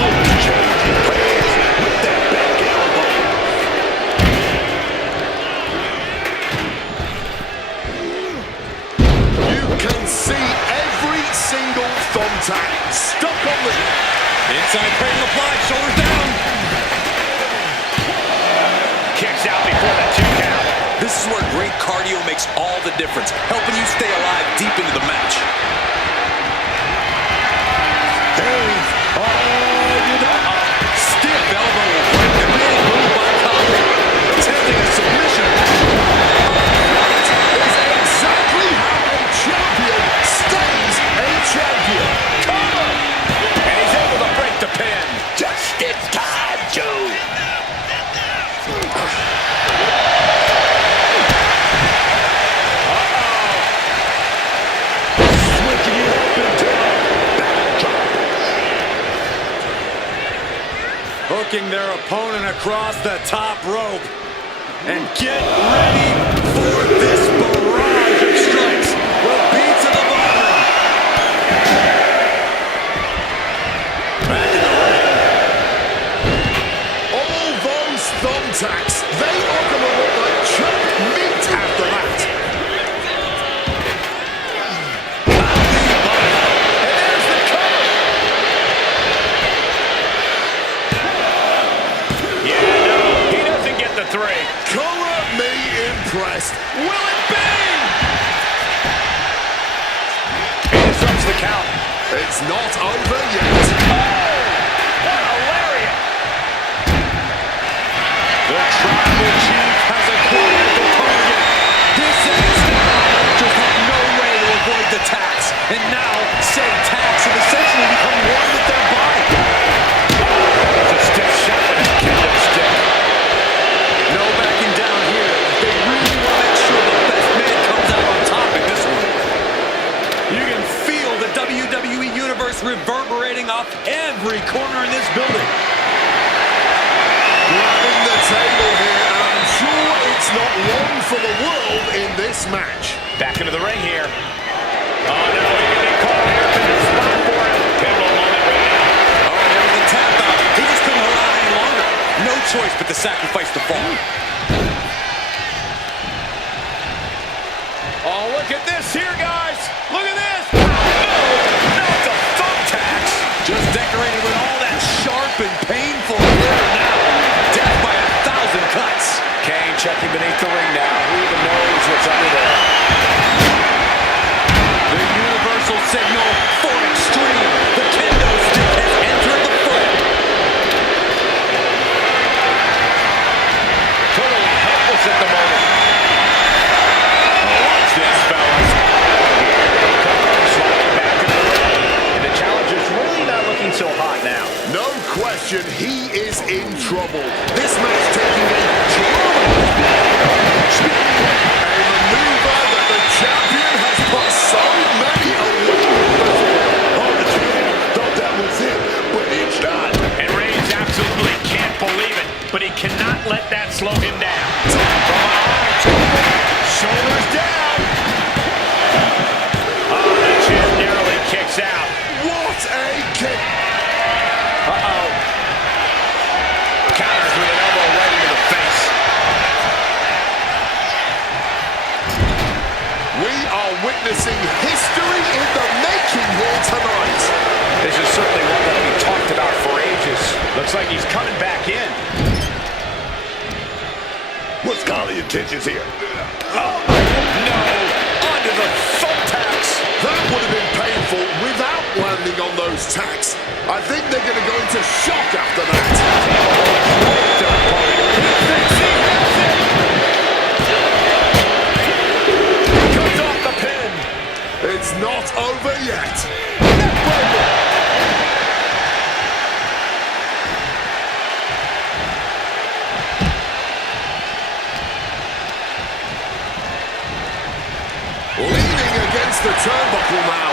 Oh, changing plans with that back elbow. You can see every single thumbtack stuck on the... Inside cradle applied, shoulders down. Kicks out before the 2 count. This is where great Strength cardio makes all the difference, helping you stay alive deep into the match. Stiff elbow will break the big move by Colin. Attempting a submission. That is exactly how a champion stays a champion. Cover! And he's able to break the pin. Just in time, Joe. Switching it up into a backdrop. Hooking their opponent across the top rope. And get ready for this barrage of strikes. Will beat to the bottom. Back in the ring. All those thumbtacks, they are going to look like chopped meat after that. And there's the cover. Yeah, no, he doesn't get the three. Color me impressed. Will it be? He disrupts the count. It's not over yet. What a lariat. The tribal chief has acquired the target. This ends now. Just had no way to avoid the tax. And now, said tax have essentially become one with their body. It's a stiff shot with a kendo stick. No backing down here. They really want to make sure the best man comes out on top in this one. You can feel the WWE Universe reverberating off every corner in this building. Grabbing the table here, and I'm sure it's not one for the world in this match. Back into the ring here. Oh, no, he can be caught here. Bad spot for him. Pivotal moment right now. Oh, there was a tap out. He just couldn't hold on any longer. No choice but to sacrifice the fall. Oh, look at this here, guys. Look at this. No, it's a thumbtacks. Just decorated with all that sharp and painful glitter now. Death by 1,000 cuts. Kane checking beneath the ring now. Who even knows what's under there? The universal signal for extreme. The kendo stick has entered the foot. Totally helpless at the moment. Watch this, fellas. Here they come, sliding back into the ring. And the challenge is really not looking so hot now. No question, he is in trouble. This match taking a dramatic a maneuver that the champion has put so many away before. Undisputed thought that was it, but it's not. And Reigns absolutely can't believe it, but he cannot let that slow him down. Shoulders down. Oh, the champ narrowly kicks out. What a kick! Uh-oh. Counters with an elbow right into the face. We are witnessing history in the making here tonight. This is certainly one that we talked about for ages. Looks like he's coming back in. What's calling your intentions here? Oh, no. Onto the thumbtacks. That would have been painful without landing on those tacks. I think they're going to go into shock after that. Comes off the pin. It's not over yet. Leaning against the turnbuckle now.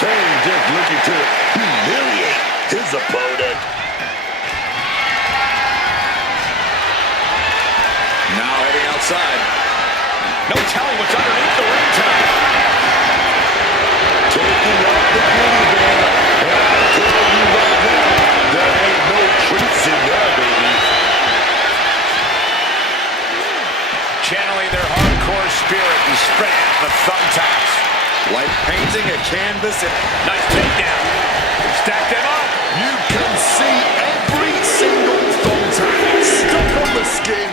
Kane just looking to humiliate his opponent. Now heading outside. No telling what's underneath the ring tonight. Taking off the goodie bag. And I tell you right now, there ain't no treats in there, baby. Channeling their hardcore spirit and spreading out the thumbtacks. Like painting a canvas. Nice takedown. Stack them up. You can see every single thumbtack stuck on the skin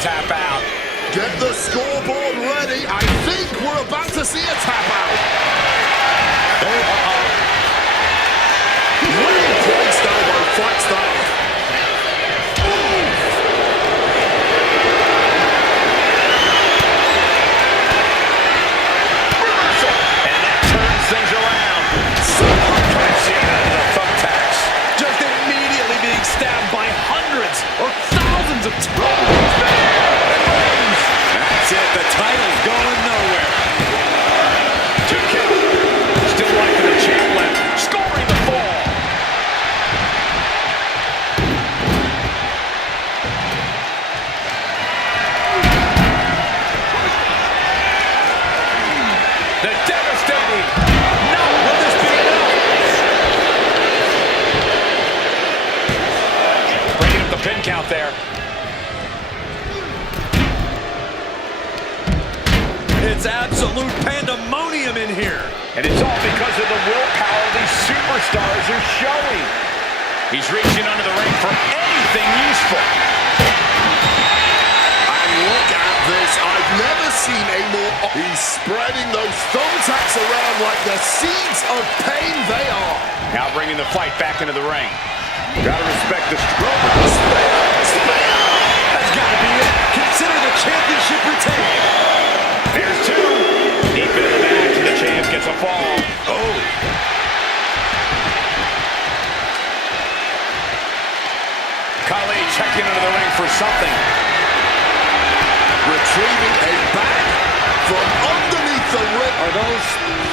tap out. Get the scoreboard ready. I think we're about to see a tap out. Well placed elbow, fight style. And that turns things around. Cena into the thumbtacks. Just immediately being stabbed by hundreds or thousands of times. That's it. The title's going nowhere. 2 count. Still life in the champ left. Scoring the fall. The devastating. No, will this be enough? Breaking up the pin count there. It's absolute pandemonium in here. And it's all because of the willpower these superstars are showing. He's reaching under the ring for anything useful. And look at this. I've never seen a more... He's spreading those thumbtacks around like the seeds of pain they are. Now bringing the fight back into the ring. Gotta respect the stroke. That's got to be it. Consider the championship retained. There's 2. Deep into the match, and the champ gets a fall. Oh. Kali checking into the ring for something. Retrieving a bag from underneath the ring. Are those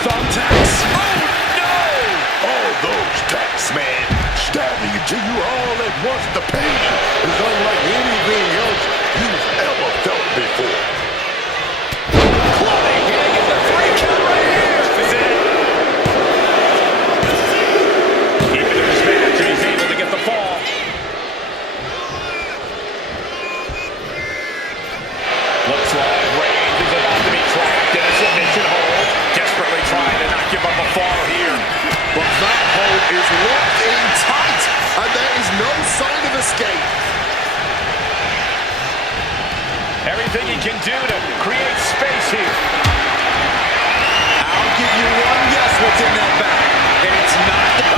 thumbtacks? Oh, no! All those tacks, man. Stabbing into you all at once. The pain is unlike anything else you've ever felt before. Clubbing. Here they get the 3 count right here. This is it. Deep into this match, and he's able to get the fall. Looks like Reigns is about to be trapped in a submission hold. Desperately trying to not give up a fall here. But that hold is locked in tight, and there is no sign of escape. Everything he can do to create space here. I'll give you one guess what's in that bag. And it's not the...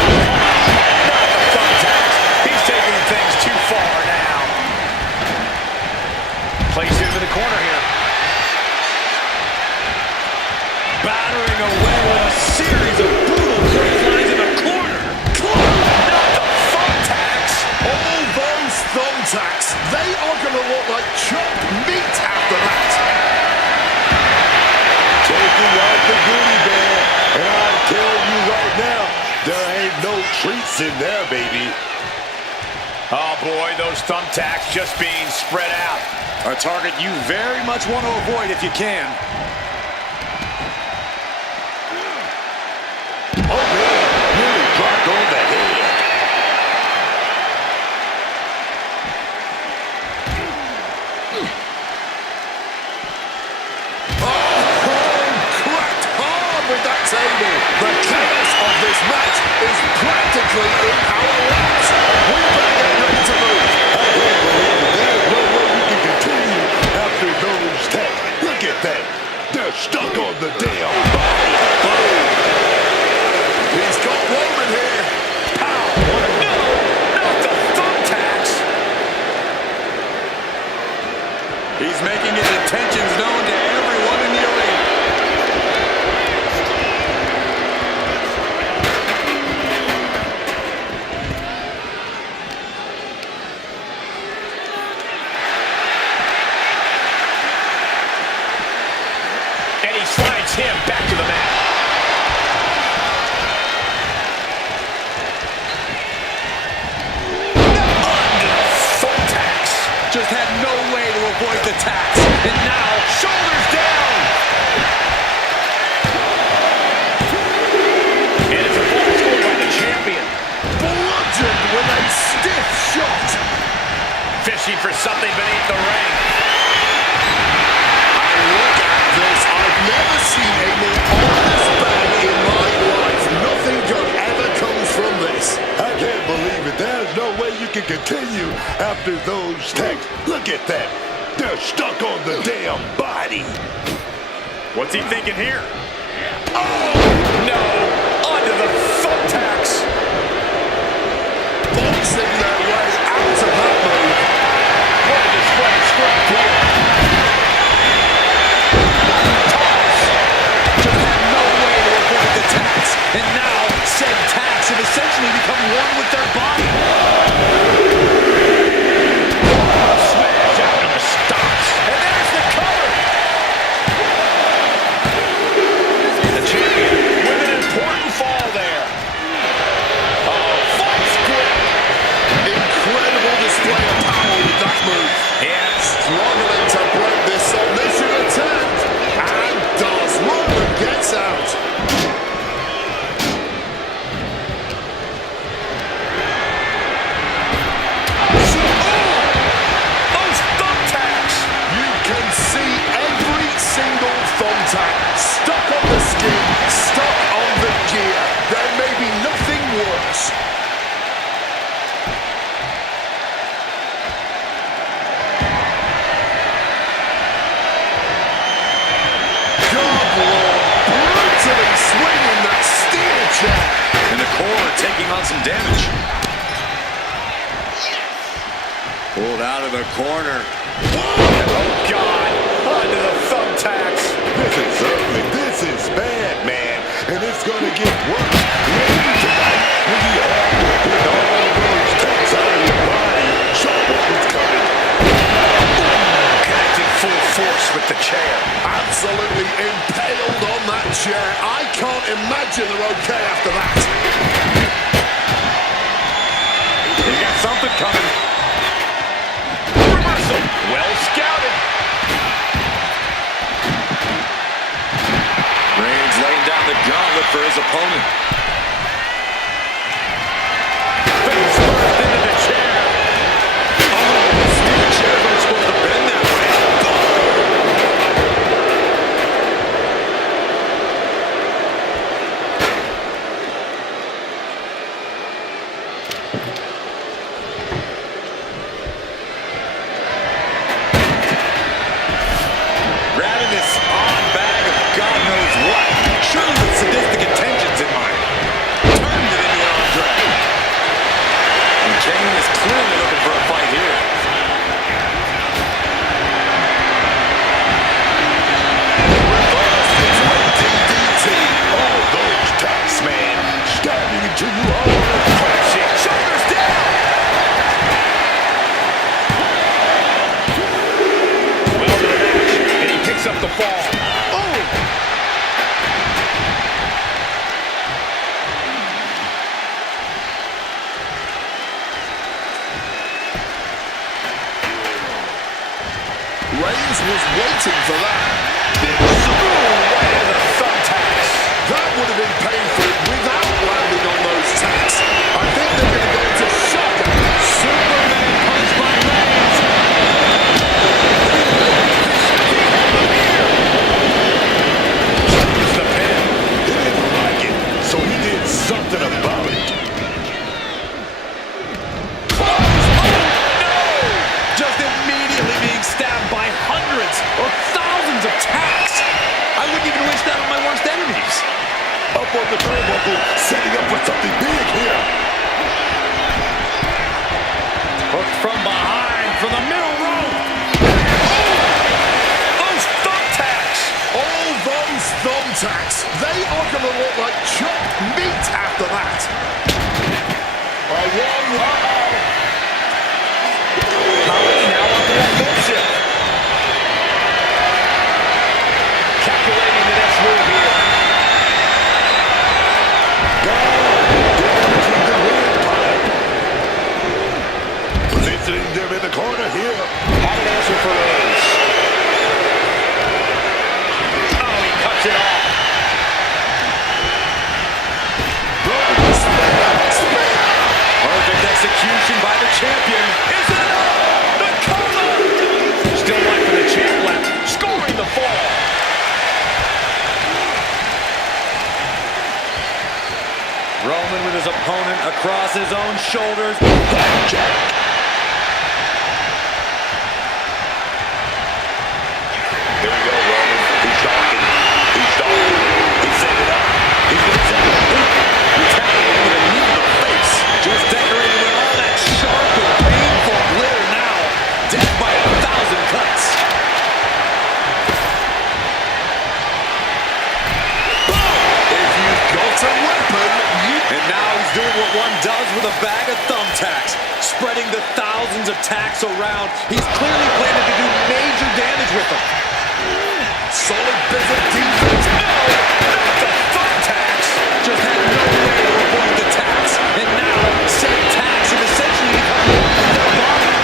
Not the thumbtacks. He's taking things too far now. Placed into the corner here. Battering away with a series of brutal clotheslines in the corner. Not the thumbtacks. All those thumbtacks, they are going to look like chopped meat after that. Taking out the goodie bag. And I tell you right now, there ain't no treats in there, baby. Oh boy, those thumbtacks just being spread out. A target you very much want to avoid if you can. Oh, man, really dropped on the head. Cracked hard with that table. The chaos of this match is practically in our laps. We better get ready to move. I can't believe it. There's no way you can continue after those tacks. Look at that. They're stuck on the damn body. He's got Roman here. Pow! No! Not the thumbtacks! He's making his intentions known to everyone in the arena. And he slides him back to the mat. Under the thumbtacks. Just had no way to avoid the tax. And now, Shoulders down. And it's a fall scored by the champion. Bludgeoned with a stiff shot. Fishing for something beneath the ring. And look at this. I've never seen a more honest bag in my life. Nothing good ever comes from this. I can't believe it. There's no way you can continue after those tacks. Look at that. They're stuck on the damn body. What's he thinking here? No, onto the thumbtacks. Boxing their way out of that move. What a display of strength here. Toss. Just had no way to avoid the tax. And now, said tax have essentially become one with their body. Smash out and stops. And there's the cover. The champion with an important fall there. Vice grip. Incredible display of power with that move. Yeah. Struggling to break this submission attempt. And does. Roman gets out. Those thumbtacks. You can see every single thumbtack stuck on the skin, stuck on the gear. There may be nothing worse. God, Lord, brutally swinging that steel chair. And the core taking on some damage. Pulled out of the corner. Oh, God. Onto the thumbtacks. This is ugly. This is bad, man. And it's gonna get worse later tonight when you have to put all those tanks out of your body. Show what was coming. Connecting full force with the chair. Absolutely impaled on that chair. I can't imagine they're okay after that. He's got something coming. Reversal. Well scouted. Reigns laying down the gauntlet for his opponent. Face first into the chair. Oh, steel chairs aren't supposed to bend that way. Grabbing this on bag of God knows what. Surely with sadistic intentions in mind. Turned it into an arm drag. And Kane is clearly looking for a fight here. All those tanks, man. Stabbing into you all. Crashing. Shoulders down. Well to the match. And he picks up the fall. Reigns was waiting for that. Right into the thumbtacks. That would have been painful without landing on those tacks. I think they're going to go into shock. Superman punch by Reigns. Choose the pin. He didn't like it, so he did something about it. Just immediately being stabbed by hundreds or thousands of tacks. I wouldn't even wish that on my worst enemies. Up on the turnbuckle, setting up for something big here. Hooked from behind, from the middle rope. Those thumbtacks. All those thumbtacks, they are going to look like chopped meat after that. Now onto that bullshit. Calculating the next move here. Positioning them in the corner here. Had an answer for Reigns. Oh, he cuts it off. Perfect execution by the champion. Is it enough? The cover. Still one for the champ left. Scoring the fall. Roman with his opponent across his own shoulders. does with a bag of thumbtacks, spreading the thousands of tacks around. He's clearly planning to do major damage with them. Solid bit of defense. No, not the thumbtacks. Just had no way to avoid the tacks. And now, said tacks have essentially become their body.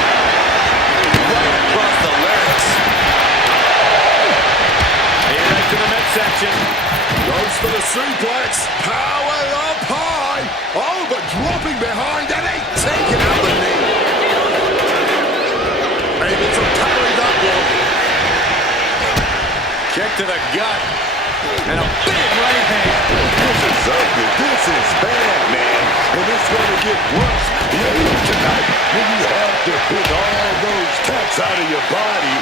Right across the larynx. Here right to the midsection. Goes for the suplex. Power up high. Oh, but dropping behind and he taking out the knee. Able to parry that one. Kick to the gut. And a big right hand. This is ugly. This is bad, man. And it's going to get worse later tonight when you have to pick all those tacks out of your body.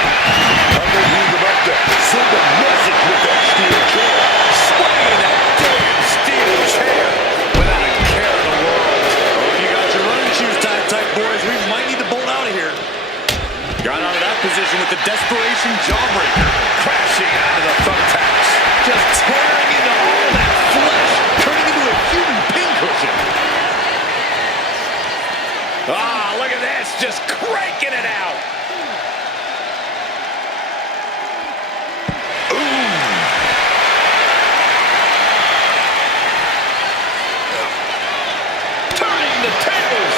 I think he's about to send a message with that steel chair. Swinging that damn steel chair without a care in the world. If you got your running shoes tied tight, boys, we might need to bolt out of here. Got out of that position with the desperation jawbreaker. Crashing onto the thumbtacks. Just tearing into all that flesh, turning into a human pincushion. Ah, look at this. Just cranking it out. Turning the tables.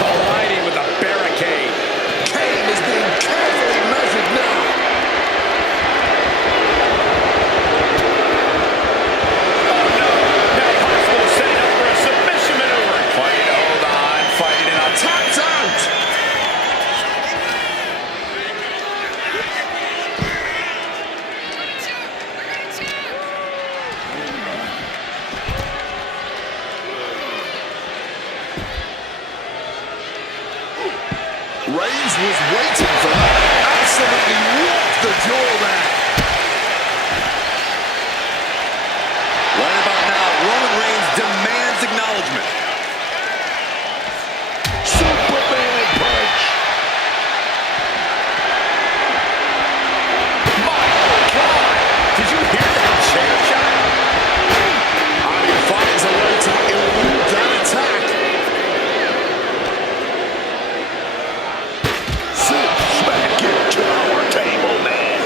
Colliding with a barricade. Kane is being carefully measured now. Oh no. Now possible setting up for a submission maneuver. Fight, hold on. Fighting on top. Tapped out. Reigns was waiting for that. Absolutely rocked the jaw there. Right about now, Roman Reigns demands acknowledgement. Superman punch. My God. Did you hear that chair shot? And he finds a way to elude that attack. Sit smack into our table, man.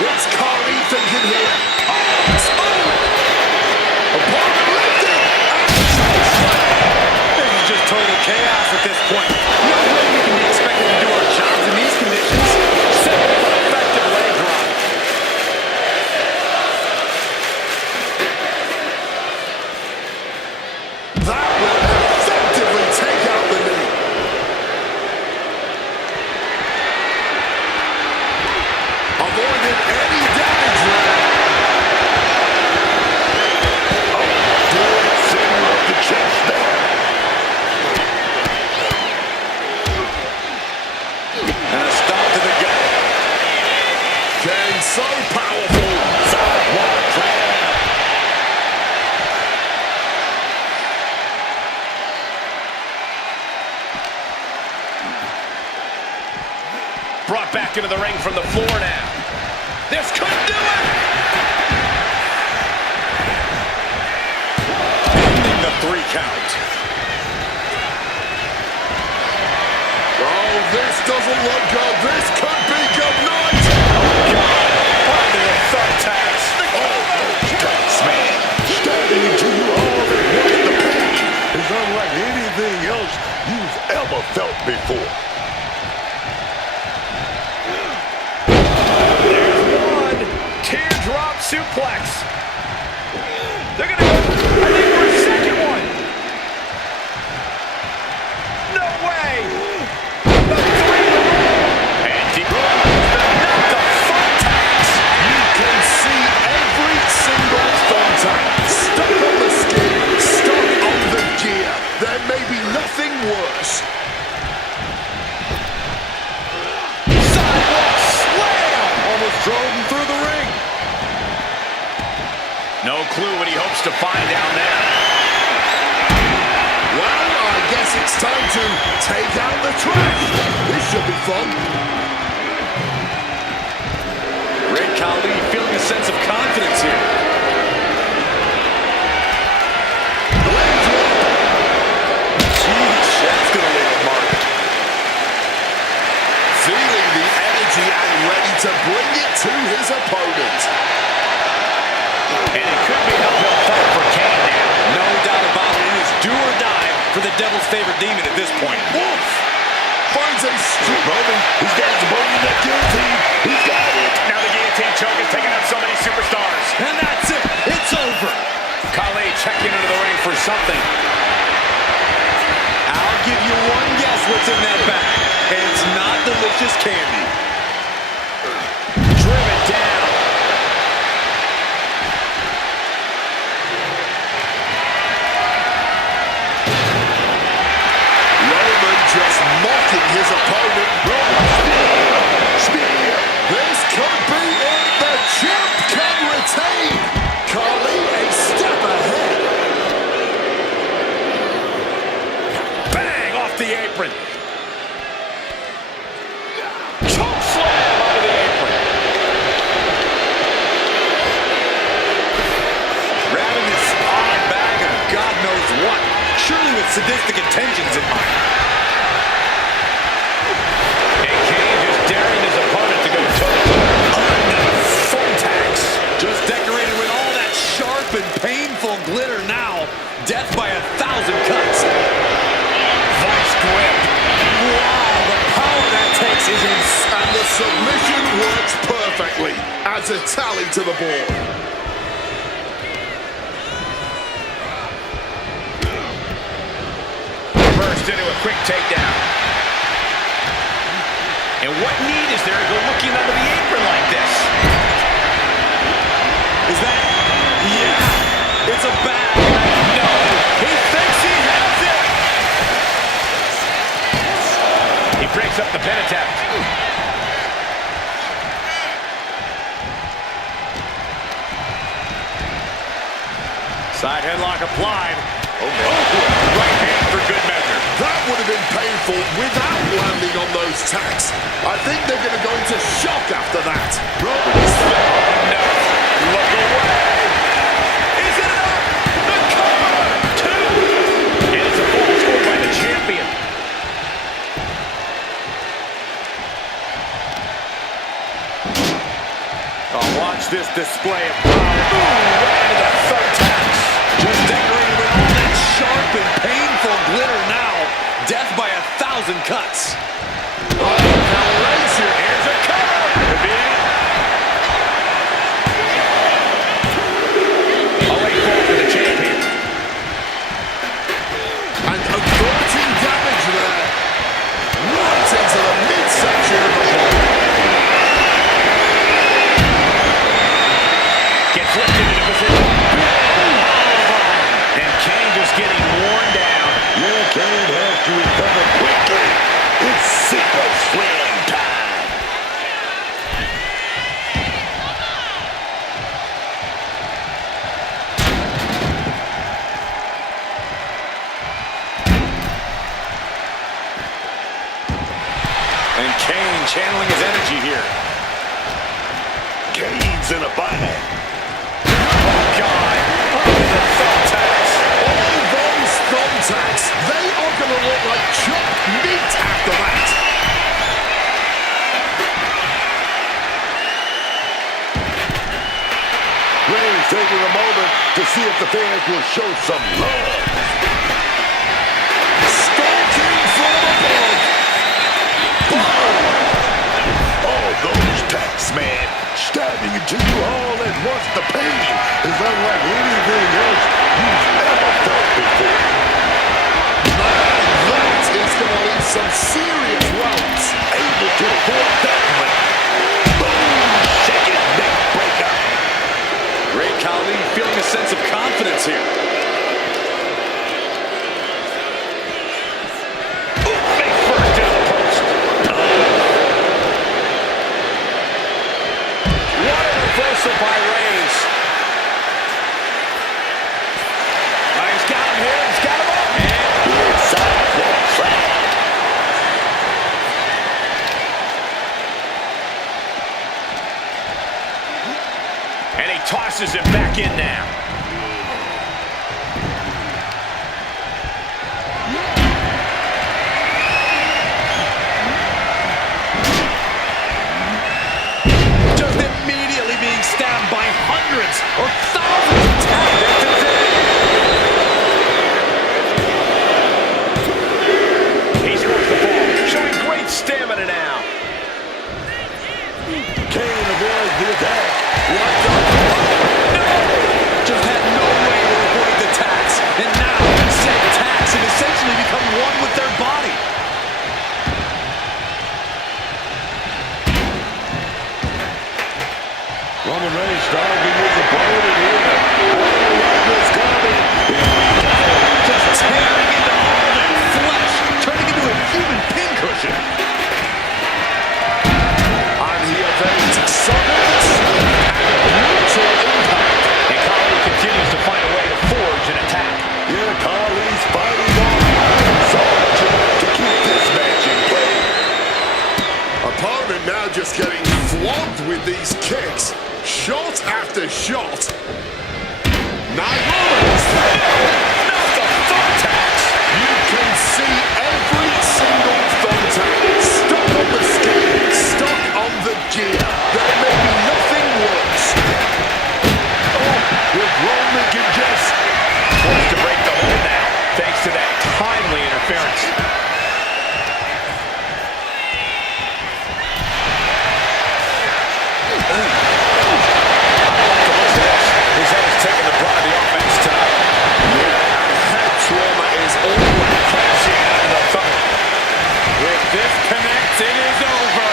What's Khali thinking here? Oh, it's Opponent lifted. This is just total chaos at this point. No way we can be expected to do our jobs in these conditions. Simple but effective leg drop. That will effectively take out the knee. Avoided any damage there. Good center of the chest there. And a stomp to the gut. Kane so powerful. Sidewalk trap. Brought back into the ring from the floor now. This could do it! Ending the 3 count. Oh, this doesn't look good. This could be good night. Onto the thumbtacks. Tacks, man. Stabbing into you all at once. The pain is unlike anything else you've ever felt before. There's one. Teardrop suplex. They're going to go, I think, for a second one. No way. The 3 in a row. And deep. Not the thumbtacks. You can see every single thumbtack stuck on the skin, stuck on the gear. There may be nothing worse. Sidewalk slam. Almost drove him through the ring. No clue what he hopes to find down there. Well, I guess it's time to take out the trash. This should be fun. Great Khali feeling a sense of confidence here. Jeez, that's gonna leave a mark. Feeling the energy and ready to bring it to his opponent. And it could be uphill fight for Kane now. No doubt about it. It is do or die for the devil's favorite demon at this point. Wolf finds a strip. Roman, he's got his opponent in that guillotine. He's got it. Now the guillotine choke is taking out so many superstars. And that's it. It's over. Khali checking into the ring for something. I'll give you one guess what's in that bag. And it's not delicious candy. Driven down. Roman just mocking his opponent. Spear. This could be it. The champ can retain. Khali a step ahead. Bang! Off the apron. Choke slam onto the apron. Grabbing this odd bag of God knows what. Surely with sadistic intentions in mind. And Kane just daring his opponent to go toe-to-toe. Thumbtacks. Just decorated with all that sharp and painful glitter now. Death by 1,000 cuts. Vice grip. Wow, the power that takes is insane. And the submission works perfectly. Adds a tally to the board. Burst into a quick takedown. And what need is there to go looking under the apron like this? Is that? Yeah, it's a bag. No, he thinks he has it. He breaks up the pin attempt. Side headlock applied. Right hand for good measure. That would have been painful without landing on those tacks. I think they're going to go into shock after that. Roman is No. Look away. Is it enough? The cover. Two. And it's a full score by the champion. Oh, watch this display of power. Ooh, right into the thumbtacks. Just decorated with all that sharp and painful glitter now. Death by 1,000 cuts. Hellraiser. Here's a cover. Could be it. A late fall for the champion. and averting damage there. Right into the midsection of the body. Gets lifted into position. And Kane just getting worn down. Yeah, Kane has to recover quickly. It's Super Slam time. And Kane channeling his energy here. Kane's in a bind. God. The thumbtacks. All those thumbtacks, they are going to look like chopped meat after that. Reigns taking a moment to see if the fans will show some love. Stalking from above. All those tacks, man, stabbing into you all at once. The pain is unlike anything else you've ever felt before. Man, that is going to leave some serious welts. Able to avoid that one. Boom! Shaking neck breaker. Great Khali feeling a sense of confidence here. Big first into the post. What a reversal by Reigns. He's got him here. He's got him up. Inside the trap. just getting flogged with these kicks. Shot after shot. Not the thumbtacks. You can see every single thumbtack stuck on the skin, stuck on the gear. There may be nothing worse. If Roman can just... Forced to break the hold now, thanks to that timely interference. His head is taking the brunt of the offense tonight. Yeah, and head trauma is always Crashing out of the thumb. If this connects, it is over.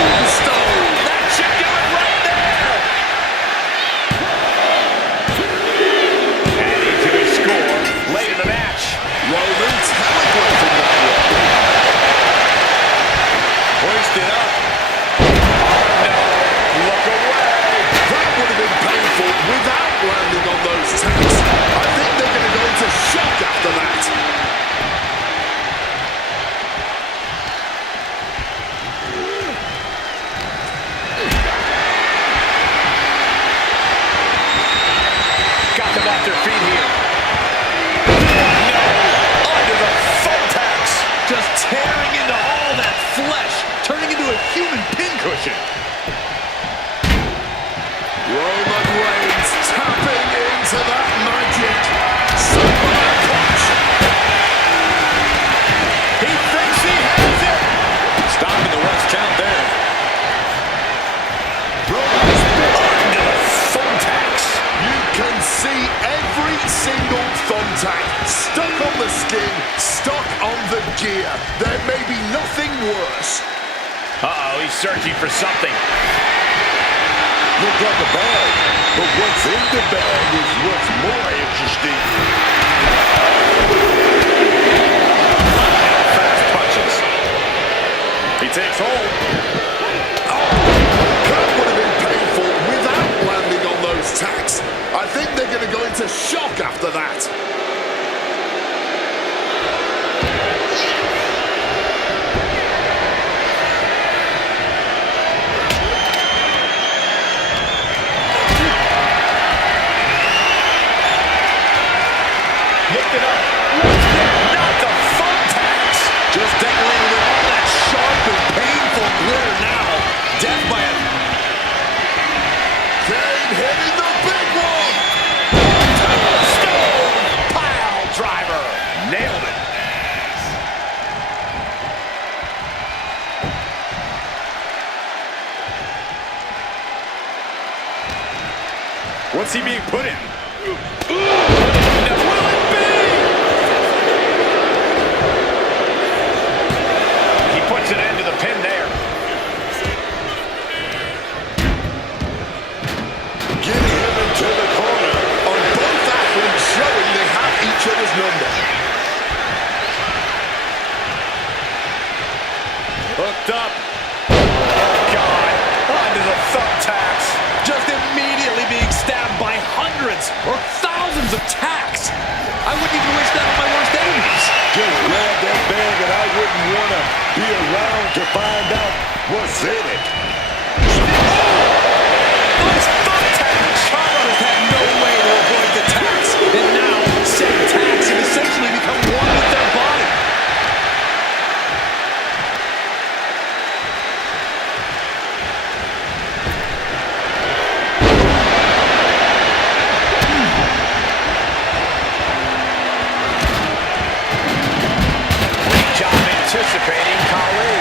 tombstone. That should do it right there. Adding to his score late in the match. Roman telegraphing that one. Hoisted up. Oh no, look away. That would have been painful without landing on those tags. I think they're going to go into shock after that. Got them off their feet here. No, under the thumbtacks. Just tearing into all that flesh, turning into a human pincushion. Roman Reigns tapping into that magic. Superman punch. He thinks he has it. Stopping the West count there. Under the thumbtacks. You can see every single thumbtack stuck on the skin, stuck on the gear. There may be nothing worse. Uh-oh, he's searching for something. Look like a bag, but what's in the bag is what's more interesting. Fast punches. He takes hold. That would have been painful without landing on those tacks. I think they're going to go into shock after that. Lifted up. Not the thumbtacks. Just decorating with all that sharp and painful glitter now. Death by a... Kane hitting the big one. Stone pile driver. Nailed it. What's he being put in? Now will it be? He puts an end to the pin there. Getting him into the corner. On both athletes showing they have each other's number. Hooked up. Oh, God. Onto the thumbtacks. Just immediately being stabbed by hundreds or thousands of tacks. I wouldn't even wish that on my worst enemies. Just grab that bag and I wouldn't want to be around to find out what's in it. Those thumbtacks. Charlo has had no way to avoid the tacks. And now, said tacks have essentially become one with their body. Great job anticipating Khali.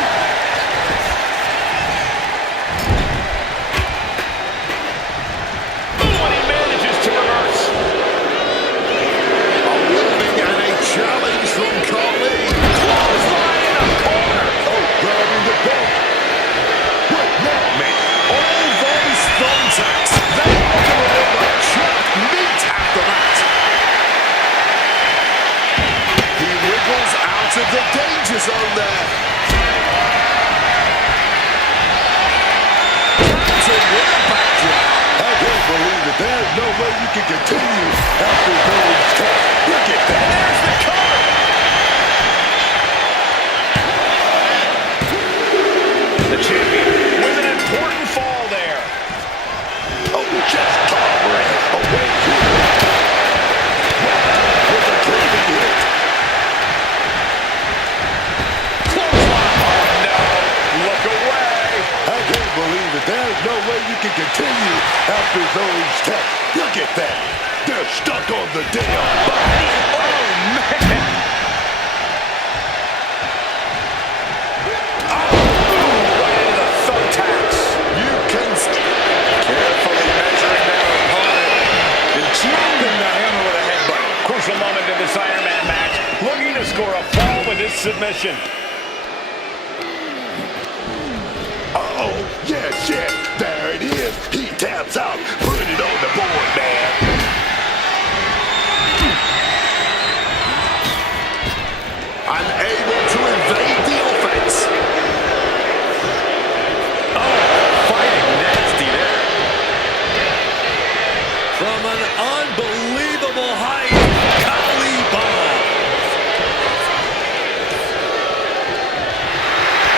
When he manages to reverse. A warning and a challenge from Khali. Clothesline in the corner. Oh, grabbing the belt. What now, man? All those thumbtacks. They are going to look like chopped meat after that. He wiggles out of the danger zone there. Captain with a backdrop. I can't believe it. There's no way you can continue after those taps. Look at that. There's the cover. The champion with an important fall there. Oh, just covering away here. With a clean hit. Clothesline. Oh, no. Look away. I can't believe it. There's no way you can continue after those taps. Look at that. They're stuck on the damn body. Oh, man. Right into the thumbtacks. You can... Carefully measuring their opponent and dropping the hammer with a headbutt. Crucial moment in this Iron Man match. Looking to score a fall with this submission. Oh, yes, yes. There it is. He taps out. Put it on the board, man. Unable to evade the offense. Fighting nasty there. From an unbelievable height, Kali bomb.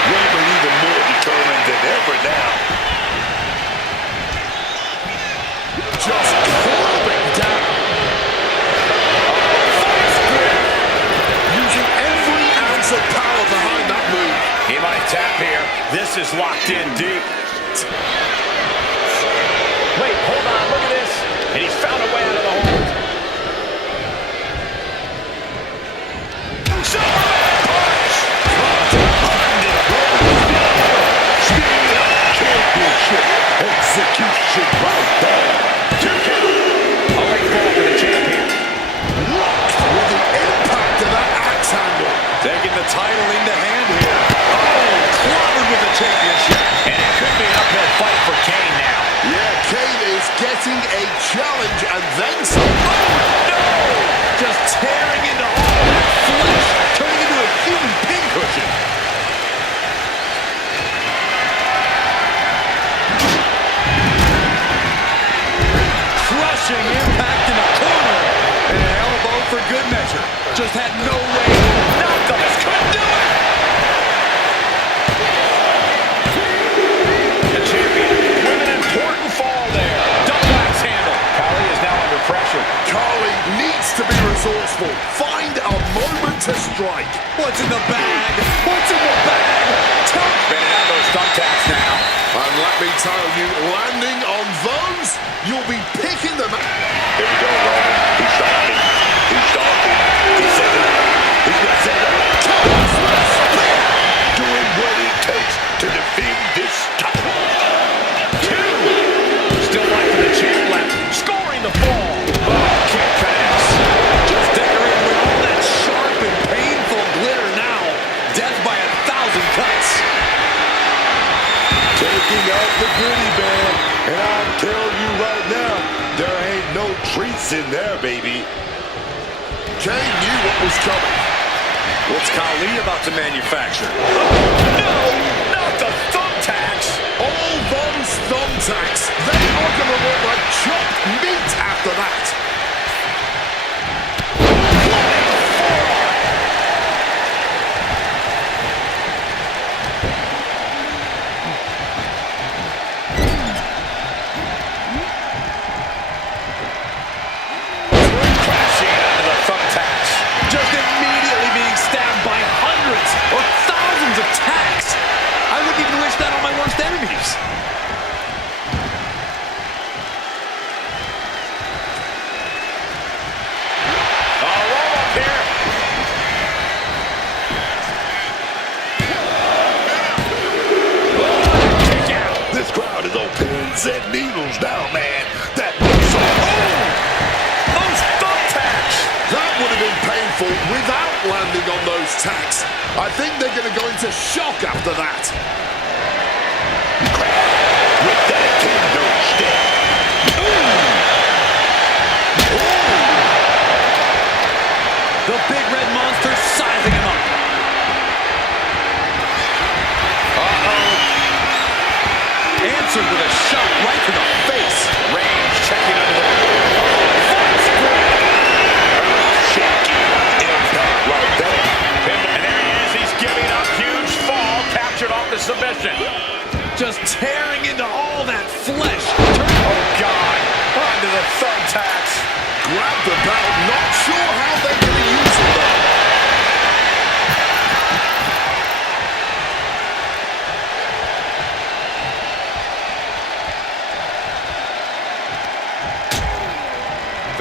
Roman even more determined than ever now. Just clubbing down. Using every ounce of power behind that move. He might tap here. This is locked in deep. Wait, hold on, look at this. And he's found a way out of the hold. Superman punch! Championship execution right there. 2 count. A late fall for the champion. With the impact of that axe handle. Taking the title into hand here. Oh, clobbered with the championship. And it could be an uphill fight for Kane now. Yeah, Kane is getting a challenge and then some. Oh, no! Just tearing into all that flesh, turning into a human pincushion. Crushing impact in the corner. And an elbow for good measure. Just had no way. Not the just couldn't do it. The champion with an important fall there. Double axe handle. Kali is now under pressure. Carly needs to be resourceful. Find a moment to strike. What's in the bag? What's in the bag? Spinning out those thumbtacks now. And let me tell you, landing on those, you'll be picking them up. Here we go, Roman. He's stalking. He's stalking. He's setting up. He's going to set up. Doing what it takes to defend this title. 2. Still life for the champ left. Scoring the fall. Oh, kick connects. Just decorated with all that sharp and painful glitter now. Death by 1,000 cuts. Taking out the goodie bag. And I'm telling you right now, there ain't no treats in there, baby. Kane knew what was coming. What's Kali about to manufacture? No, not the thumbtacks. All those thumbtacks, they are going to look like chopped meat after that. Crashing into the thumbtacks. Just immediately being stabbed by hundreds or thousands of tacks. I wouldn't even wish that on my worst enemies. Roll up here. Kick out. This crowd is on pins and needles now, man. That looks so Those thumbtacks. That would have been painful without landing on those tacks. I think they're going to go into shock after that. with that kendo stick. The big red monster sizing him up. Answered with a shot right to the face. Range checking under the Shaky impact right there. And there he is. He's giving up. Huge fall. Captured off the submission. Just tearing into all that flesh. Oh, God. Onto the thumbtacks. Grab the belt, not sure how they're going to use it though.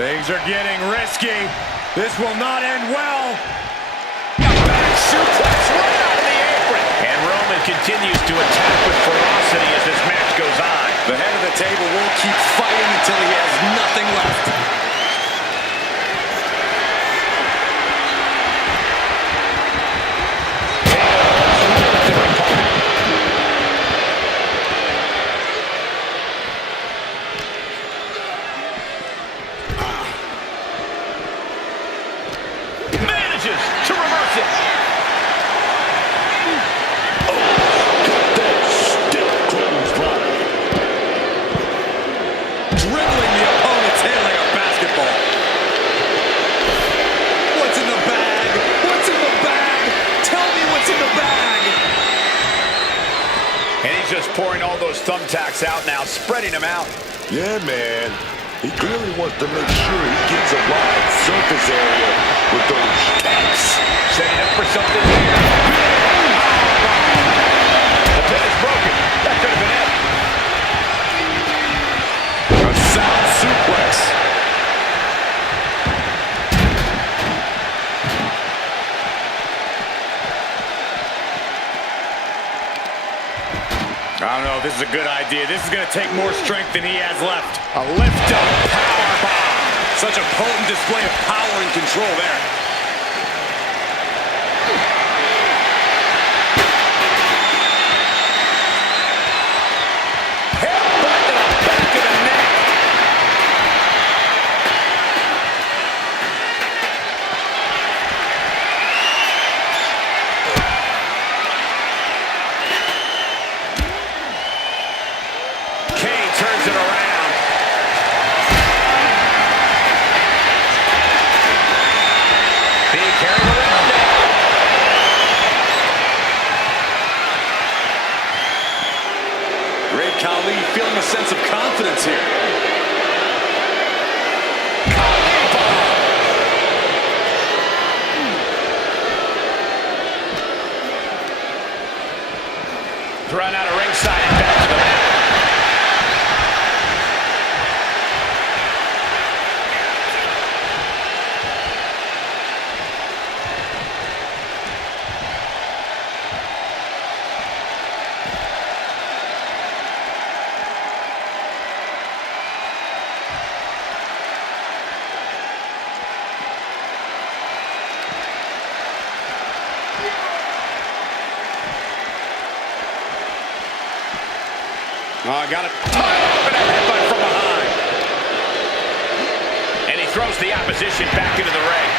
Things are getting risky. This will not end well. Back suplex right out of the apron. And Roman continues to attack with ferocity as this match goes on. The head of the table will keep fighting until he has nothing left. Manages to reverse it. Dribbling the opponent's hand like a basketball. What's in the bag? What's in the bag? Tell me what's in the bag. And he's just pouring all those thumbtacks out now, spreading them out. Yeah, man. He clearly wants to make sure he gets a wide surface area with those tacks. Setting up for something here. The pin is broken. That could have been it. A sound suplex. I don't know if this is a good idea. This is going to take more strength than he has left. A lift-up power bomb. Such a potent display of power and control there. Headbutt to the back of the neck. Kane turns it around. Being carried around now. Great Khali feeling a sense of confidence here. Thrown out of ringside and back to the mat. Oh, got it. Tied up and a headbutt from behind. And he throws the opposition back into the ring.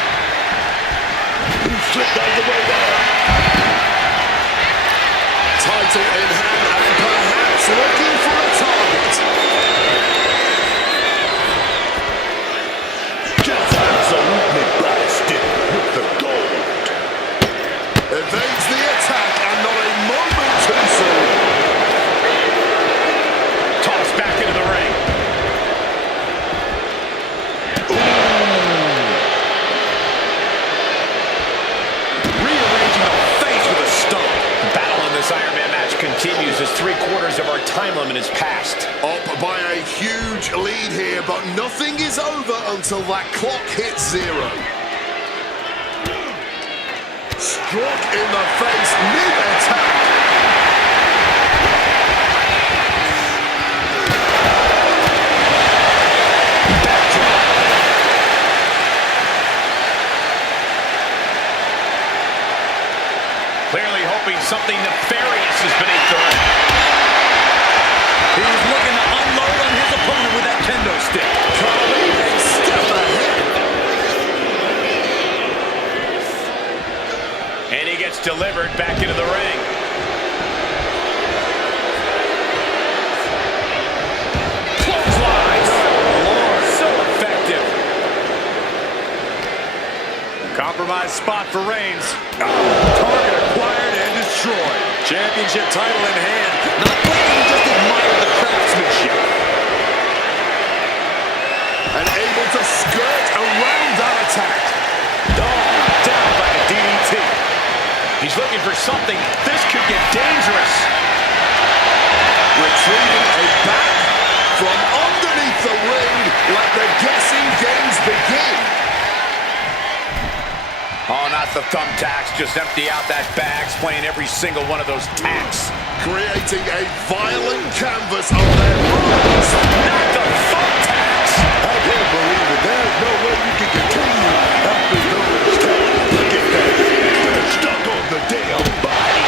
He slipped out of the way there. Title in hand and perhaps looking for a target. Just absolutely blasted with the gold. Evades the attack and not a moment too soon. Tossed back into the ring. Rearranging the face with a stomp. The battle in this Iron Man match continues as 3/4 of our time limit is passed. Up by a huge lead here, but nothing is over until that clock hits 0. Struck in the face mid-attack. Clearly hoping something nefarious is beneath the ring. He's looking to unload on his opponent with that kendo stick. Khali a step ahead. And he gets delivered back into the ring. Clotheslines. Lord, so effective. Compromised spot for Reigns. Target acquired and destroyed. Championship title in hand. Not playing, he just admired the craftsmanship. And able to skirt around that attack. Down by a DDT. He's looking for something. This could get dangerous. Retrieving a back from underneath the ring. Let the guessing games begin. Oh, not the thumbtacks. Just empty out that bag, playing every single one of those tacks. Creating a violent canvas of their moves. Not the thumbtacks. I can't believe it. There's no way you can continue after those tacks. Look at that. They're stuck on the damn body.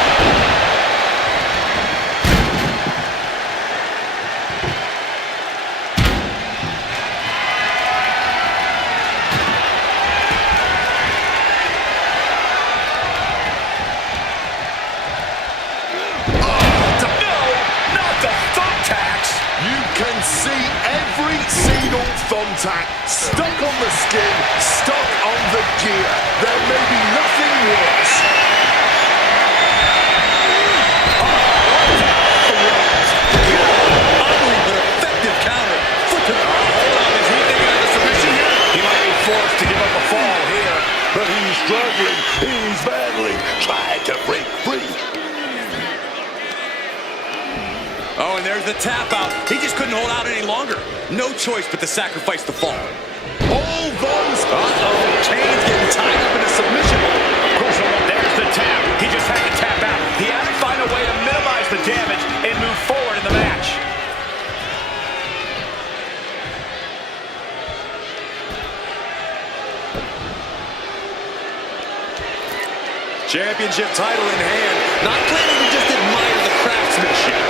Thumbtack, stuck on the skin, stuck on the gear. There may be nothing worse. Ugly but effective counter. Hold on, is he thinking of the submission here? He might be forced to give up a fall here. But he's struggling. He's battling, trying to break free. Oh, and there's the tap out. He just couldn't hold out any longer. No choice but to sacrifice the fall. All those... Kane's getting tied up in a submission hold. There's the tap. He just had to tap out. He had to find a way to minimize the damage and move forward in the match. Championship title in hand. Not planning to just admire the craftsmanship.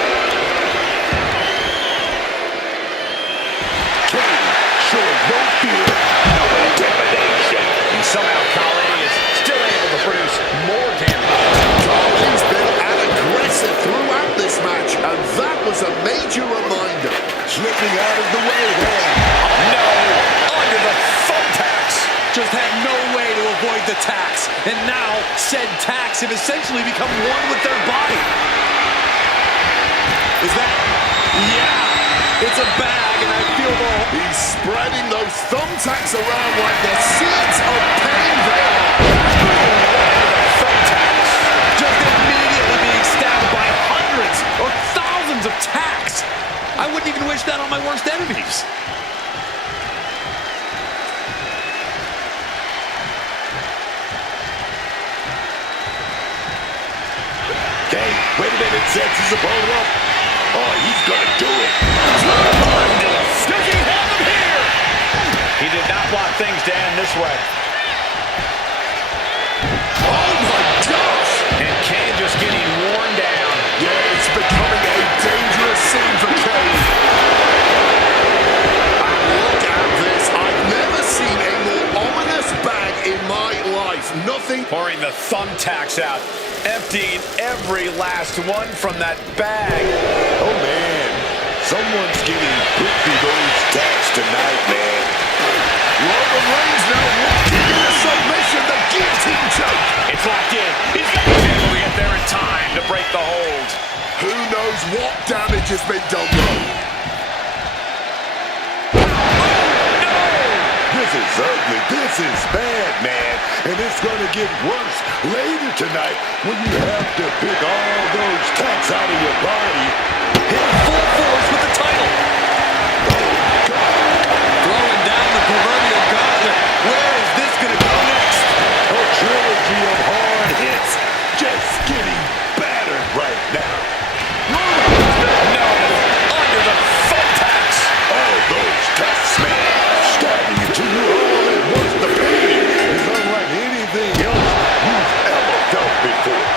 Showing no fear, no intimidation. And somehow Khali is still able to produce more damage. Khali's been aggressive throughout this match, and that was a major reminder. Slipping out of the way there. No, under the thumbtacks. Just had no way to avoid the tacks. And now, said tacks have essentially become one with their body. Is that? Yeah! It's a bag, and I feel the... He's spreading those thumbtacks around like the seeds of pain they are. Thumbtacks. Just immediately being stabbed by hundreds or thousands of tacks. I wouldn't even wish that on my worst enemies. Okay, wait a minute, sets his opponent up. Oh, he's gonna do it. Does he have him here? He did not want things to end this way. Oh my gosh! And Kane just getting worn down. Yeah, it's becoming a dangerous scene for Kane. And look at this. I've never seen a more ominous bag in my life. Nothing. Pouring the thumbtacks out. Emptying every last one from that bag. Oh, man. Someone's getting put through those tacks tonight, man. Roman Reigns now walking in a submission. The guillotine choke. It's locked in. He's not able to get there in time to break the hold. Who knows what damage has been done, though? This is ugly. This is bad, man. And it's going to get worse later tonight when you have to pick all those tacks out of your body. Hit full force with the title. Throwing down the proverbial gauntlet. Where is this going to go next? A trilogy of hard hits just getting battered right now. No, under the thumbtacks. All those tacks, man, stabbing into you all at once. The pain is unlike anything else you've ever felt before.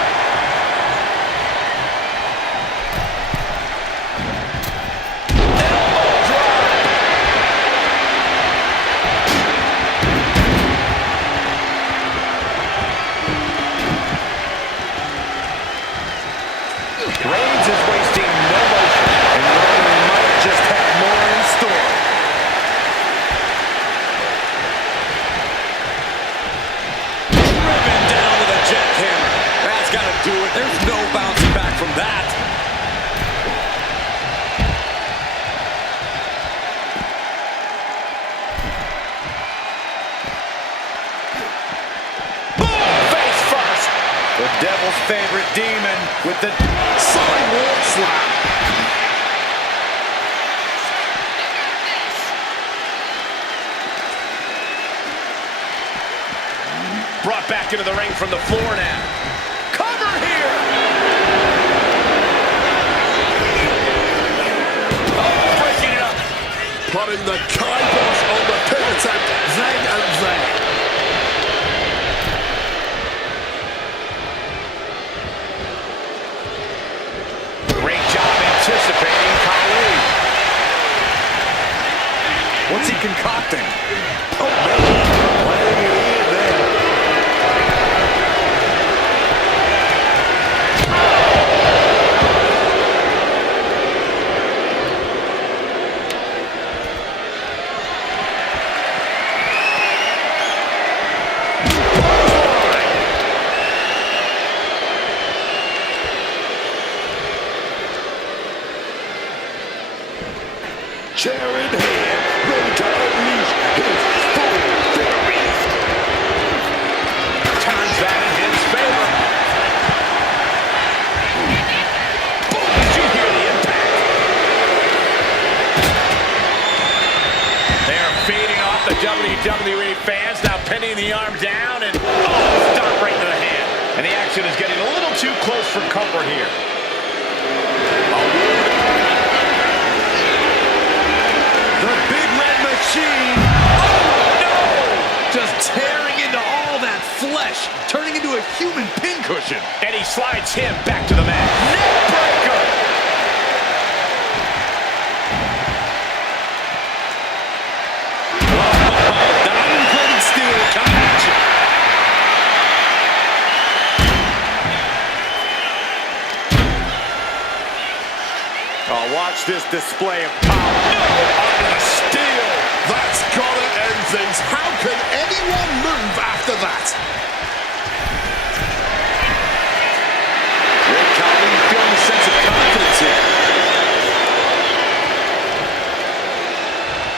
Reigns is wasting no motion, and Roman might just have more in store. Driven down with a jackhammer. That's got to do it. There's no The devil's favorite demon with the Sidewalk slam. brought back into the ring from the floor now. Cover here! Oh, breaking it up. Putting the kibosh on the pin attempt then and there. Great job anticipating Khali. What's he concocting? Oh, man. Laying it in there. Chair in hand, ready to unleash his full fury. Turns that in his favor. Boom! Did you hear the impact? They're feeding off the WWE fans, now pinning the arm down and stop right to the hand. And the action is getting a little too close for comfort here. The big red machine. Oh, no! Just tearing into all that flesh, turning into a human pincushion. And he slides him back to the mat. Neck breaker! Diamond-plated steel coming at you. Oh, watch this display of power. Under the steel. That's gotta end things. How can anyone move after that? Great Khali feeling a sense of confidence here.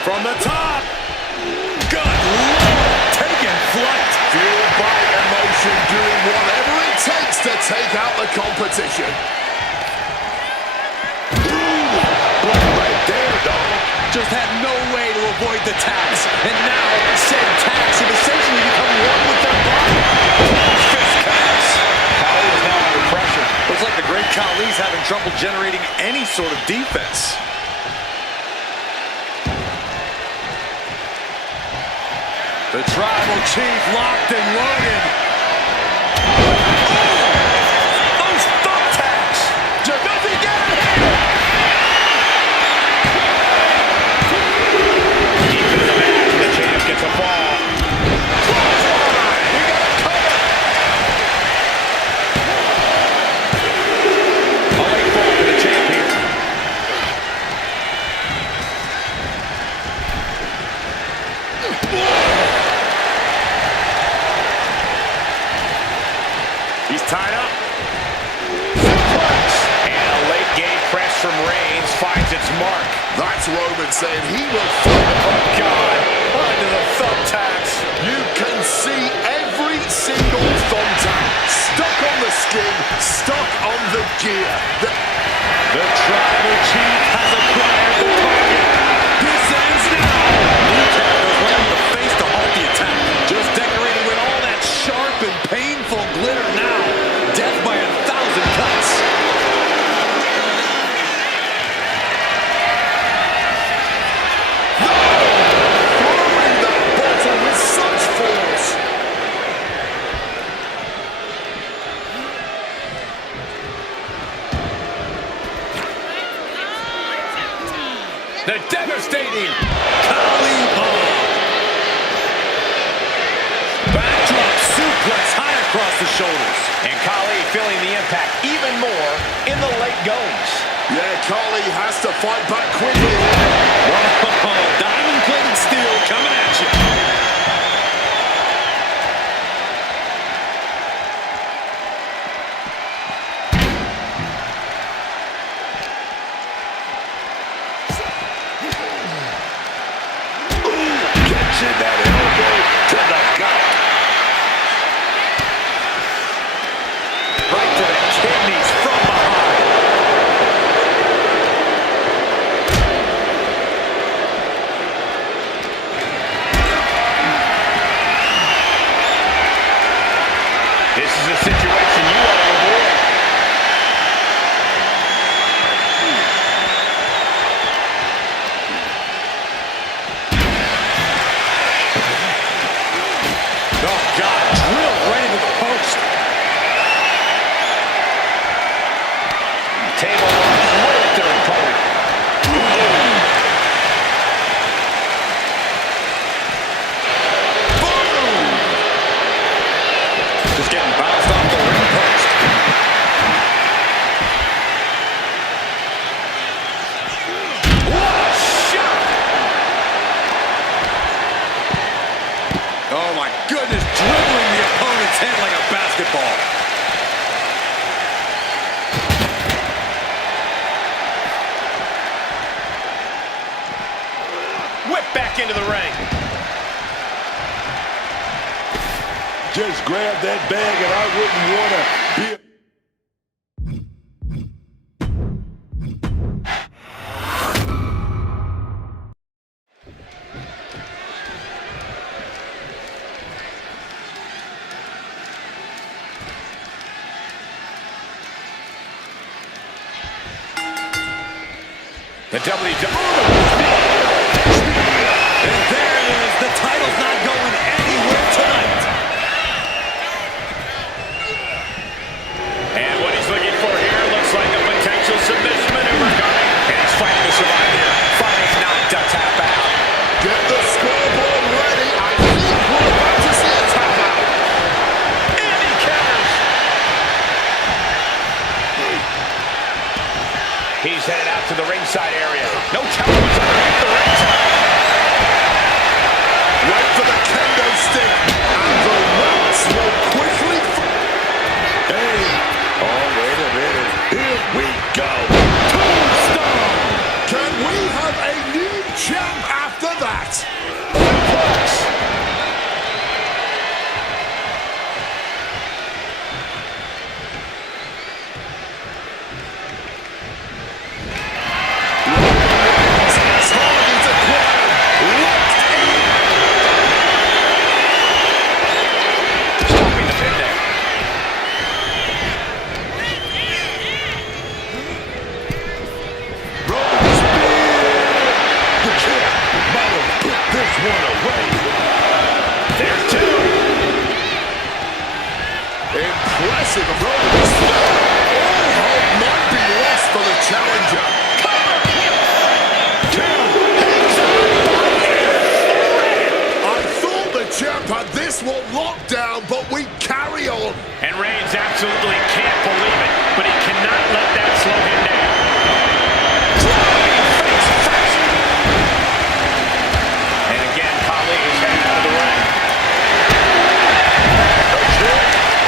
From the top. Good Lord, taking flight. Fueled by emotion, doing whatever it takes to take out the competition. Right there, dog. Just had no way to avoid the tax. And now, said tax have essentially become one with their body. Fist counts. Khali is now under pressure. Looks like the great Khali's having trouble generating any sort of defense. The tribal chief locked and loaded. Those thumbtacks. Does he get it here? Deep into the match, the champ gets a fall. We got a cover. A late fall for the champ here. He's tied up. And a late game press from Reigns finds its mark. That's Roman saying he will fight. Oh, God. Under the thumbtacks. You can see every single thumbtack stuck on the skin, stuck on the gear. The tribal chief has acquired the target. This ends now. Blue tag goes right in the face to halt the attack. Just decorated with all that sharp and painful glitter now. Death by 1,000 cuts. Throwing that bottle with such force. The devastating Khali bomb. Backdrop suplex high across the shoulders. And Khali feeling the impact even more in the late goings. Yeah, Khali has to fight back quickly. Whoa, diamond-plated steel coming at you. Catching that elbow to the gut. This is a situation you want to avoid. Oh, God, drilled right into the post. Table runs right at their opponent. Boom! Just getting bounced off the ring post. What a shot! Oh, my goodness, dribbling the opponent's head like a basketball. Whip back into the ring. Just grab that bag and I wouldn't want to be... The WWE. And there it is. The title's not going anywhere tonight. And what he's looking for here looks like a potential submission maneuver coming. And he's fighting to survive here. Fighting not to tap out. Get the scoreboard ready. I think we're about to see a tap out. And he counters. He's headed out to the ringside area. No telling what's underneath the ring. Right for the kendo stick. And the ropes will quickly... Hey, oh, wait a minute. Here we go. Tombstone. Can we have a new champ after that? Suplex. Target acquired. Locked in. Stopping the pin there. Roman Spear. The champ might have put this one away. There's two. Impressive Roman Spear. All hope might be lost for the challenger. I thought the champ had this one locked down, but we carry on. And Reigns absolutely can't believe it, but he cannot let that slow him down. Driving face first. And again, Khali is heading out of the ring.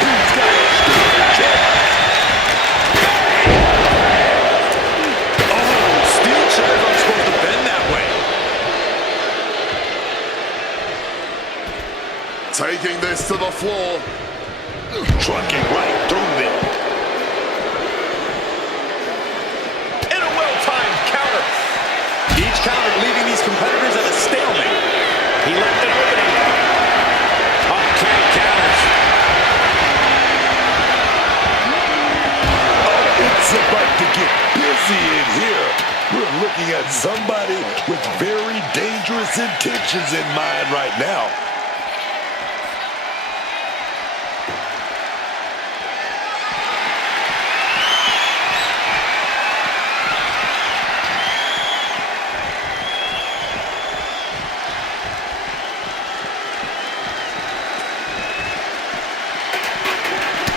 He's got a stupid check. Oh, steel chairs aren't supposed to bend that way. Taking this to the floor. Trucking right through them. And a well-timed counter. Each counter leaving these competitors at a stalemate. He left an opening. Okay, counters. Oh, it's about to get busy in here. We're looking at somebody with very dangerous intentions in mind right now.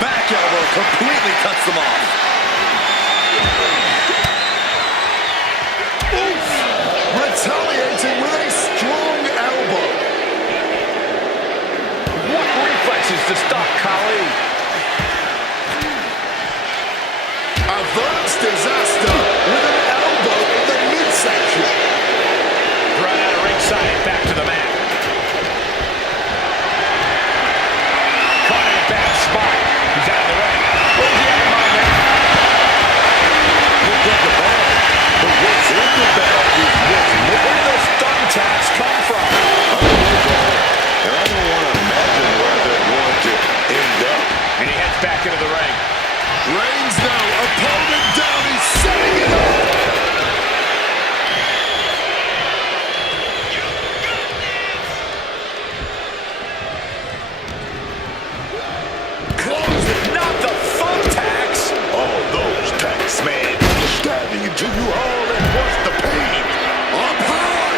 Back elbow completely cuts them off. Oof! Retaliating with a strong elbow. What reflexes to stop Khali? Averts disaster with an elbow in the midsection. Thrown out of ringside and back to the mat. Caught in a bad spot. He's out of the ring. Where's the other man now? to you all and what's the pain? Up high!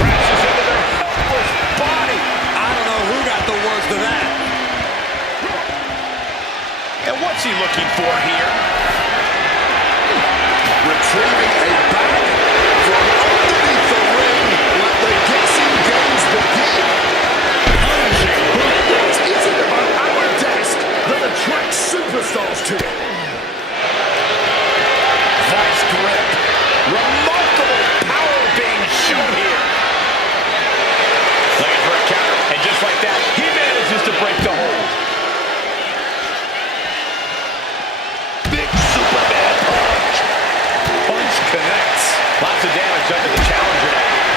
Crashes into their helpless body. I don't know who got the worst of that. And what's he looking for here? Retrieving a bag from underneath the ring. Let the guessing games begin. What is it about our desk that attracts superstars to it? Vice grip. Remarkable power being shown here. Looking for a counter. And just like that, he manages to break the hold. Big Superman punch! Punch connects. Lots of damage under the challenger.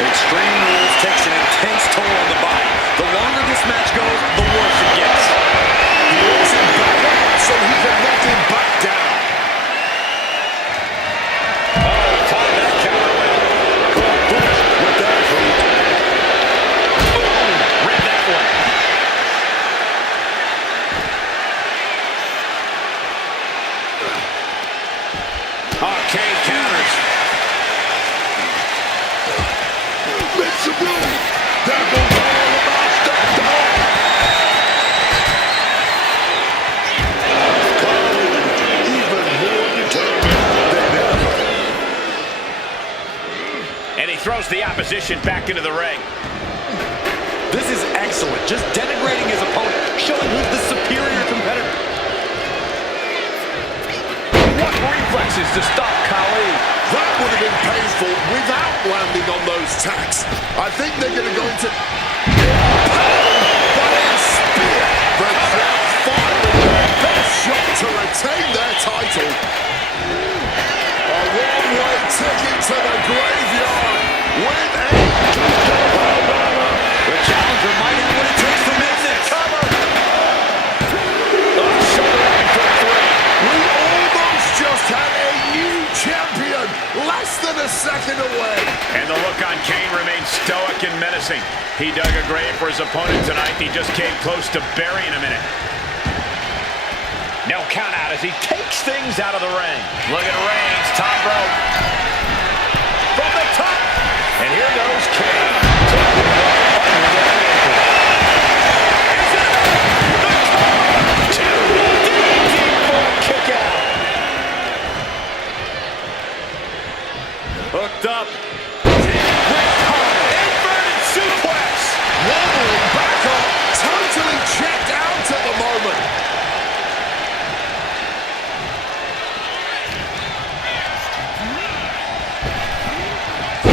Extreme Rules takes an intense toll on the body. The longer this match goes, the worse it gets. He walks him back up so he can knock him back down. Oh, time that counter well. Good push with that boot. Boom! Read that one. Arcade counters. Makes a move. That goes all about smackdown. Colin, even more determined than ever. And he throws the opposition back into the ring. This is excellent. Just denigrating his opponent, showing who's the superior competitor. What reflexes to stop Khali? That would have been painful without landing on those tacks. I think they're going to go into by a spear. The crowd firing their best shot to retain their title. A one-way ticket to the graveyard with a The challenger might have what it takes to make this. Cover. Oh, shoulder up for three. We almost just had a new champion, less than a second away. And the look on Kane remains stoic and menacing. He dug a grave for his opponent tonight. He just came close to burying him in it. No count out as he takes things out of the ring. Look at Reigns, top rope. From the top. And here goes Kane. Is it the cover? Two. Deep for a kick out. Hooked up. Inverted suplex. Wobbling back up, totally checked out at the moment.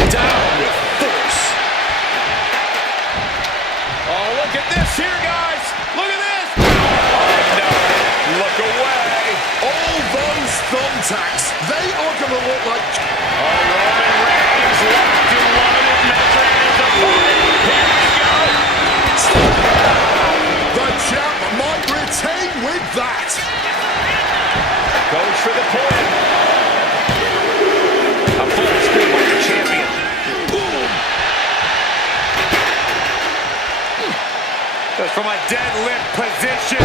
Down with force. Oh, look at this here, guys. Look at this. Oh, no. Look away. All those thumbtacks, they are going to look like... Oh, Roman Reigns locked and loaded, measuring his opponent. Here we go. The champ might retain with that. Goes for the pin. A full screw by the champion. Boom. Goes from a deadlift position.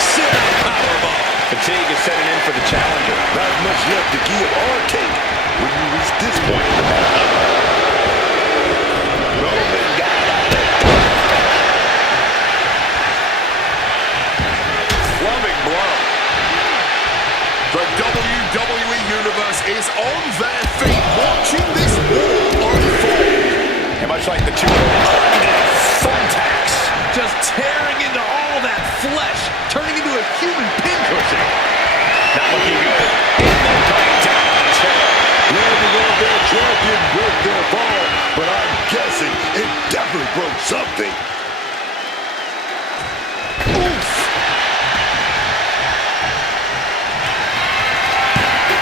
Center powerbomb. Fatigue is setting in for the challenger. Not much left to give or take when you reach this point in the match. Roman got out of Clubbing blow. The WWE Universe is on their feet watching this war unfold. And much like the two thumbtacks, just tearing into all that flesh, turning into a human pincushion. Not looking good. And going down on the chair. landing on their champion with their fall, but I'm guessing it definitely broke something. Oof!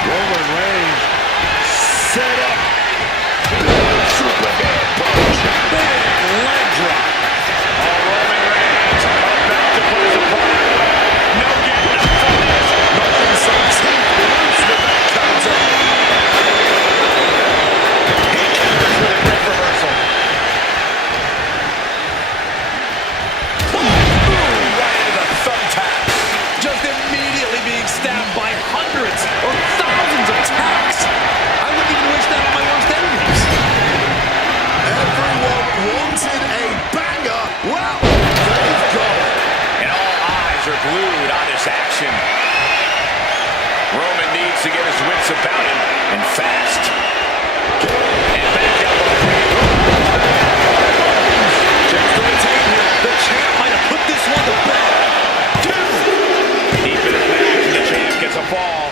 Roman Reigns set up. Big Superman punch. Big leg drop. Oh, Roman Reigns about to put his opponent away. No getting up from this. Nothing so cheap loose with that counter. He counters with a grip reversal. pace about him, and fast. And back elbow. Chance to retain here. The champ might have put this one to bed. Deep in the match, the champ gets a fall.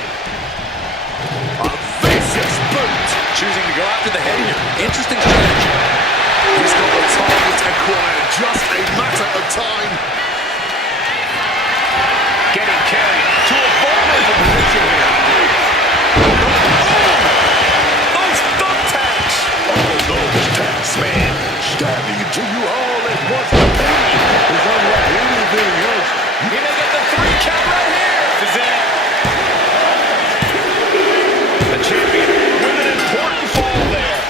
A vicious boot. Choosing to go after the head here. Interesting strategy. He's got the target acquired. Just a matter of time. Getting carried to a vulnerable position here. Those thumbtacks. All those tacks, man. Stabbing into you all at once. The pain is unlike anything else. He may get the 3 count right here. This is it. The champion with an important fall there.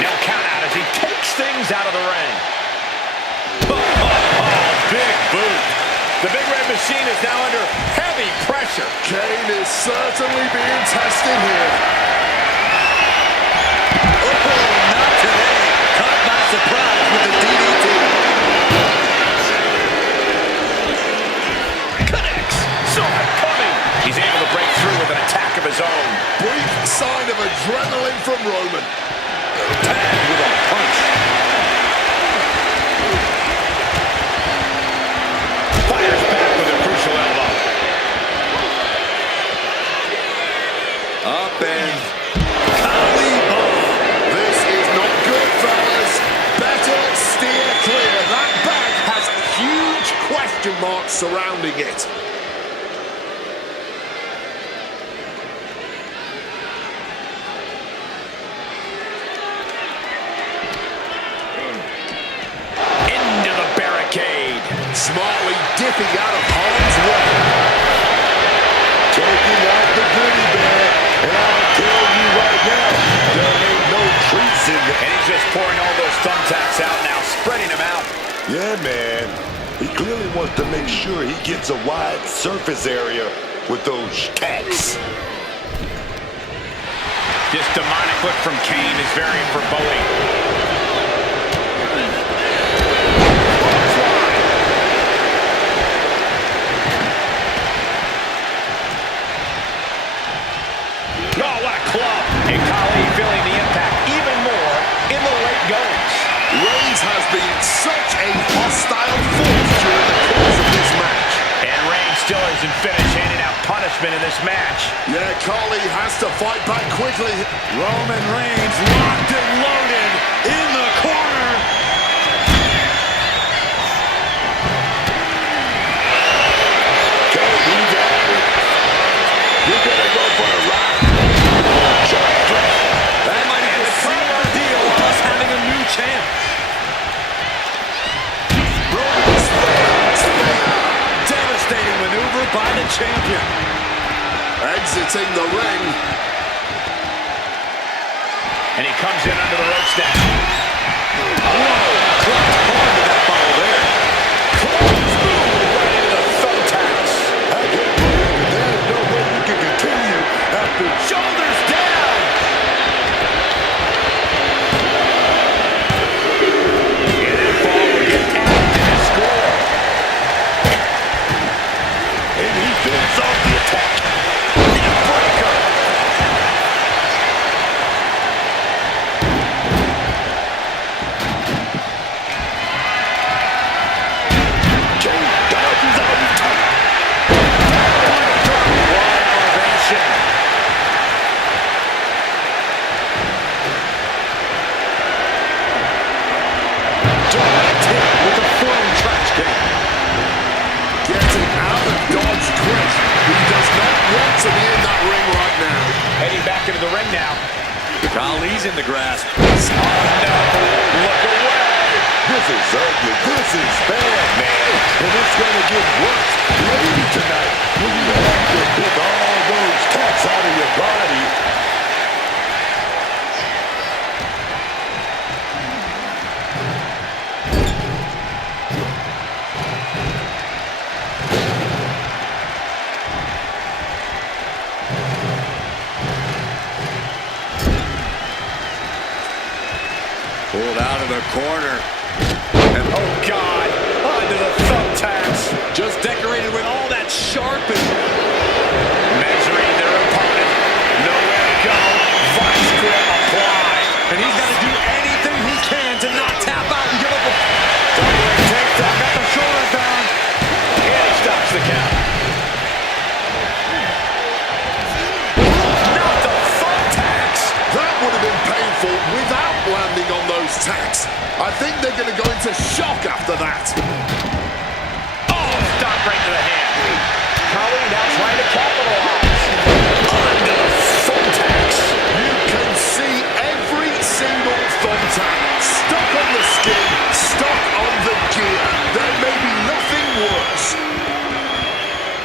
No count out as he takes things out of the ring. Big boot. The Big Red Machine is now under heavy pressure. Kane is certainly being tested here. Oh, not today. Caught by surprise with the DDT. Connects. Saw it coming. He's able to break through with an attack of his own. Brief sign of adrenaline from Roman. Tagged with a punch. Fires back with a crucial elbow. Up and This is not good, fellas. Better steer clear. That bag has huge question marks surrounding it. Into the barricade. Smartly dipping out of harm's way. Taking out the goodie bag. And I'll tell you right now, there ain't no treats in there. And he's just pouring all those thumbtacks out now, spreading them out. Yeah, man. He clearly wants to make sure he gets a wide surface area with those tacks. This demonic look from Kane is very foreboding. Oh, what a club. And Khali feeling the impact even more in the late goings. Reigns has been such a hostile force during the course of this match. And Reigns still isn't finished handing out punishment in this match. Yeah, Khali has to fight back quickly. Roman Reigns locked and loaded in the corner. He's at it. You're gonna go for a ride. that might be a seal our deal on us having a new champ. Devastating maneuver by the champion. Exiting the ring. And he comes in under the ropes now. Clutched hard to that bottle there. Right into the thumbtacks. I can't believe it. There's no way you can continue after Shoulders down. And that ball will get added to the score. and he fends off the attack. Neckbreaker. Kane dodges out of time. Wide elevation. Direct hit with a thrown trash can. Getting out of Dodge quick. He does not want to be in that ring right now. Heading back into the ring now. Khali's in the grasp. Oh no. Look away. This is ugly. This is bad, man. And it's going to get worse later tonight when you have to pick all those tacks out of your body. Pulled out of the corner. And oh God. Onto the thumbtacks. Just decorated with all that sharp and Measuring their tacks. I think they're going to go into shock after that. Oh, stop right to the hand. Khali now trying to capitalize. Onto the thumbtacks. You can see every single thumbtack stuck on the skin, stuck on the gear. There may be nothing worse.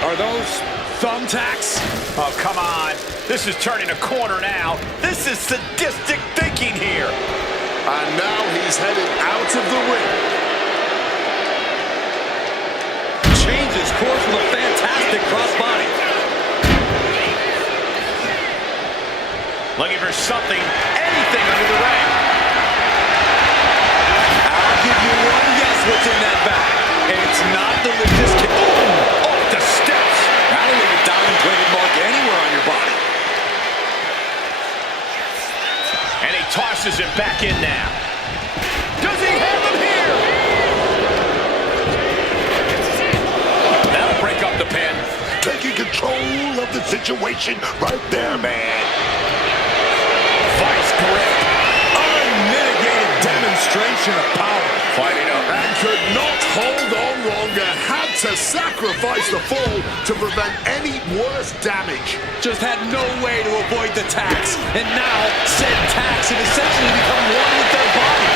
Are those thumbtacks? Oh, come on. This is turning a corner now. This is sadistic thinking here. And now he's headed out of the ring. Changes course with a fantastic crossbody. Looking for something, anything under the ring. I'll give you one guess what's in that bag. It's not the religious kick. Oh, Off the steps. that'll leave a diamond-plated mark anywhere on your body. And he tosses him back in now. Does he have him here? That'll break up the pin. Taking control of the situation right there, man. Vice grip. Unmitigated demonstration of power. Fighting up. And could not hold on longer. Had to sacrifice the fall to prevent any worse damage. Just had no way to avoid the tax. And now, said tax have essentially become one with their body.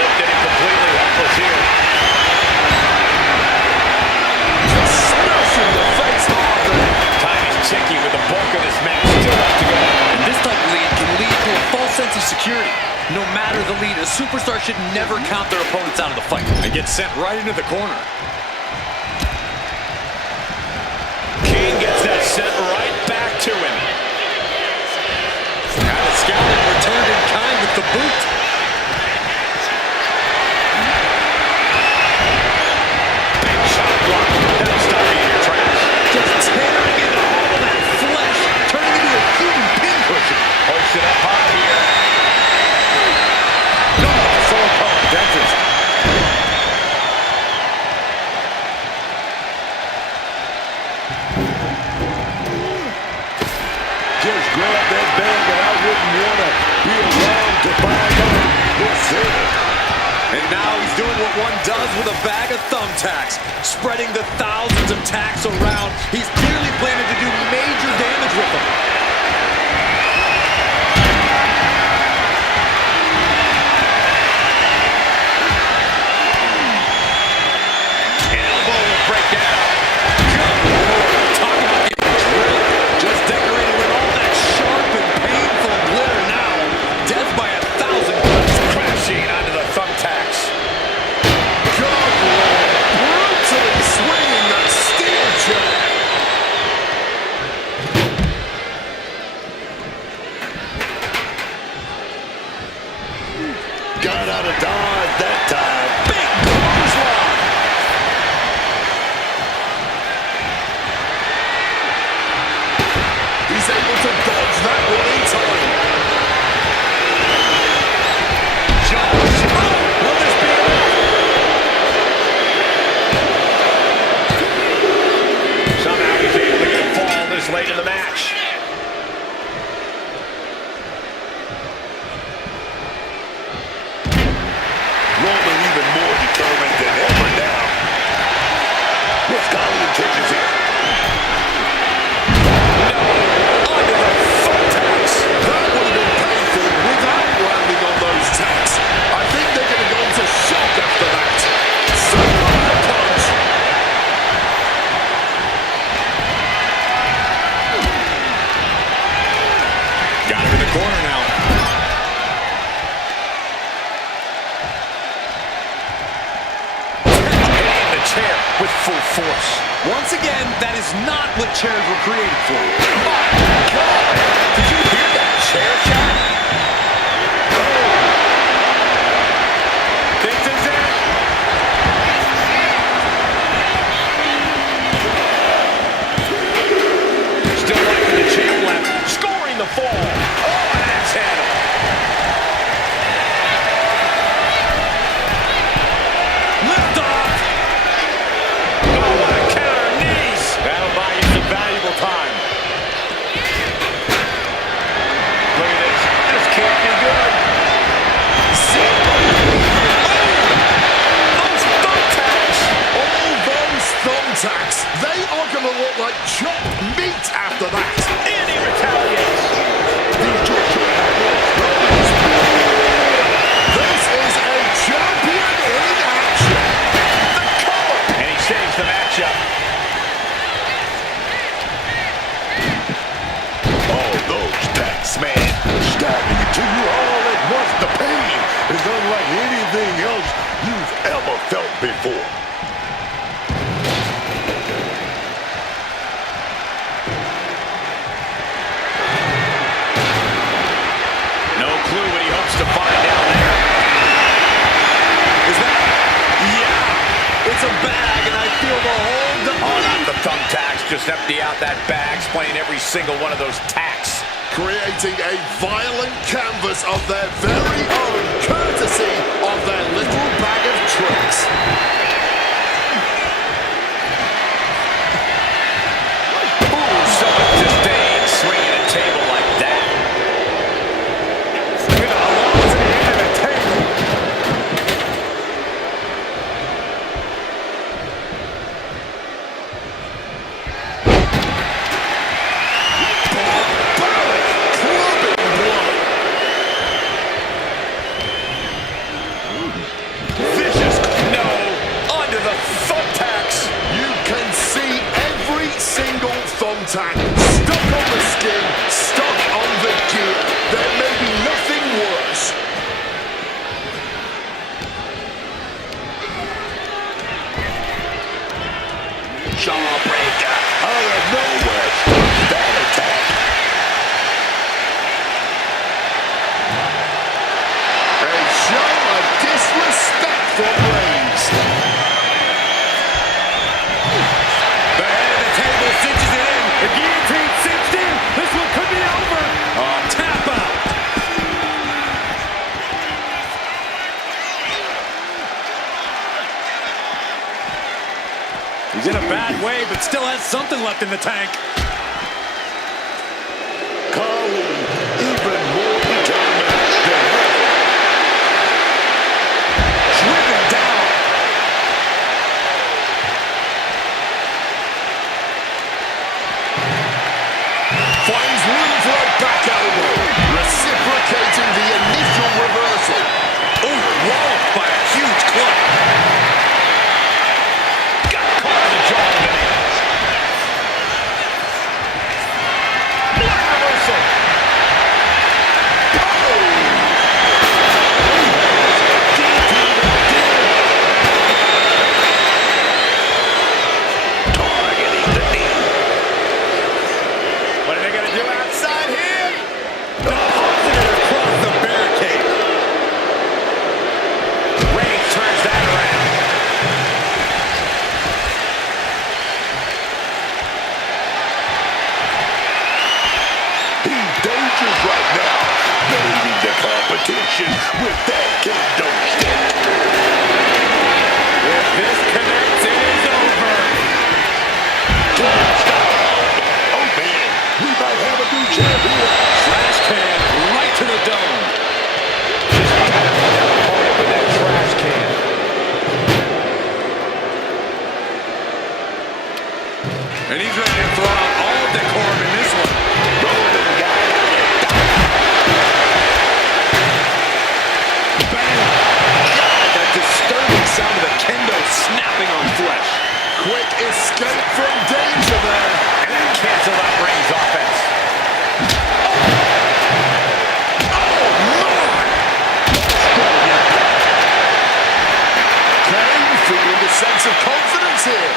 Lifted him completely helpless here. Just smashing the face hard there. Time is ticking with the bulk of this match still left to go. And this type of lead can lead to a false sense of security. No matter the lead, a superstar should never count their opponents out of the fight. And get sent right into the corner. King gets that sent right back to him. Now the scouting returned in kind with the boot. Big shot block. That'll stop you in your tracks. Just tearing into all of that flesh, turning into a human pincushion. Hoisted up high here. Dentist. Just grab that bag and I wouldn't want to be around to find out what's in it. And now he's doing what one does with a bag of thumbtacks, spreading the thousands of tacks around. He's clearly planning to do major damage with them. Elbow will break that up. Good Lord, talk about getting drilled. Just decorated with all that sharp and painful glitter now. Death by 1,000 cuts. Crashing onto the thumbtacks. Good Lord. Brutally swinging that steel chair. Got out of dodge that time. Big clothesline. He's able to dodge that one in time. Jones. Will this be enough? Somehow he's able to get a fall this late in the match. Roman even more determined than ever now. What's Khali intentions here? Onto the thumbtacks. That would have been painful without landing on those tacks. I think they're going to go into shock after that. Super punch. Got him in the corner now. Hitting the chair with full force. Once again, that is not what chairs were created for. My God! Did you hear that chair shot? This is it. Still liking the champ left. Scoring the fall. Oh, and that's handle. Lift off. Oh, what a counter knees. That'll buy you some valuable time. Look at this. just empty out that bag, playing every single one of those tacks. Creating a violent canvas of their very own, courtesy of their little bag of tricks. Ooh, so much disdain swinging a table like that. Look at the lungs at the end of the table. Vicious. No, under the thumbtacks. You can see every single thumbtack stuck on the skin, stuck on the gear. There may be nothing worse. Jawbreaker out of nowhere. That attack. A show of disrespect from Reigns. The head of the table cinches it in. The guillotine cinched in. This one could be over. Tap out. He's in a bad way, but still has something left in the tank. Khali even more determined than ever. Driven down. Finds room for a back elbow, reciprocating the initial reversal. Ooh, walloped by a huge club. Got caught in the jaw of the knee. What a reversal. Targeting the knee. What are they going to do outside here? Deposited it across the barricade. Reigns turns that around. He's dangerous right now. Baiting the competition with that kendo stick. If this connects, it is over. Can't stop. Oh man, we might have a new champion. Trash can right to the dome. Just battered their opponent with that trash can. And he's ready to throw out all decorum in this one. Roman got it. Bang! God, that disturbing sound of the kendo snapping on flesh. Quick escape from danger there. And that canceled out Reigns' offense. Kane feeling a sense of confidence here.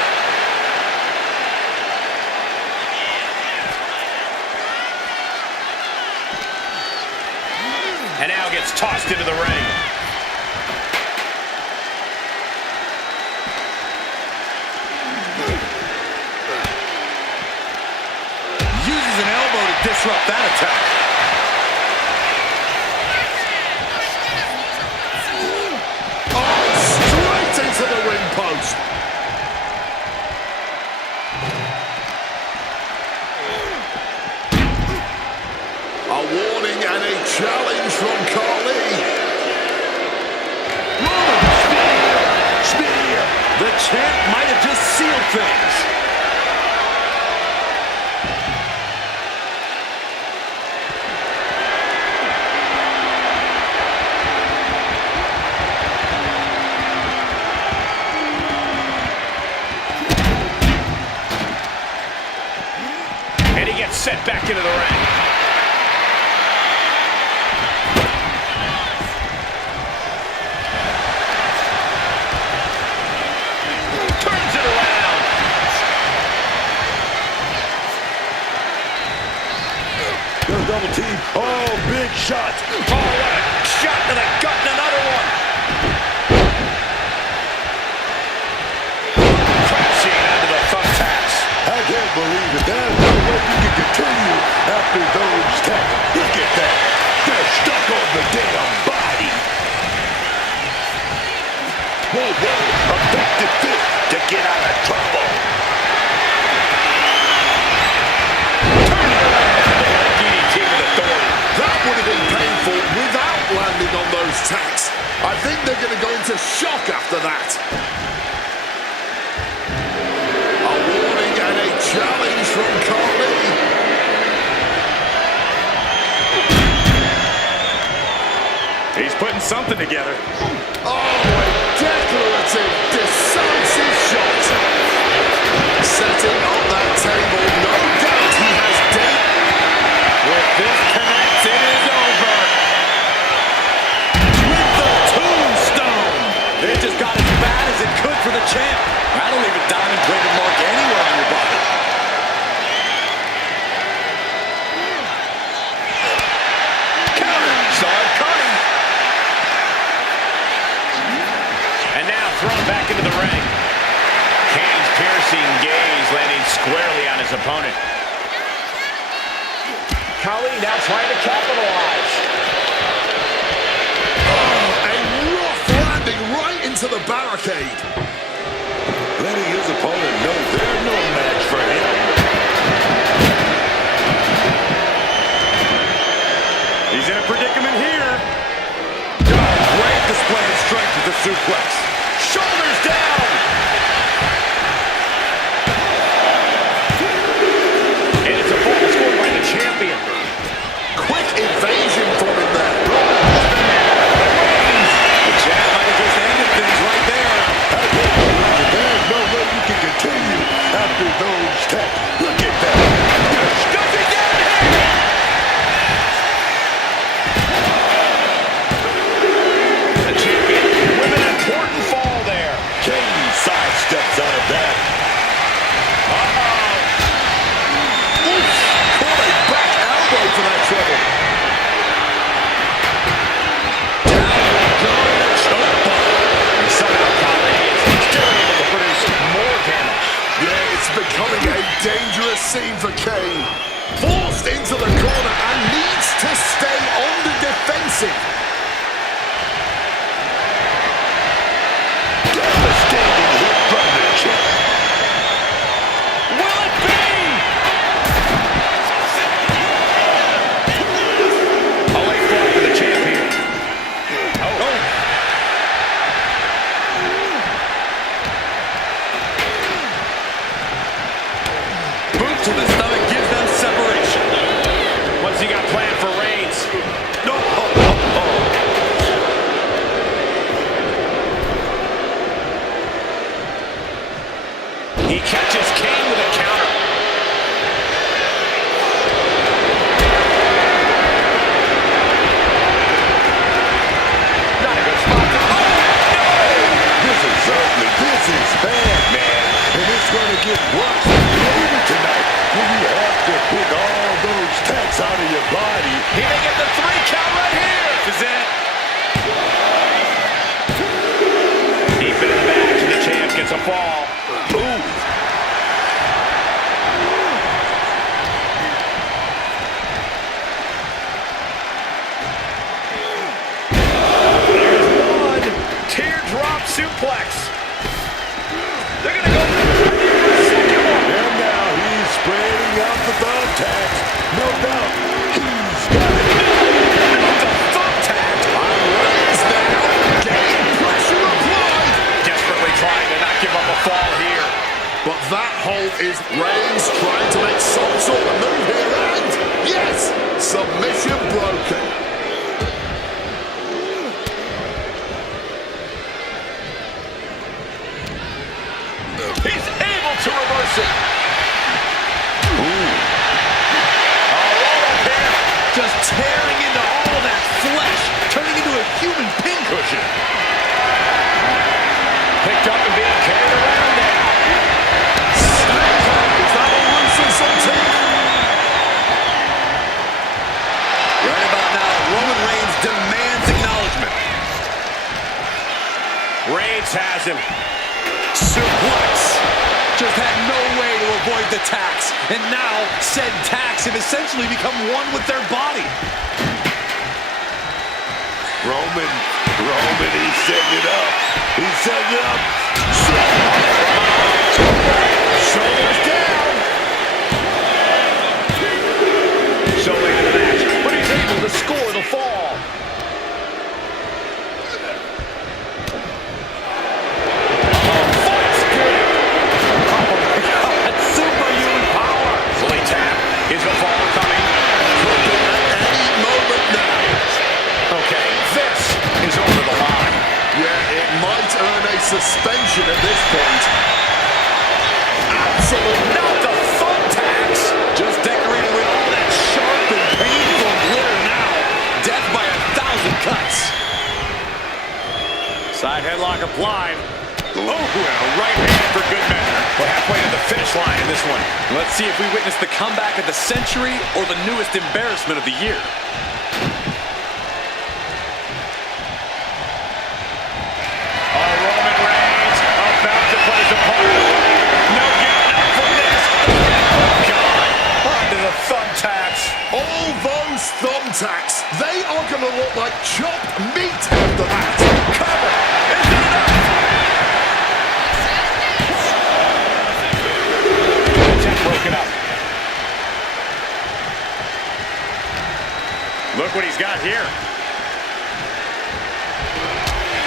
And now gets tossed into the ring. Uses an elbow to disrupt that attack. Straight into the ring post. A warning and a challenge from Khali. Spear. The champ might have just sealed things. And he gets sent back into the ring. Turns it around. Gonna double team. Oh, big shot. Oh, what a shot to the gut and another one. Crashing onto the thumbtacks. I can't believe after those tags. Look at that. They're stuck on the damn body. Whoa, whoa. Effective fist to get out of trouble. That would have been painful without landing on those tacks. I think they're going to go into shock after that. A warning and a challenge from Carly. He's putting something together. Oh, a declarative, decisive shot. Setting up that table, no doubt he has deep. With this connects, it is over. With the tombstone. It just got as bad as it could for the champ. That'll leave a diamond-plated mark anywhere on your body. Counter. Start cutting. And now thrown back into the ring. Kane's piercing gaze landing squarely on his opponent. Khali now trying to capitalize. Oh, a rough landing right into the barricade. Letting his opponent know they're no match for him. He's in a predicament here. Great display of strength with the suplex. Shoulders down. And it's a fall scored by the champion. Quick evasion from him there. The champ might have just ended things right there. There's no way you can continue after those tags. Look at that. Does he get it here? The champion with an important fall there. Kane sidesteps out of that. Caught a back elbow for that trouble. And somehow Khali is still able to produce more damage. Yeah, it's becoming a dangerous scene for Kane. Forced into the corner and needs to stay on the defensive. Devastating hit from the champ. Will it be? A late fall for the champion. Oh. Boot to the stomach gives them separation. What's he got planned for Reigns? No. He catches Kane with a counter. Not a good spot to... Oh, This is ugly. This is bad, man. And it's going to get worse later tonight when you have to pick all those tags out of your body. He may get the 3 count right here. This is it. Deep in the match, and the champ gets a fall. Ooh. There's one. Teardrop suplex. They're going to go for the second one. And now he's spreading out the thumb tags. No doubt. He's got it. The thumbtack. And Reigns now getting pressure applied. Desperately trying to not give up a fall here. But that hold is Reigns trying to make some sort of move here, and yes, submission broken. He's able to reverse it. Just tearing into all that flesh, turning into a human pincushion. Picked up and being carried around now. Is that a loosen some teeth? Right about now, Roman Reigns demands acknowledgement. Reigns has him. Suplex. Just had no way to avoid the tacks, and now said tacks have essentially become one with their body. Roman, he's setting it up. He's setting it up. Shoulders down. So late in the match, but he's able to score the fall. Is the fall coming? Any moment now. Okay, this is over the line. Yeah, it might earn a suspension at this point. Absolutely. Not the thumbtacks. Just decorated with all that sharp and painful glitter now. Death by 1,000 cuts. Side headlock applied. Oh, and a right hand for good measure. We're halfway to the finish line in this one. Let's see if we witness the comeback of the century or the newest embarrassment of the year. Roman Reigns about to put his opponent. No getting up from this. Oh, God. Onto the thumbtacks. All those thumbtacks, they are going to look like chopped meat after that. Cover. Is it enough? Broken up. Look what he's got here.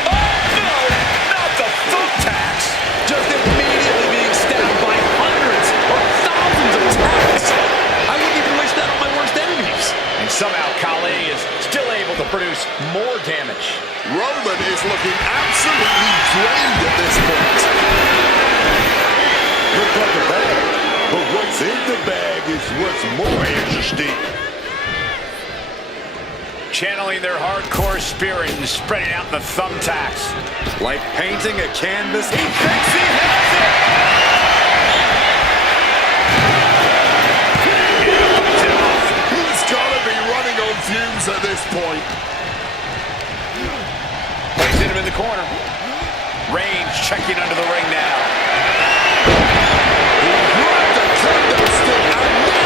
Oh, no! Not the thumbtacks! Just immediately being stabbed by hundreds or thousands of tacks. I wouldn't even wish that on my worst enemies. And somehow Khali is still able to produce more damage. Roman is looking absolutely drained at this point. Look like a bag. But what's in the bag is what's more interesting. Channeling their hardcore spirit and spreading out the thumbtacks. Like painting a canvas. He thinks he has it! And fights it off. He's got to be running on fumes at this point. Placing him in the corner. Reigns checking under the ring now. Kendo stick, and now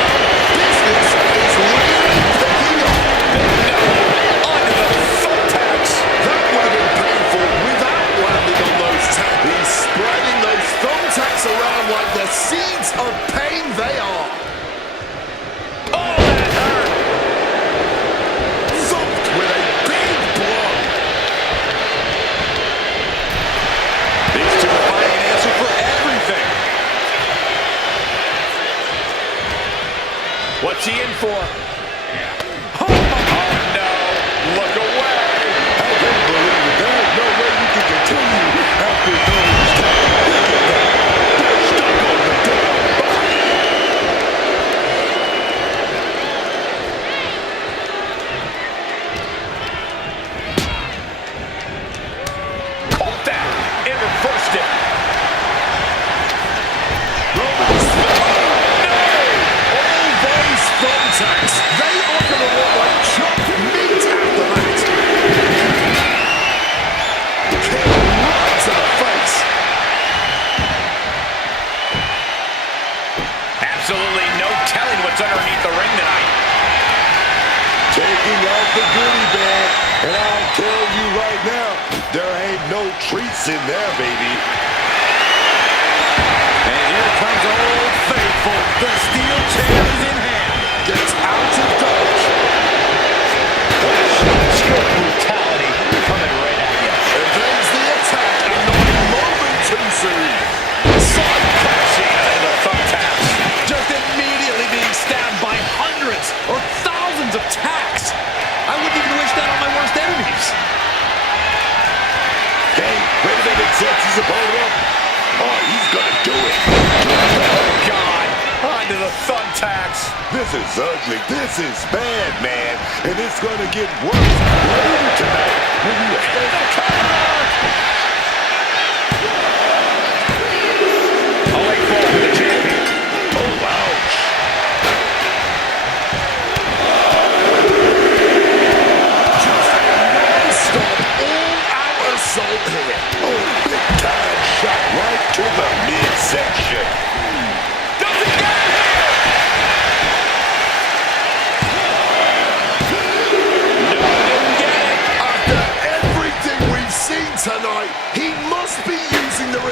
business is really picking up. Onto the thumbtacks. That would have been painful without landing on those tacks. He's spreading those thumbtacks around like the seeds of pain they are. Oh, that hurt. Thumped with a big blow. These two are finding an answer for everything. What's he in for? Oh, no. Look away. I can't believe it. There's no way we can continue after those times. They're stuck on the damn body. Caught that and reversed it. Thumbtacks, they are going to look like chopped meat after that. Kick right to the face. Absolutely no telling what's underneath the ring tonight. Taking out the goodie bag. And I'll tell you right now, there ain't no treats in there, baby. And here comes Old Faithful. The steel chair is in hand. Gets out of dodge. Sheer brutality coming right at you. Evades the attack and not a moment too soon. Side crashing into the thumbtacks. Just immediately being stabbed by hundreds or thousands of tacks. I wouldn't even wish that on my worst enemies. Okay, wait a minute, sets his opponent up. Oh, he's gonna do it. Oh, God. Onto the thumbtacks. This is ugly. This is bad, man. And it's gonna get worse later tonight. When you expect the cover. A late fall for the champion. Oh, ouch. Just a non-stop, all-out assault here. Oh, big time shot right to the midsection. Does it get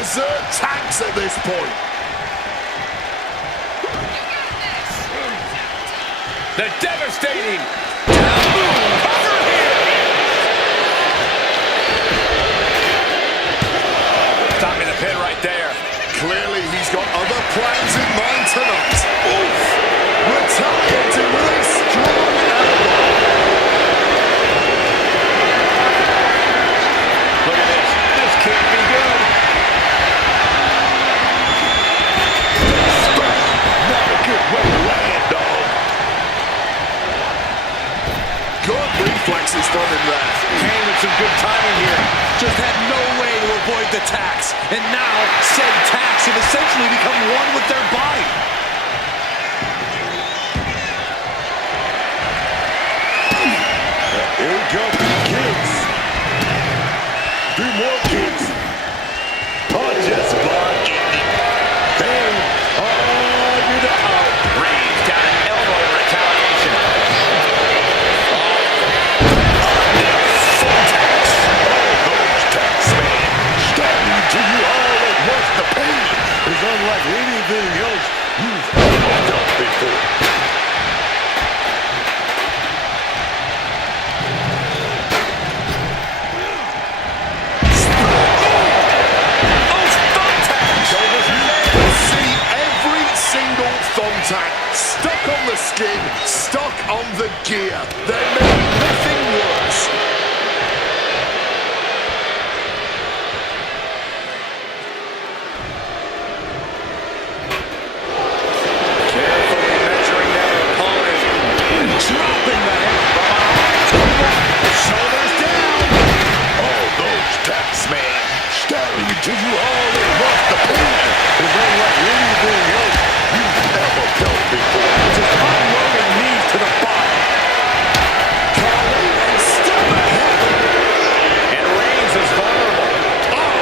exert tanks at this point. The devastating cover here. Stopping the pin right there. Clearly, he's got other plans in mind tonight. Oof! Retaliating with a strong elbow. Look at this. This can't be good. Not a good way to land, dog. Good reflexes from him there. Kane with some good timing here. Just had no way to avoid the tax. And now, said tax have essentially become one with their body. Here we go, kicks. 3 more kicks. Oh, just blocking. Hey, you're the out. Reigns down an elbow in retaliation. Those tax, man. Stabbing to you all at once. The pain is unlike anything else you've ever felt before. See every single thumbtack stuck on the skin, stuck on the gear. There may be nothing worse. Carefully measuring their opponent. Dropping the head behind. Shoulders down. Oh, those tax, man. Stabbing to you all at once. The pain is unlike anything else you've ever felt before. Just unloading knees to the body. And Reigns is vulnerable. Oh,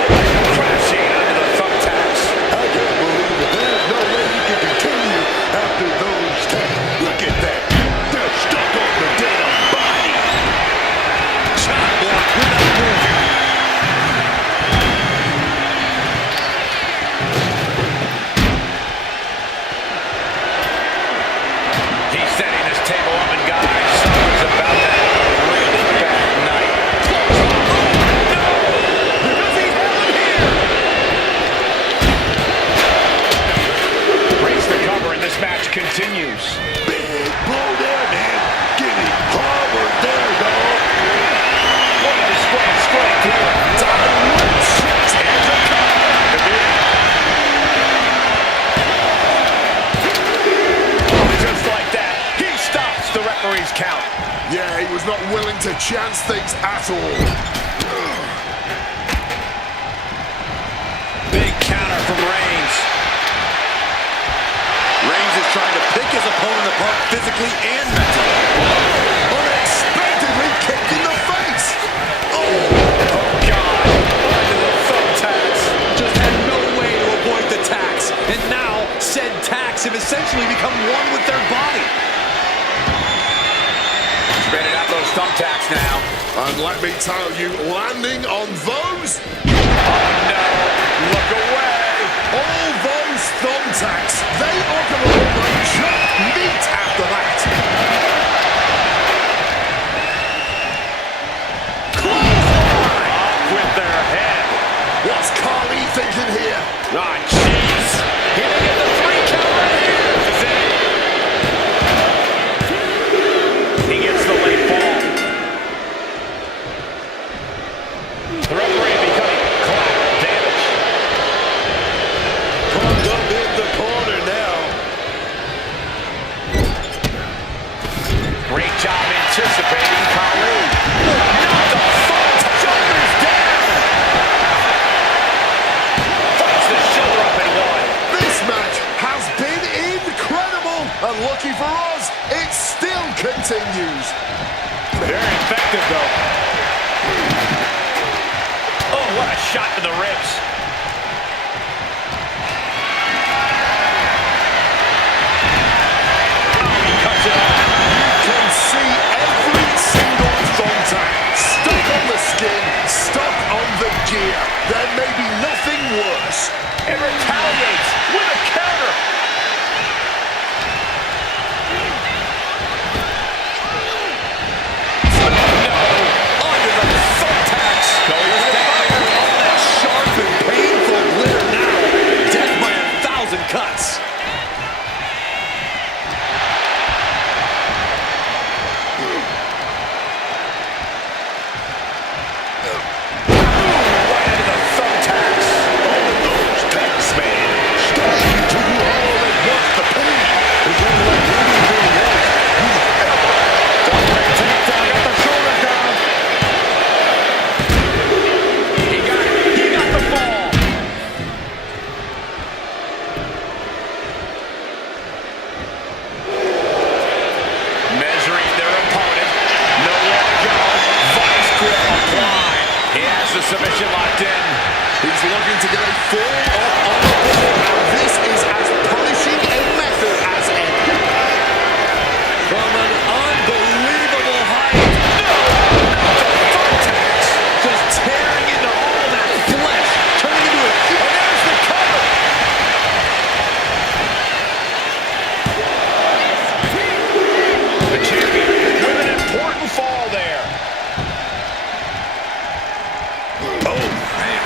crashing under the thumbtacks. I can't believe it. There's no way you can continue after those tax. Look at that. They're stuck on the damn body. Chop block without moving. He's setting this table up, and guys, something's about to have a really bad night. No! Does he have him here? Breaks the cover, and this match continues. Big blow there, man. Getting clobbered there, dog. What a display of strength here. Here's the cover. Just like that, he stops the referee's count. Yeah, he was not willing to chance things at all. Big counter from Reigns. Reigns is trying to pick his opponent apart physically and mentally. Unexpectedly kicked in the face. Oh, God. Under the thumbtacks. Just had no way to avoid the tax. And now, said tax have essentially become one with their body. Spreading out those thumbtacks now. And let me tell you, landing on those, Oh, no. Look away. all those thumbtacks, they are going to look like chopped meat after that. Off with their head. What's Carly thinking here? Ah, jeez. He may get the 3 count right here. This is it. He gets the late fall. The referee becoming collateral damage. Plugged up in the corner now. Great job anticipating Khali. Not the fault. Shoulders down. Puts the shoulder up and one. This match has been incredible. And lucky for us, it still continues. Very effective, though. Oh, what a shot to the ribs. He cuts it off. Can see every single thumbtack stuck on the skin, stuck on the gear. There may be nothing worse. looking to get a fall off on the board, and this is as punishing a method as any. From an unbelievable height. Just tearing into all that flesh, turning into a... And there's the cover. The champion with an important fall there. Oh, man.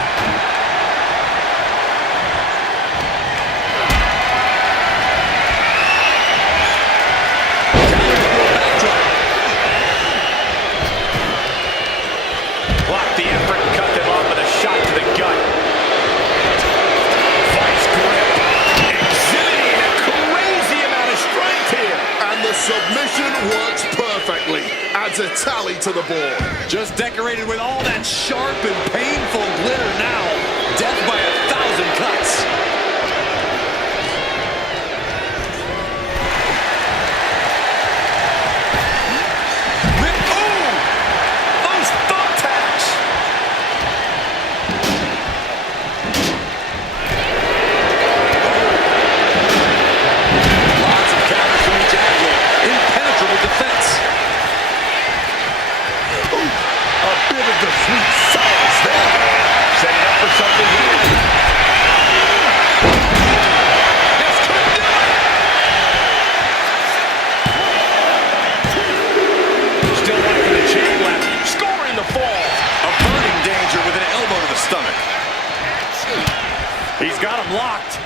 Blocked the effort and cut them off with a shot to the gut. Vice grip. Exhibiting a crazy amount of strength here. And the submission works perfectly. Adds a tally to the board. Just decorated with all that sharp and painful glitter now. Death by 1,000 cuts. Those thumbtacks. Lots of counters from each athlete. Impenetrable defense. A bit of the sweet sauce there. Setting up for something here. This could do it. Still working the champ left. Scoring the fall. Averting danger with an elbow to the stomach. He's got him locked.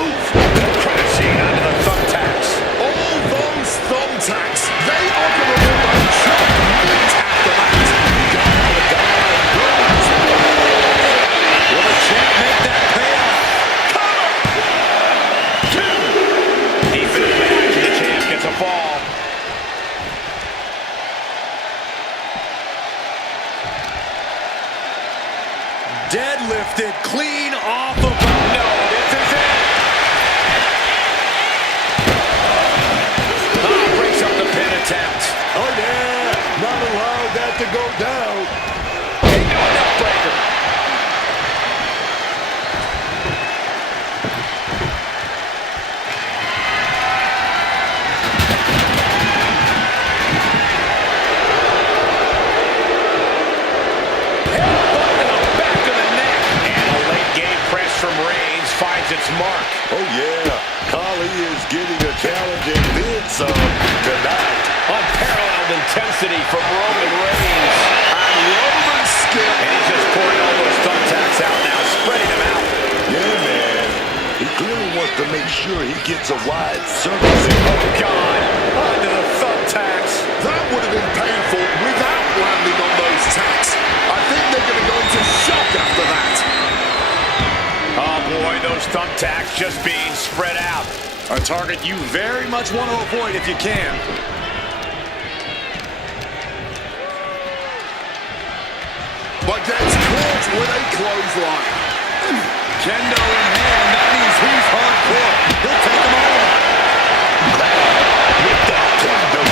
Oof. Crashing onto the thumbtacks. All those thumbtacks, they offer the remote shot right after that. Will the champ make that payoff? Deep in the match, the champ gets a fall. Deadlifted clean off of... No, this is it. Breaks up the pin attempt. Oh, yeah. Not allowed that to go down. Ain't no neck breaker. Headbutt to the back of the neck. And a late game press from Reigns finds its mark. Oh, yeah. Khali is getting a challenge and then some tonight. Unparalleled intensity from Roman Reigns. And Roman's skill. And he's just pouring all those thumbtacks out now, spreading them out. Yeah, man. He clearly wants to make sure he gets a wide surface. Oh, God. Onto the thumbtacks. That would have been painful without landing on those tacks. I think they're going to go into shock after that. Oh, boy, those thumbtacks just being spread out. A target you very much want to avoid if you can. But gets caught with a clothesline. Kendo in hand, that means he's hardcore. He'll take them all. With that kendo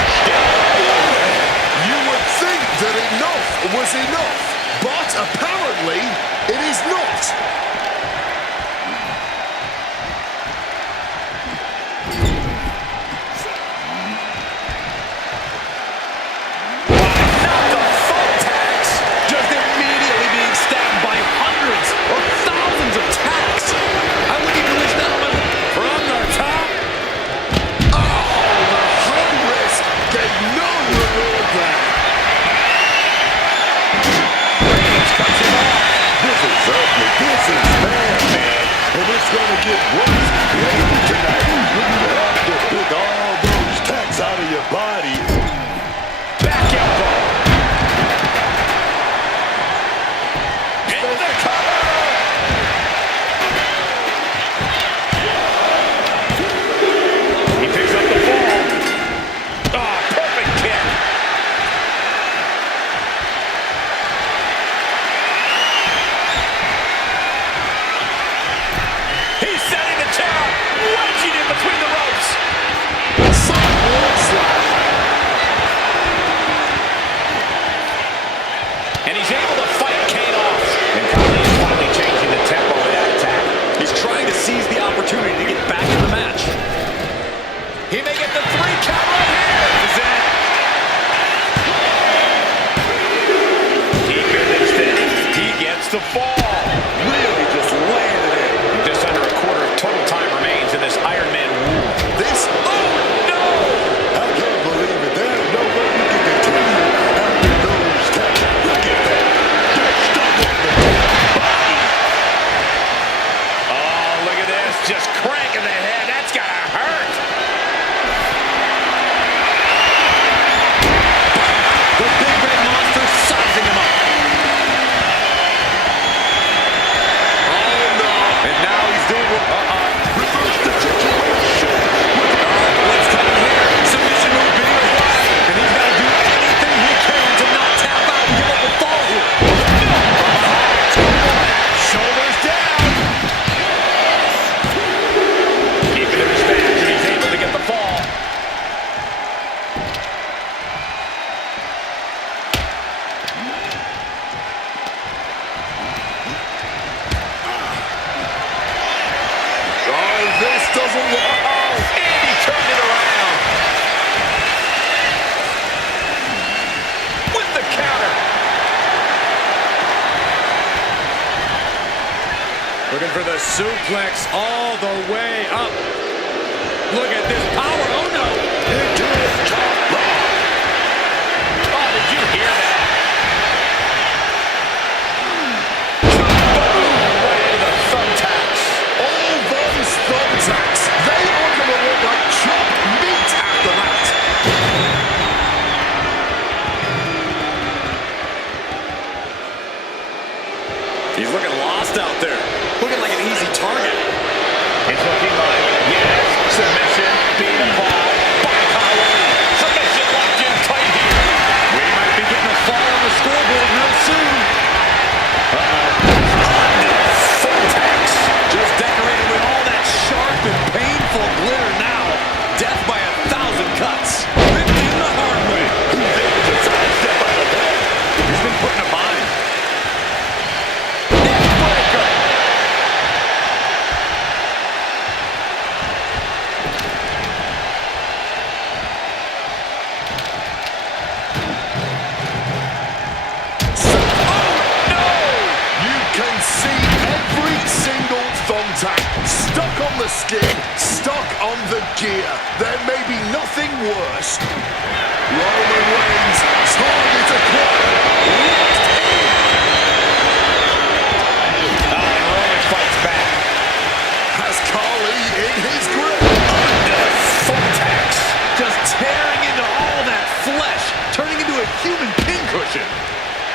You would think that enough was enough, but apparently it is not. Not the thumbtacks. Just immediately being stabbed by hundreds or thousands of tacks. I wouldn't even wish that on my... From the top. Oh, the high risk gave no reward there. Reigns cuts him off. This is ugly. This is bad, man. And it's going to get worse later tonight when you have to pick all those tacks out of your body. Back elbow. Into the cover. He picks up the fall. Oh, perfect kick. He's setting the chair up, wedging him seize the opportunity to get back in the match. He may get the 3 count right here. This is it. Deep in this thing. He gets the fall. Really just landed it. Just under a quarter of total time remains in this Iron Man wound. This, oh no! I can't believe it. There's no way you can continue after those taps. Look at that. They're stuck on the body. Oh, look at this. Just cranking the head. That's gotta hurt. The big red monster sizing him up. Oh no! And now he's doing what? Reverse the situation. What's coming here? Submission move being applied. And he's got to do anything he can to not tap out and give up a fall here. Shoulders down. Keeping him his match, and he's able to get the fall. Oh, this doesn't work. Oh, and he turned it around. With the counter. Looking for the suplex all the way up. Look at this power. Oh, no. Into the top rope. Oh, did you hear that? Right into the thumbtacks. All those thumbtacks, they are going to look like chopped meat after that. He's looking lost out there. Looking like an easy target. It's looking like, yes, submission, being applied, by Collar. Submission locked in tight here. We might be getting a fall on the scoreboard real soon. Thumbtacks. Just decorated with all that sharp and painful glitter now. Death by 1,000 cuts. Ripped in the hard way. He's been put in a bind. Neckbreaker. You can see every single thumbtack stuck on the skin, stuck on the gear. There may be nothing worse. Roman Reigns, target acquired, locked in. Roman fights back. Has Carly in his grip. Thumbtacks. Just tearing into all that flesh. Turning into a human pincushion.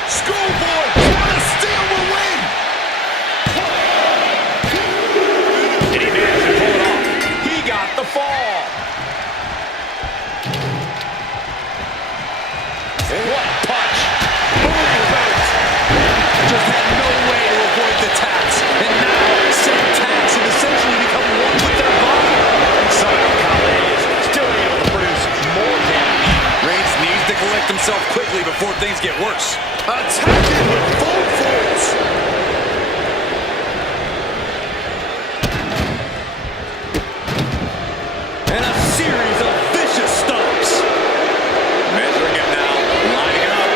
Schoolboy trying to steal the win. And he managed to pull it off. He got the fall. What a punch. Boom, hurt. Just had no way to avoid the tax. And now, said tax have essentially become one with their body. Somehow Collar is still able to produce more damage. Reigns needs to collect himself quickly before things get worse. Attacking with full force. And a series of vicious stomps. Measuring it now, lining it up.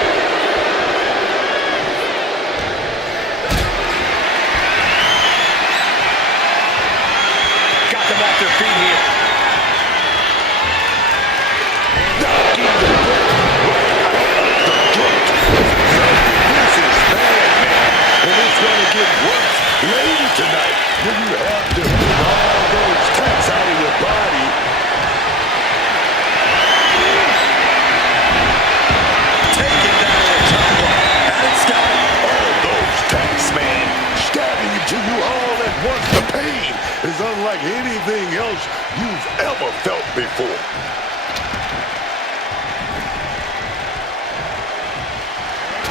Got them off their feet here. This is bad, man. And it's going to get worse later tonight when you have to move all those taps out of your body. Taking down the jumbo. And Scott. All those taps, man. Stabbing into you all at once. The pain is unlike anything else you've ever felt before.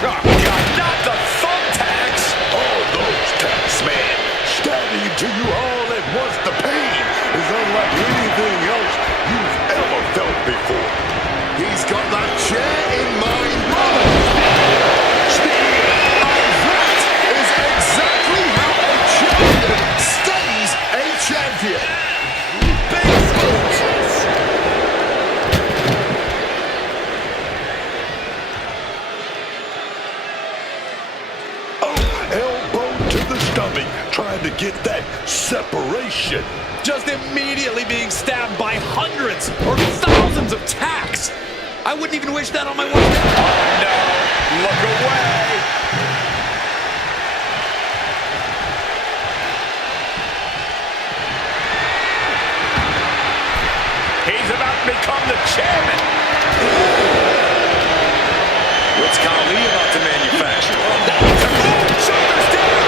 Oh, God, not the thumbtacks. All those taps, man. Stabbing into you all at once. The pain is unlike anything else you've ever felt before. He's got that chair in mind. Speaking of, that is exactly how a champion stays a here. Elbow to the stomach, trying to get that separation. Just immediately being stabbed by hundreds or thousands of tacks. I wouldn't even wish that on my worst enemy. Oh, no. Look away. He's about to become the chairman. What's Khali about to manufacture? Shoulders down.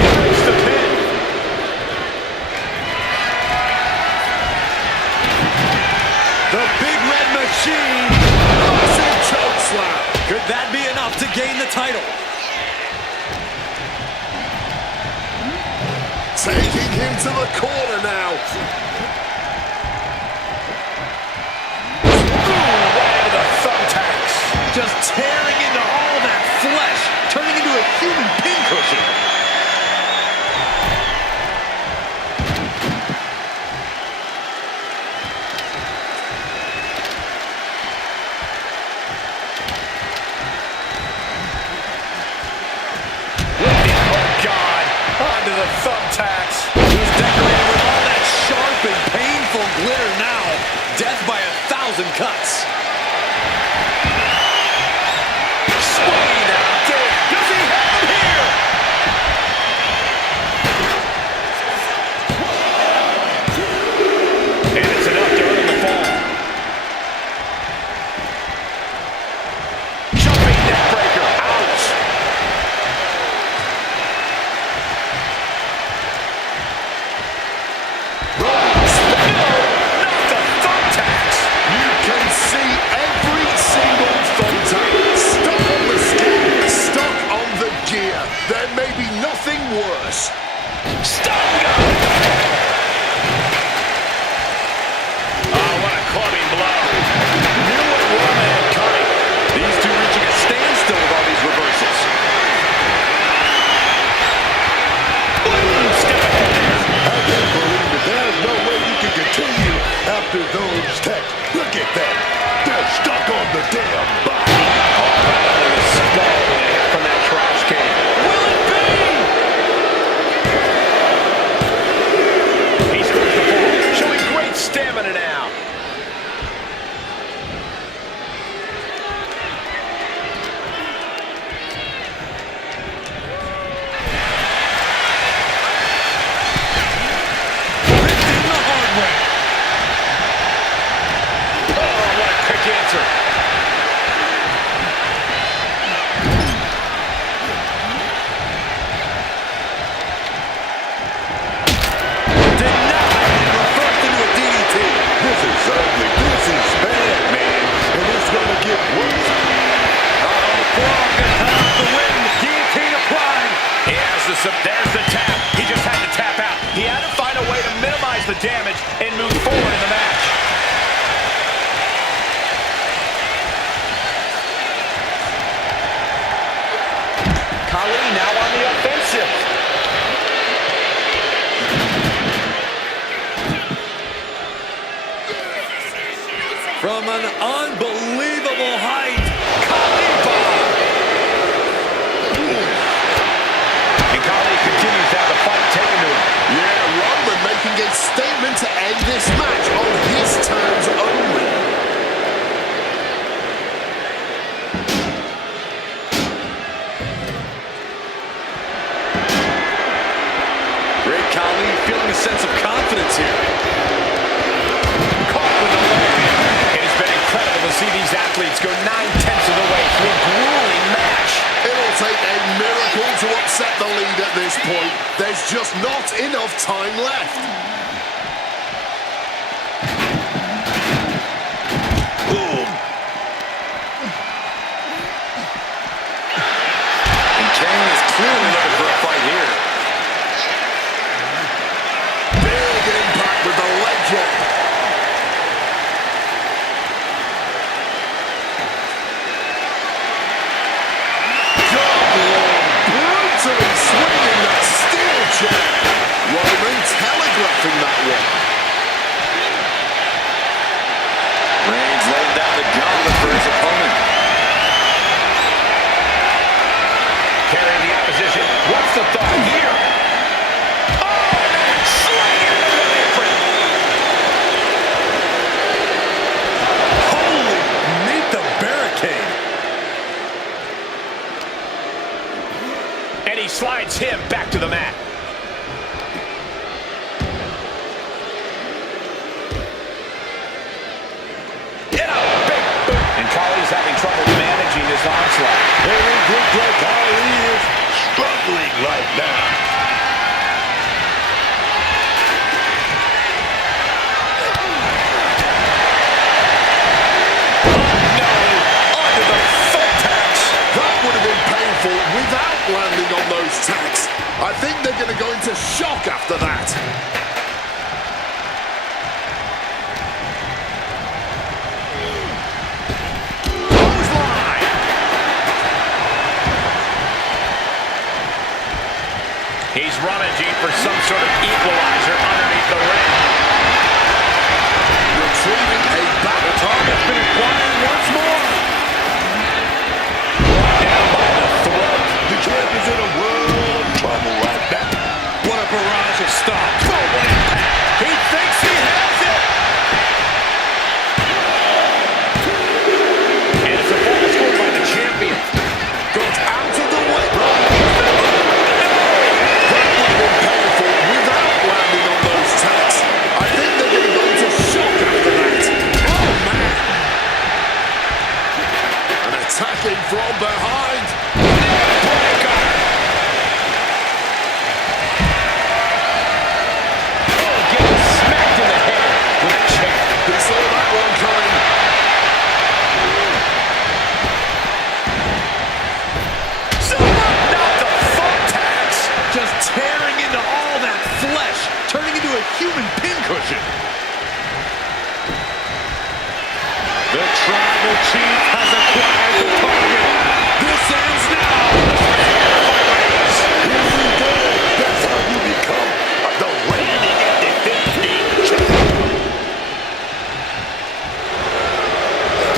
He breaks the pin. The big red machine. Massive choke slam. Could that be enough to gain the title? Taking him to the corner now. Right into the thumbtacks. Just tearing into all that flesh, turning into a human pincushion. Oh, God. Onto the thumbtacks. He's decorated with all that sharp and painful glitter now. Death by 1,000 cuts. Swinging out. Does he have him here? And it's enough to earn the fall. Jumping neck breaker. Ouch. Not the thumbtacks. You can see every single thumbtack stuck on the skin, stuck on the gear. There may be nothing worse. Oh, what a clubbing blow. Knew what Roman had coming. These two reaching a standstill with all these reversals. I can't believe it. There's no way you can continue after those attacks. Look at that. They're stuck on the damn body. Skull from that trash can. Will it be? He scores the ball, showing great stamina now. Ripped in the hard way. Oh, what a quick answer. Denied and reversed into a DDT. This is ugly. This is bad, man. And it's going to get worse. Frog gonna cut off the wind. Guillotine applied. He has the there's the tap. He just had to tap out. He had to find a way to minimize the damage and move forward in the match. Khali now on the offensive. From an unbelievable height. And Khali continues to have the fight taken to him. Yeah, Roman making a statement to end this match on his terms only. Great Khali feeling a sense of confidence here. Caught with the leg. It has been incredible to see these athletes go 9/10 of the way through a grueling match. It'll take a miracle to upset the lead at this point. There's just not enough time left. Boom. And Kane is clearly looking for a fight here. Big impact with the leg drop. Brutally swinging that steel think they're going to go into shock after that. He's rummaging for some sort of equalizer underneath the ring. Retrieving a back. The target's been acquired once more. Down by the throat. The champ is in a world of trouble right now. What a barrage of stops. Global impact. He thinks he has it. And it's a fall score by the champion. Goes out of the way. That would have been painful without landing on those tacks. I think they're going to go into shock after that. Oh, man. And attacking from behind. Breaker. Oh, getting smacked in the head with a chair. He saw that one coming. Not the thumbtacks. Just tearing into all that flesh, turning into a human pincushion. The tribal chief has acquired the target. This ends now. Here we go. That's how you become the reigning and defending champion.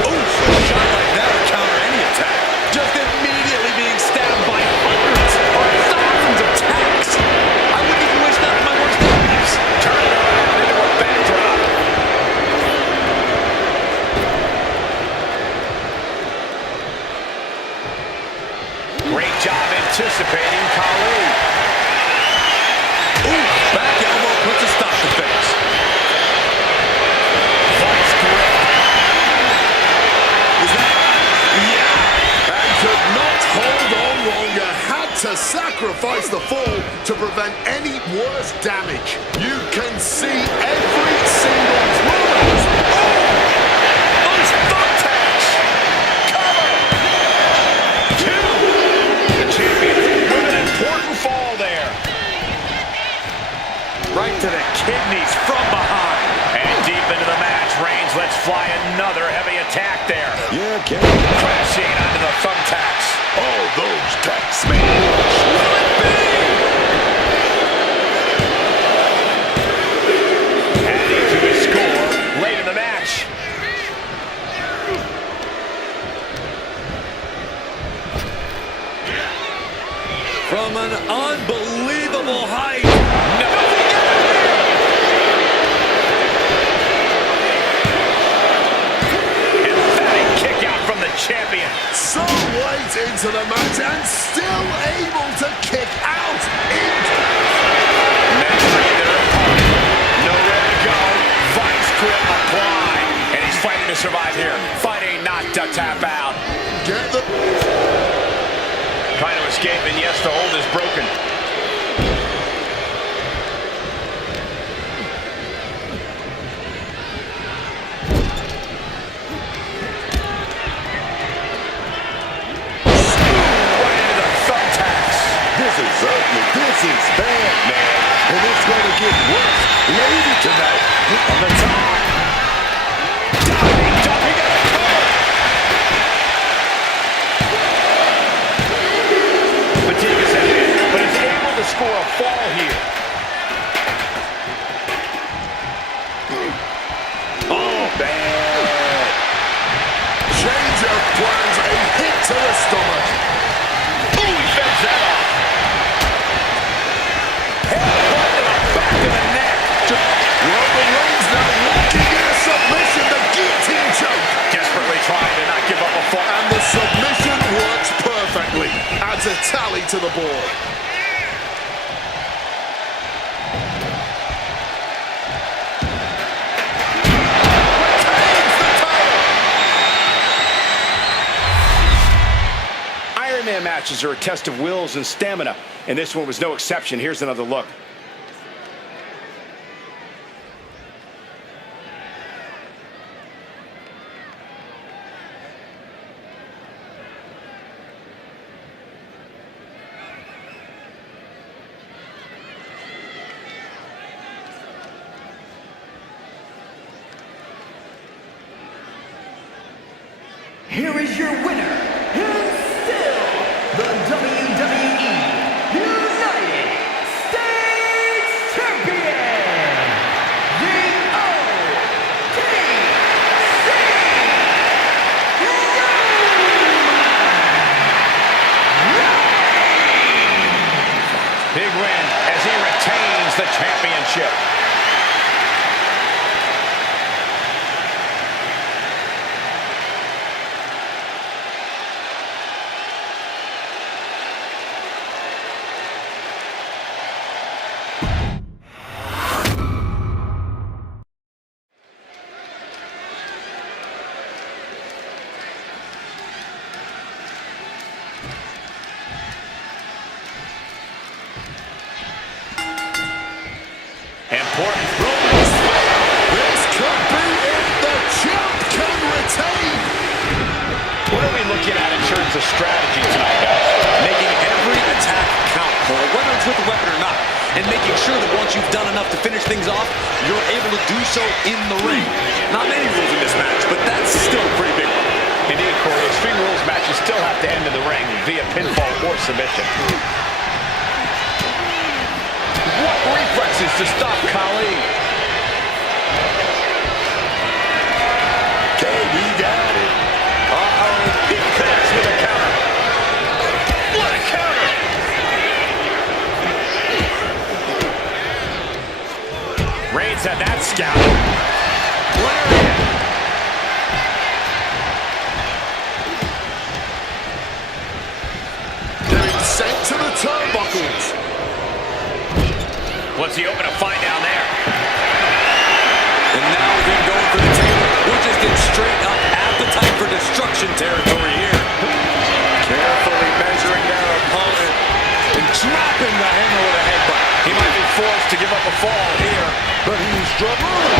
Oof, a shot like that would counter any attack. Just immediately being stabbed by hundreds or thousands of tacks. I wouldn't even wish that on my worst enemies. Turn it around into a backdrop. Great job anticipating Khali. Ooh, back elbow puts a stop to things. Vice grip. Is that? Yeah. And could not hold on longer. Had to sacrifice the fall to prevent any worse damage. You can see every single bruise. Those thumbtacks. Cover. Two. The champion with an important fall there. Right to the kidneys from behind. And deep into the match, Reigns lets fly another heavy attack there. Yeah, Ken. Crashing onto the thumbtacks. All those tacks, man. Adding to his score late in the match. From an unbelievable height. Emphatic kick out from the champion. So late into the match and still able to kick out. Measuring their opponent. Nowhere to go. Vice grip applied. And he's fighting to survive here. Fighting not to tap out. Get the... Trying to escape, and yes, the hold is broken. Right into the thumbtacks. This is ugly. This is bad, man. And it's going to get worse later tonight. On the top. Diving, jumping at the cover. Fatigue is evident, but he's able to score a fall here. Oh, bad. Change of plans. A hit to the stomach. Ooh, he fends that off. Headbutt to the back of the neck. Roman Reigns now locking in a submission. The guillotine choke. Desperately trying to not give up a fall. And the submission works perfectly. Adds a tally to the board. Retains the title. Iron Man matches are a test of wills and stamina, and this one was no exception. Here's another look. here is your winner, and still the WWE United States Champion, the Big win as he retains the championship. Important. This could be it. The champ can retain. What are we looking at in terms of strategy tonight, guys? Making every attack count, Cole, whether it's with a weapon or not. And making sure that once you've done enough to finish things off, you're able to do so in the ring. Not many rules in this match, but that's still a pretty big one. Indeed, Corey, Extreme Rules matches still have to end in the ring via pinfall or submission. What reflexes to stop Khali? KB got it. Uh-oh, he connects with a counter. What a counter! Reigns had that scouted. Getting sent to the turnbuckles. What's he open to find down there? And now we've been going for the table. We're just in straight up appetite for destruction territory here. Carefully measuring their opponent and dropping the hammer with a headbutt. He might be forced to give up a fall here. But he's struggling.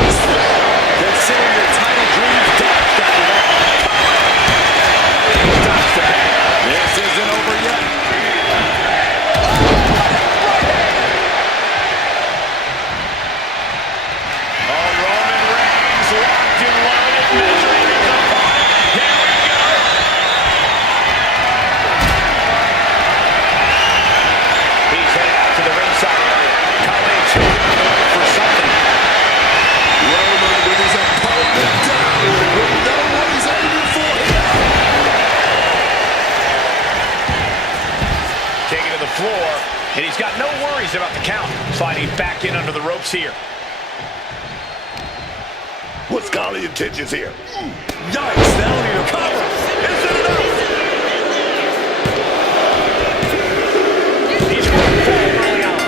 Consider your title dreams dashed after that. Stops the pin. This isn't over yet. Floor, and he's got no worries about the count. Sliding back in under the ropes here. What's Khali's intentions here? Yikes, that'll need a cover. Is it enough? He's going full early on.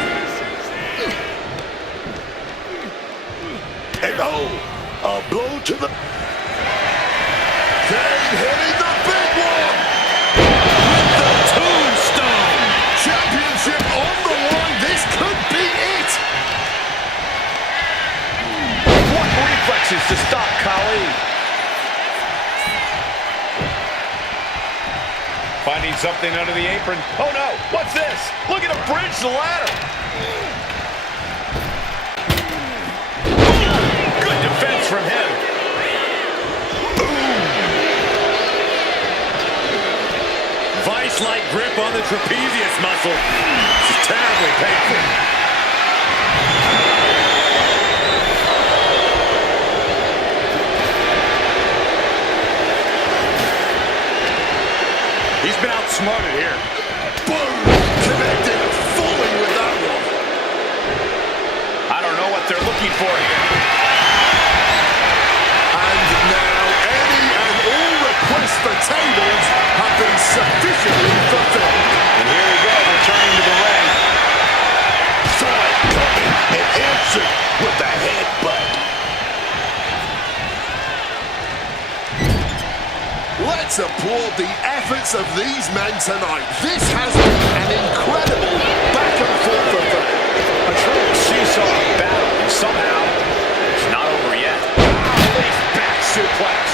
And oh, a blow to the... Kane hitting the big one. The tombstone. Championship on the line. This could be it. What reflexes to stop Khali? Finding something under the apron. Oh no, what's this? Look at him bridge the ladder. Good defense from him. Vice-like grip on the trapezius muscle. This is terribly painful. He's been outsmarted here. Boom! Connected fully with that one. I don't know what they're looking for here. And now any and all requests for tables have been sufficiently fulfilled. And here we go, returning to the ring. Saw it coming and answered with a headbutt. Let's applaud the efforts of these men tonight. This has been an incredible back and forth affair. A true seesaw battle, and somehow it's not over yet. Release back suplex.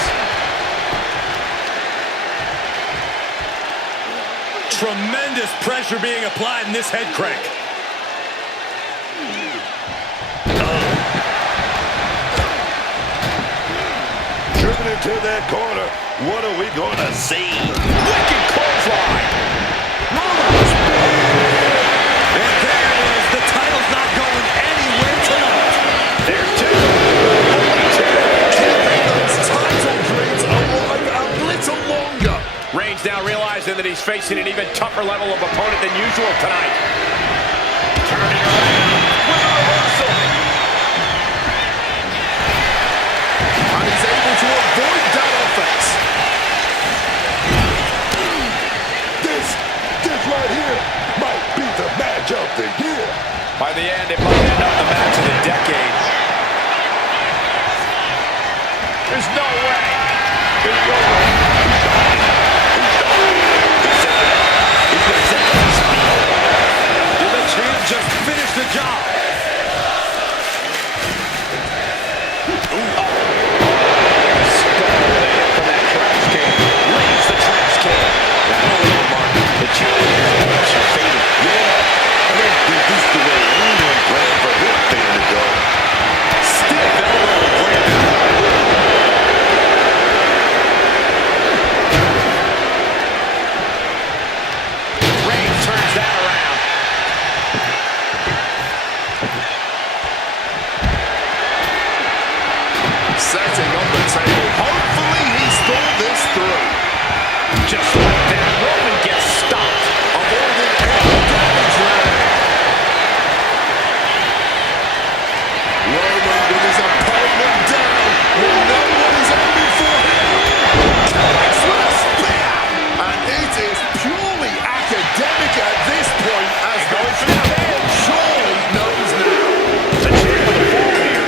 Tremendous pressure being applied in this head crank. Driven into that corner What are we gonna see? Wicked clothesline. And there it is. The title's not going anywhere tonight. There's two. Only two. Keeping those title dreams alive a little longer. Reigns now realizing that he's facing an even tougher level of opponent than usual tonight. Turning around with a reversal. And he's able to avoid that offense. This right here might be the match of the year. By the end, it might end up the match of the decade. There's no way. There's no way. Did the champ just finish the job? Setting on the table. Hopefully he's thought this through. Just like that, Roman gets stopped. Avoiding any damage there. Roman with his opponent down. Will know what is aiming for him. Connects with a spear. And it is purely academic at this point as Going for the pin. surely knows now. The champ with the fall here.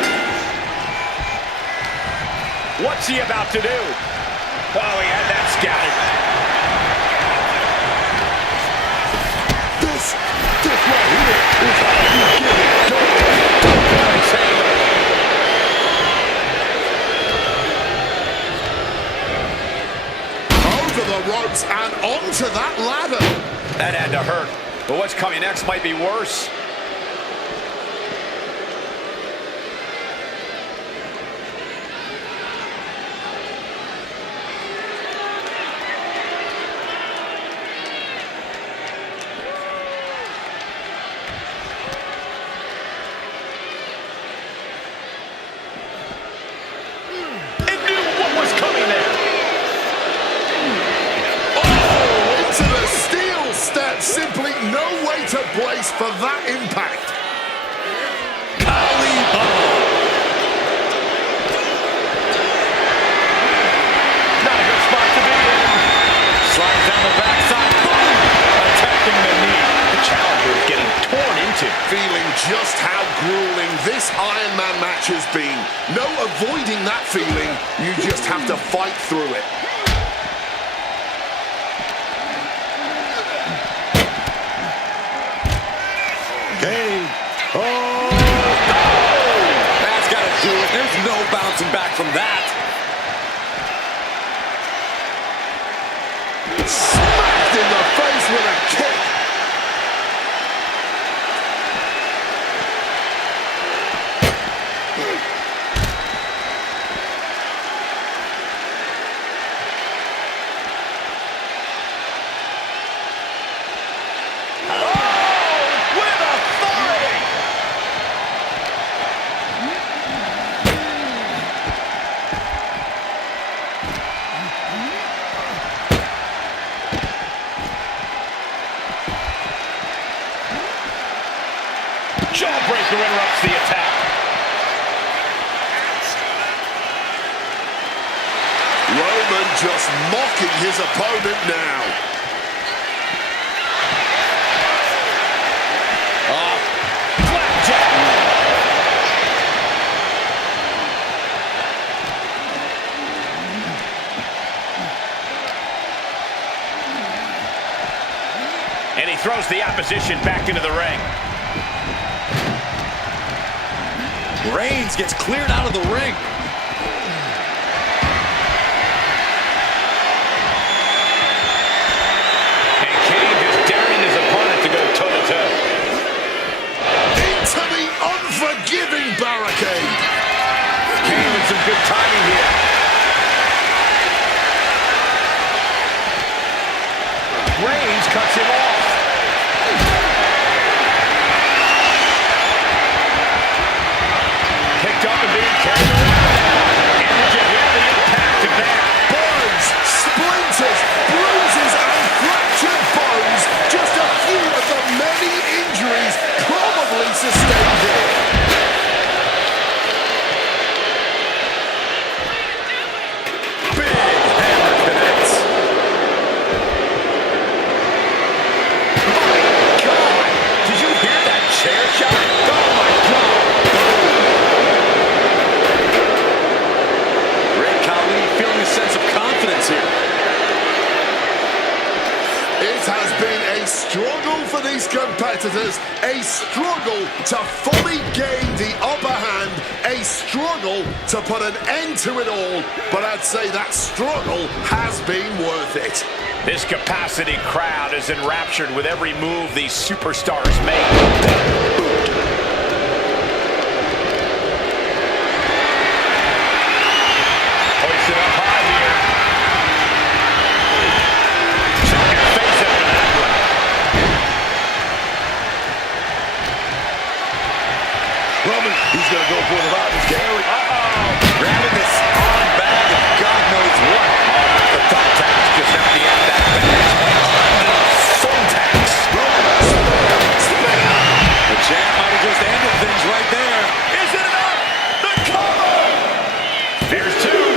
What's he about to do? Oh, he had that scouted. This right here is how you get it done. Over the ropes and onto that ladder. That had to hurt. But what's coming next might be worse. It knew what was coming there. Oh, into the steel step. Simply no way to brace for that impact. Not a good spot to be in. Slides down the backside. Boom! Attacking the knee. The challenger is getting torn into. Feeling just how grueling this Iron Man match has been. No avoiding that feeling. You just have to fight through it. Game. That's got to do it. There's no bouncing back from that. Smacked in the face with a kick. Jawbreaker interrupts the attack. Roman just mocking his opponent now. Flapjack. And he throws the opposition back into the ring. Reigns gets cleared out of the ring. And Kane just daring his opponent to go toe-to-toe. Into the unforgiving barricade. Kane with some good timing here. cuts him off. Picked up and being carried around now. And did you hear the impact of that? Burns, splinters, bruises, and fractured bones. Just a few of the many injuries probably sustained here. Big hammer connects. My God! Did you hear that chair shot? Oh my God! Great Khali feeling a sense of confidence here. It has been a struggle for these competitors, a struggle to fully gain the upper hand, a struggle to put an end to it all, but I'd say that struggle has been worth it. This capacity crowd is enraptured with every move these superstars make. Hoisted up high here. Check your face after that one. Roman, he's going to go for the Roberts carry. Grabbing this arm bag of God knows what. The thumb tax just empty out that bag. Thumbtacks. The champ might have just ended things right there. Is it enough? The cover! There's two.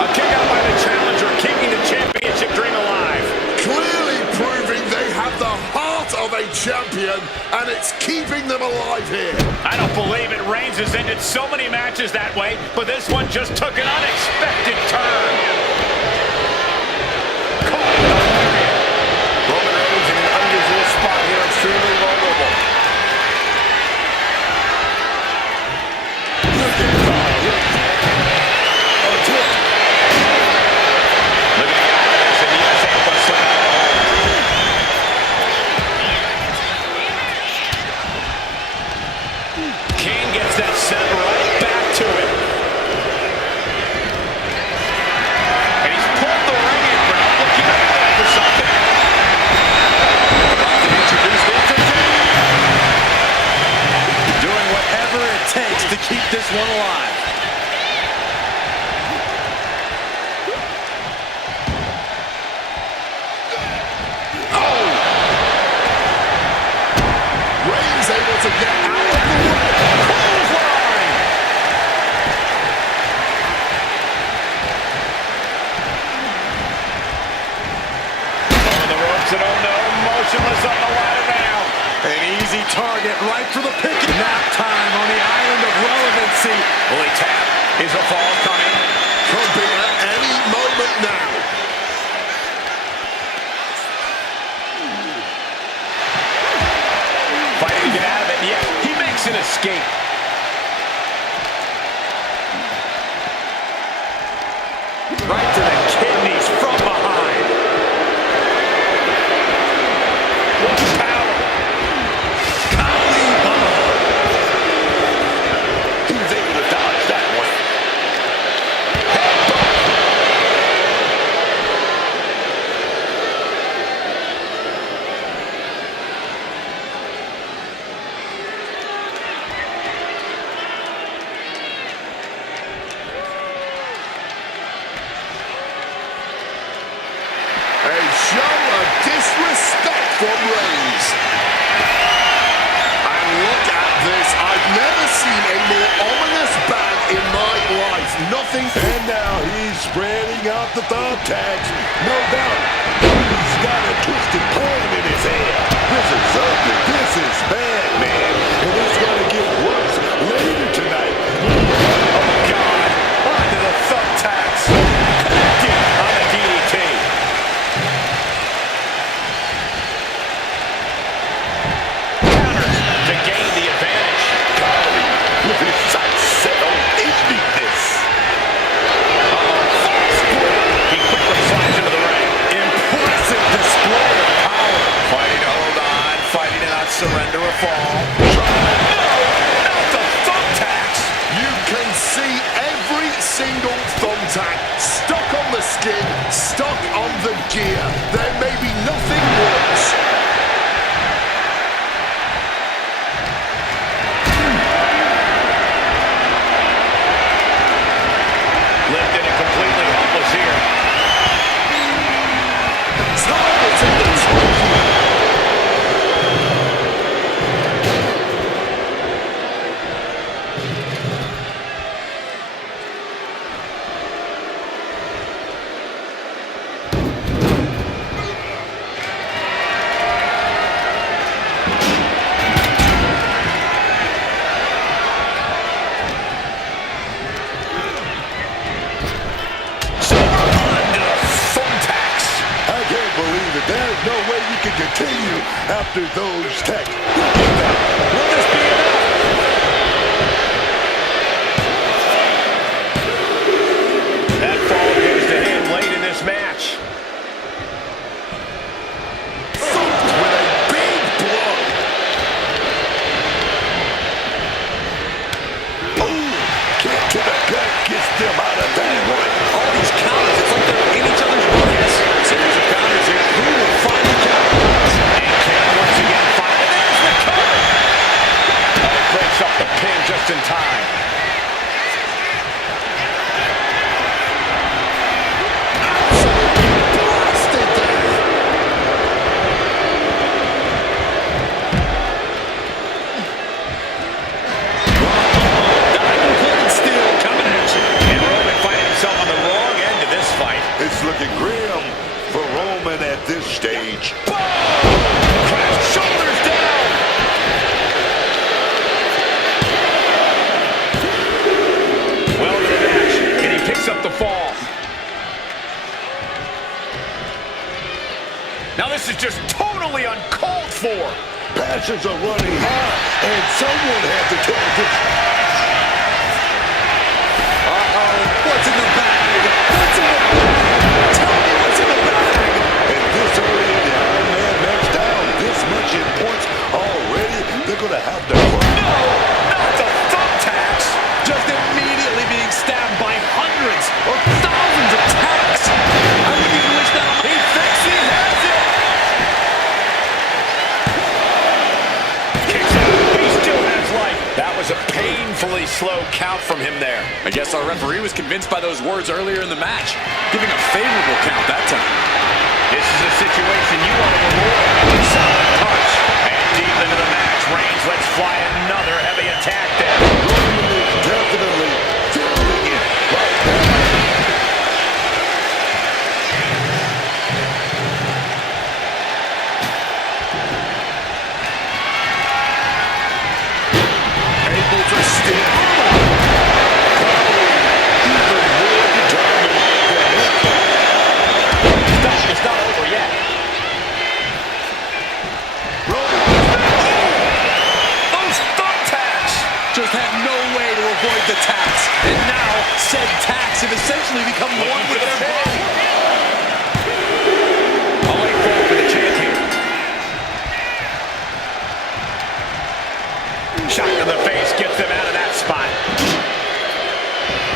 A kick out by the challenger, keeping the championship dream alive. Clearly proving they have the heart of a champion, and it's keeping them alive here. I don't believe it. Reigns has ended so many matches that way, but this one just took an unexpected turn. Roman Reigns in an unusual spot here, extremely vulnerable. Look at Look at the eyes, and yes, able to slip out of the hole. King gets that set right back to it. And he's pulled the ring apron up, looking for something. About to introduce the entertainment. Doing whatever it takes to keep this one alive. Reigns able to get out of the way. Clothesline! Over the ropes and oh no, motionless on the ladder now. An easy target right for the pick. Nap time on the island of relevancy. Will he tap? Is a fall coming? Could be at any moment now. Fighting to get out of it, yet he makes an escape. Right to the kidneys from behind. What power. Khali bomb. He was able to dodge that one. A show of disrespect from Reigns. And look at this. I've never seen a more ominous bag in my life. Nothing. And now he's spreading out the thumbtacks. No doubt, he's got a twisted plan in his head. This is ugly. This is bad, man. And it's going to get worse later tonight. Oh, God. Onto the thumbtacks. Connected on the DDT. Counters to gain the advantage. Golly, with his sights set on ending this. He quickly slides into the ring. Impressive display of power. Fighting to hold on, fighting to not surrender or fall. continue after those tags. Will this be enough? That fall goes to him late in this match. With a big blow. Ooh, kick to the gut gets them out of that one. All these counters, it's like they're in each other's buckets. Series of counters here. Who will finally capitalize? And Ken once again finally. There's the cover. Oh, breaks up the pin just in time. It's looking grim for Roman at this stage. Crash, shoulders down. Well to the match, and he picks up the fall. Now this is just totally uncalled for. Passions are running high, and someone had to tell this. What's in the bag? What's in the bag? Tell me what's in the bag. And this early in the Iron Man match down this much in points already, they're going to have to run. No, not the thumbtacks. Just immediately being stabbed by hundreds or thousands of tacks. I wouldn't even wish that on my... He thinks he has it. Kicks out. He still has life. That was a painfully slow count from him there. I guess our referee was convinced by those words earlier in the match, giving a favorable count that time. This is a situation you want to avoid. Solid punch. And deep into the match, Reigns lets fly another heavy attack there. Roman is definitely feeling it right now. Able to stick. It's not over yet. Those thumbtacks! Just had no way to avoid the tax. And now, said tax have essentially become one with their body. I'll wait for the chant here. Shot to the face gets them out of that spot.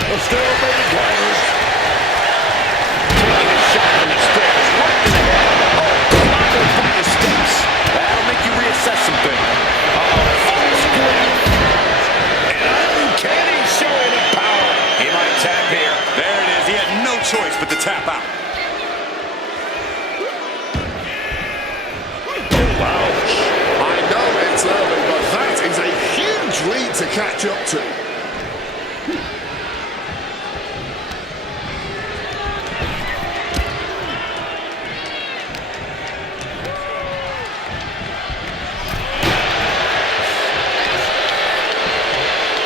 A stalemate counters. Taking a shot from the stairs. Right to the head. Oh, clobbered by the steps. That'll make you reassess some things. Full split. And uncanny showing of power. He might tap here. There it is. He had no choice but to tap out. Ouch. I know it's early, but that is a huge lead to catch up to.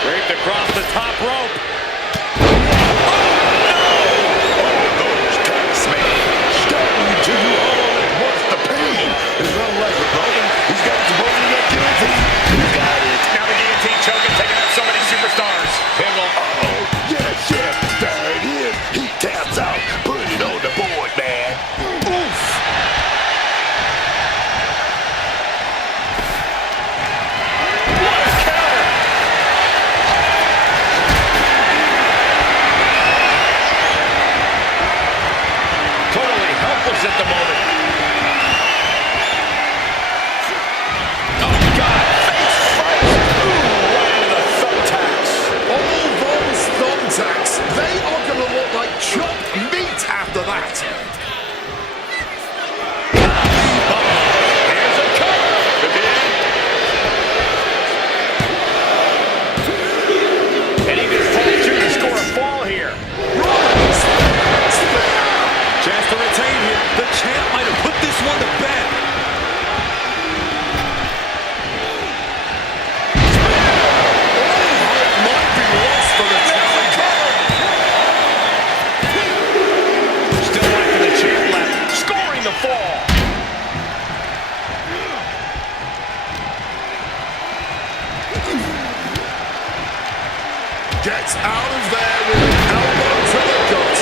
Draped across the top rope. Those tax men stabbing to you all at once. The pain is unlike the Roman. He's got his bone in that guillotine. He's got it. Now the guillotine choking, taking out so many superstars. Pingle. Oh, yes, yes. There it is. He taps out. Put it on the board, man. Oof. What a counter! Gets out of there with an elbow to the gut.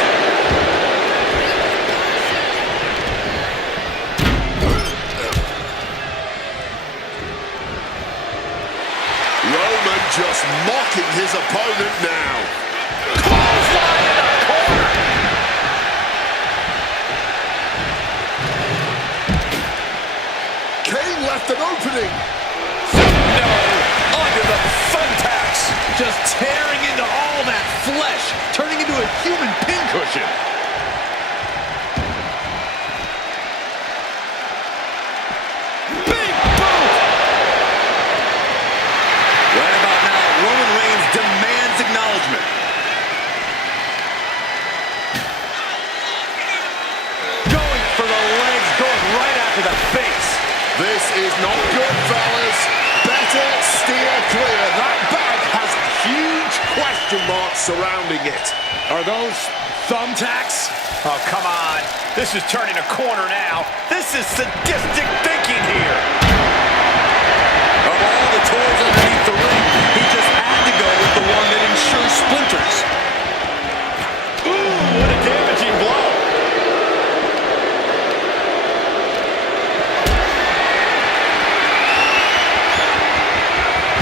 Roman just mocking his opponent now. Clothesline in the corner. Kane left an opening. No, under the thumbtacks. Just tearing into all that flesh, turning into a human pincushion. Big boot. Right about now, Roman Reigns demands acknowledgement. Going for the legs, going right after the face. This is not good, fellas. Better steer clear. That bag has huge question marks surrounding it. Are those thumbtacks? Oh, come on. This is turning a corner now. This is sadistic thinking here. Of all the toys underneath the ring, he just had to go with the one that ensures splinters. Ooh, what a damaging blow.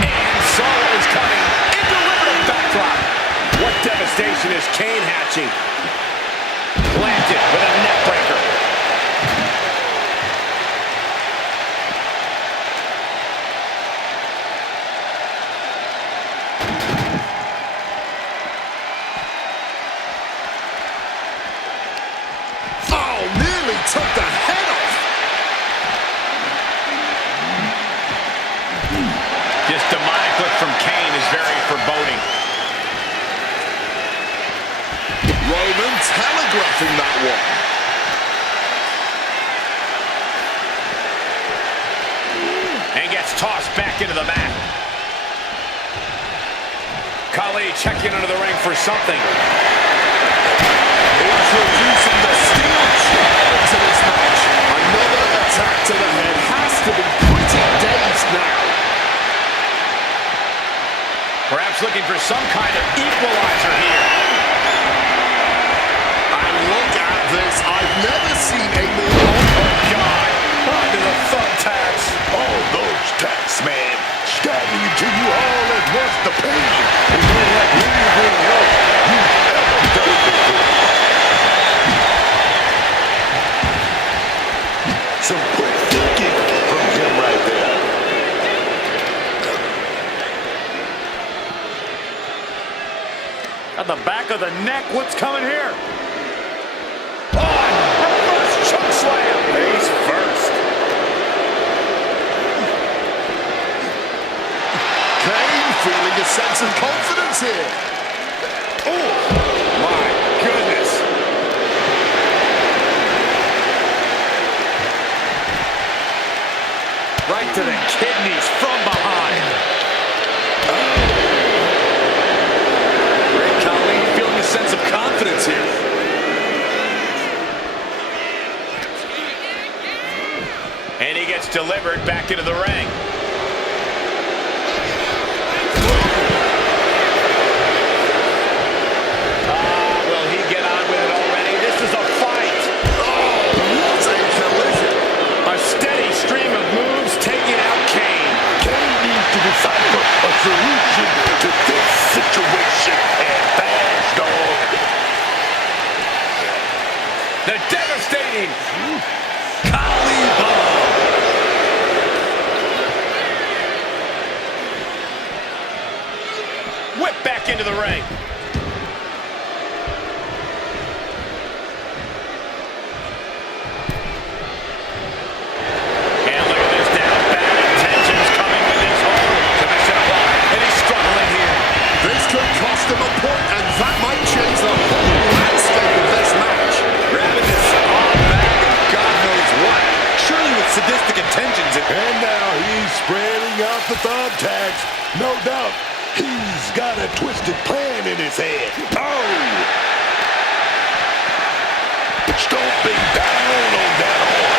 And saw what was coming and delivered a backdrop. What devastation is Kane hatching? Planted with a neck breaker. Oh, nearly took the head off. This demonic look from Kane is very foreboding. Roman telegraphing that one. And gets tossed back into the mat. Khali checking under the ring for something. Introducing the steel chair into this match. Another attack to the head has to be pretty dazed now. Perhaps looking for some kind of equalizer here. And look at this. I've never seen a more... Oh, God. Onto the thumbtacks. All those tacks, man. Stabbing into you all at once. The pain is unlike anything else you've ever done before. Some quick thinking from him right there. At the back of the neck, what's coming here? Oh, reverse choke slam. Face first. Kane feeling a sense of confidence here. Oh, my goodness. Right to the kidneys from behind. Great Khali feeling a sense of confidence here. And he gets delivered back into the ring. Will he get on with it already? This is a fight. Oh, what a collision. A steady stream of moves taking out Kane. Kane needs to decipher a solution to this situation. And fast, dog. The devastating Khali bomb. Whip back into the ring. And look at this down. Bad intentions coming with this hold. Submission applied. And he's struggling here. This could cost him a point, and that might change the whole landscape of this match. Grabbing this arm bag of God knows what. Surely with sadistic intentions. And now he's spreading out the thumbtacks. No doubt, he's got a twisted plan in his head. Oh! Stomping down on that horn.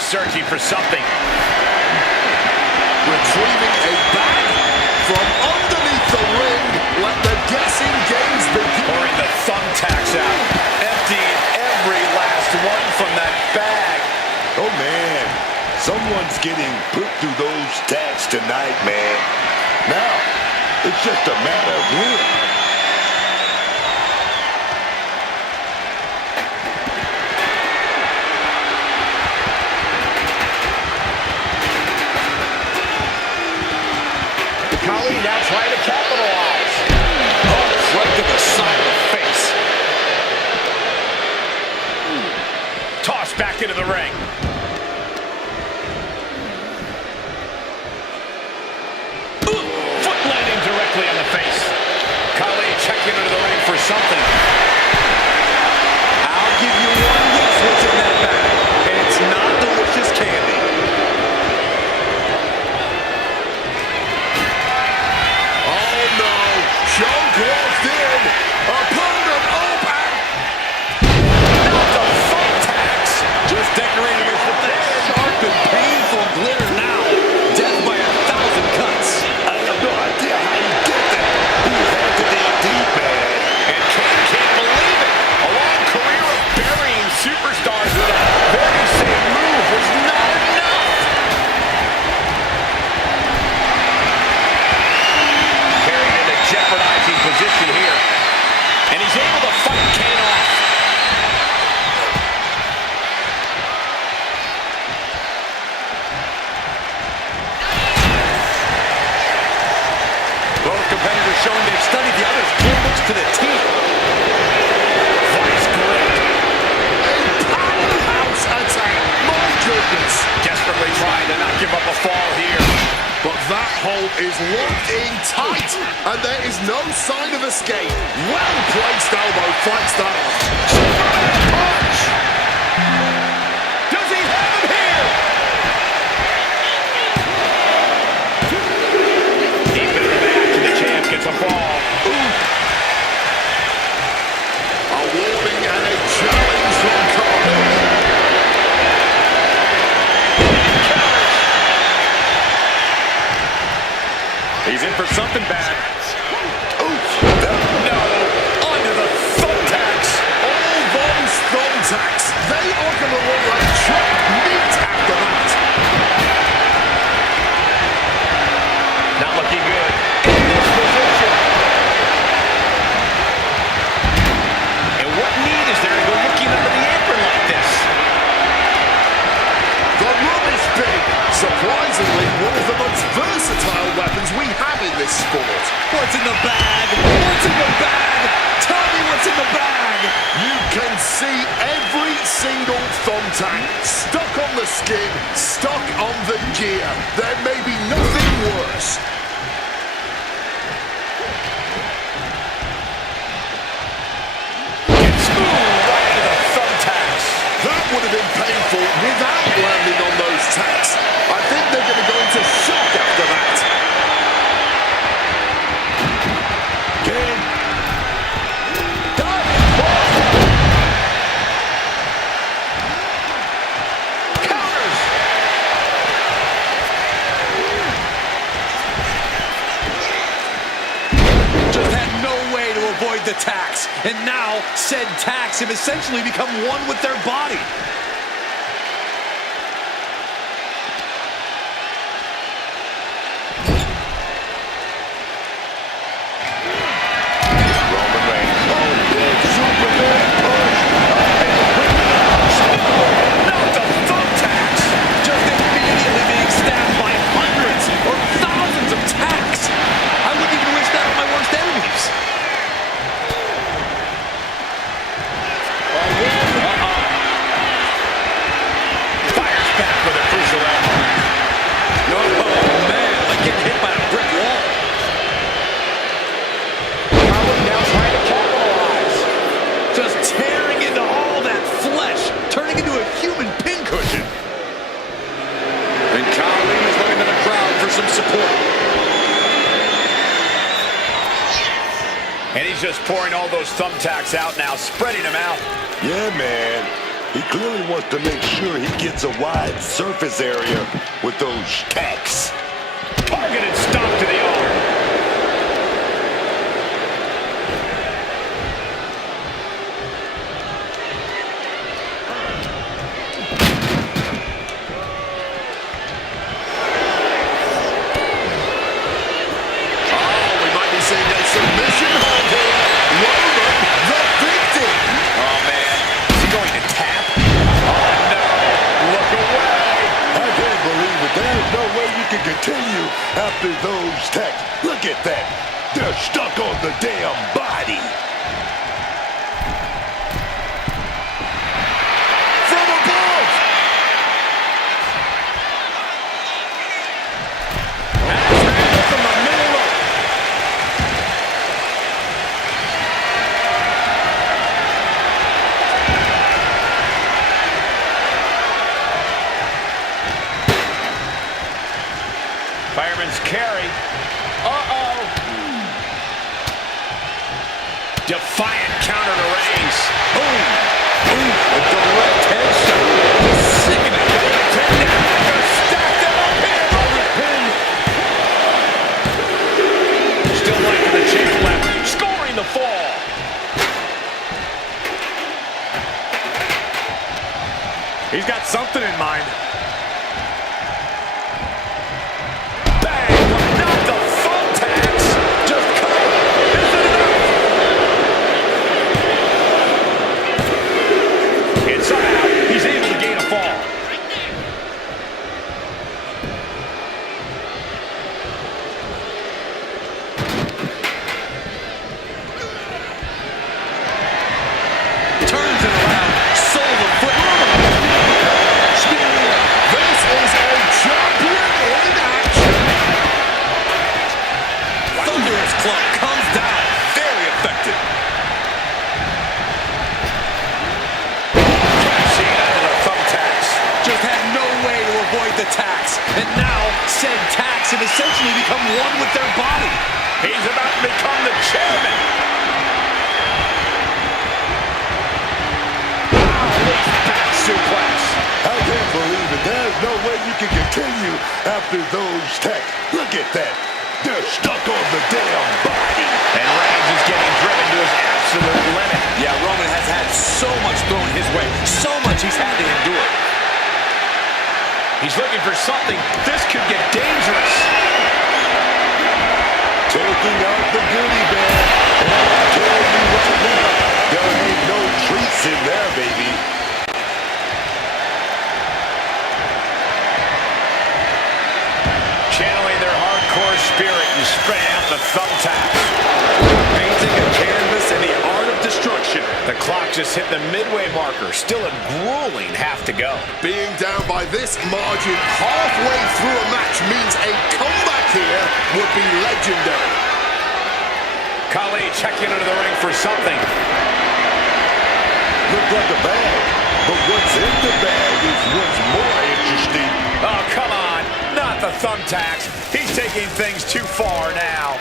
he's searching for something. Retrieving a bag from underneath the ring. Let the guessing games begin. Pouring the thumbtacks out. Emptying every last one from that bag. Oh, man. Someone's getting put through those tacks tonight, man. Now, it's just a matter of when. Kali now trying to capitalize. Oh, right to the side of the face. Tossed back into the ring. Foot landing directly on the face. Kali checking into the ring for something. I'll give you one guess what's in that bag, and it's not delicious candy. Oh no! Choke locked in! Opponent up and... Not the thumbtacks! Just decorating us with that sharp and painful glitter now. Death by 1,000 cuts. I have no idea how he did that. He had to dig deep, man. And Kane can't believe it! A long career of burying superstars with a very same move was not enough! Carried into jeopardizing position here. And he's able to fight Kane off. Both competitors showing they've studied the other's playbooks to the teeth. Vice grip. A powerhouse attack! My goodness! Desperately trying to not give up a fall here. But that hold is locked in tight, and there is no sign of escape. Well-placed elbow fights that off. Punch! Does he have him here? Deep into the match, and the champ gets a fall. A warning and a challenge from Carter. He's in for something bad. No, under the thumbtacks. All those thumbtacks, they are going to look like chopped meat after that. Not looking good. In this position. And what need is there to go looking under the apron like this? The run is big. Surprisingly, one of the most versatile weapons we have in this sport. What's in the bag? What's in the bag? Tell me what's in the bag. You can see every single thumbtack stuck on the skin, stuck on the gear. There may be nothing worse. Gets smooth right into the thumbtacks. That would have been painful without landing on those tacks. I think they're going to go into shock after that. Kane. Counters. Just had no way to avoid the tacks. And now, said tacks have essentially become one with their body. Roman Reigns. Oh, big Superman push. Not the thumbtacks. Just immediately being stabbed by hundreds or thousands of tacks. I wouldn't even wish that on my worst enemies. Fires back with a crucial elbow. Oh, man, like getting hit by a brick wall. Kali now trying to capitalize. Just tearing into all that flesh, turning into a human pincushion. And Kali is looking to the crowd for some support. And he's just pouring all those thumbtacks out now, spreading them out. Yeah, man. He clearly wants to make sure he gets a wide surface area with those tacks. Targeted stop to the arm. Submission hold here. Roman, the victim. Oh, man. Is he going to tap? Oh, no. Look away. I can't believe it. There's no way you can continue after those tacks. Look at that. They're stuck on the damn body. From above. From the middle rope. Fireman's carry. Uh-oh. Defiant counter to Reigns. Boom. Boom. A direct headshot. Sickening. Stacked him up here. Still liking the champ left. Scoring the fall. He's got something in mind. And now, said tacks have essentially become one with their body. He's about to become the chairman. Back suplex. I can't believe it. There's no way you can continue after those tacks. Look at that. They're stuck on the damn body. And Reigns is getting driven to his absolute limit. Yeah, Roman has had so much thrown his way. So much he's had to endure. He's looking for something. This could get dangerous. Taking out the goodie bag. And I tell you right now, there ain't no treats in there, baby. Channeling their hardcore spirit and spraying out the thumbtacks. Painting a canvas in the art of destruction. The clock just hit the midway marker. Still a grueling half to go. Being down by this margin halfway through a match means a comeback here would be legendary. Khali checking into the ring for something. Looked like a bag, but what's in the bag is what's more interesting. Oh, come on. Not the thumbtacks. He's taking things too far now.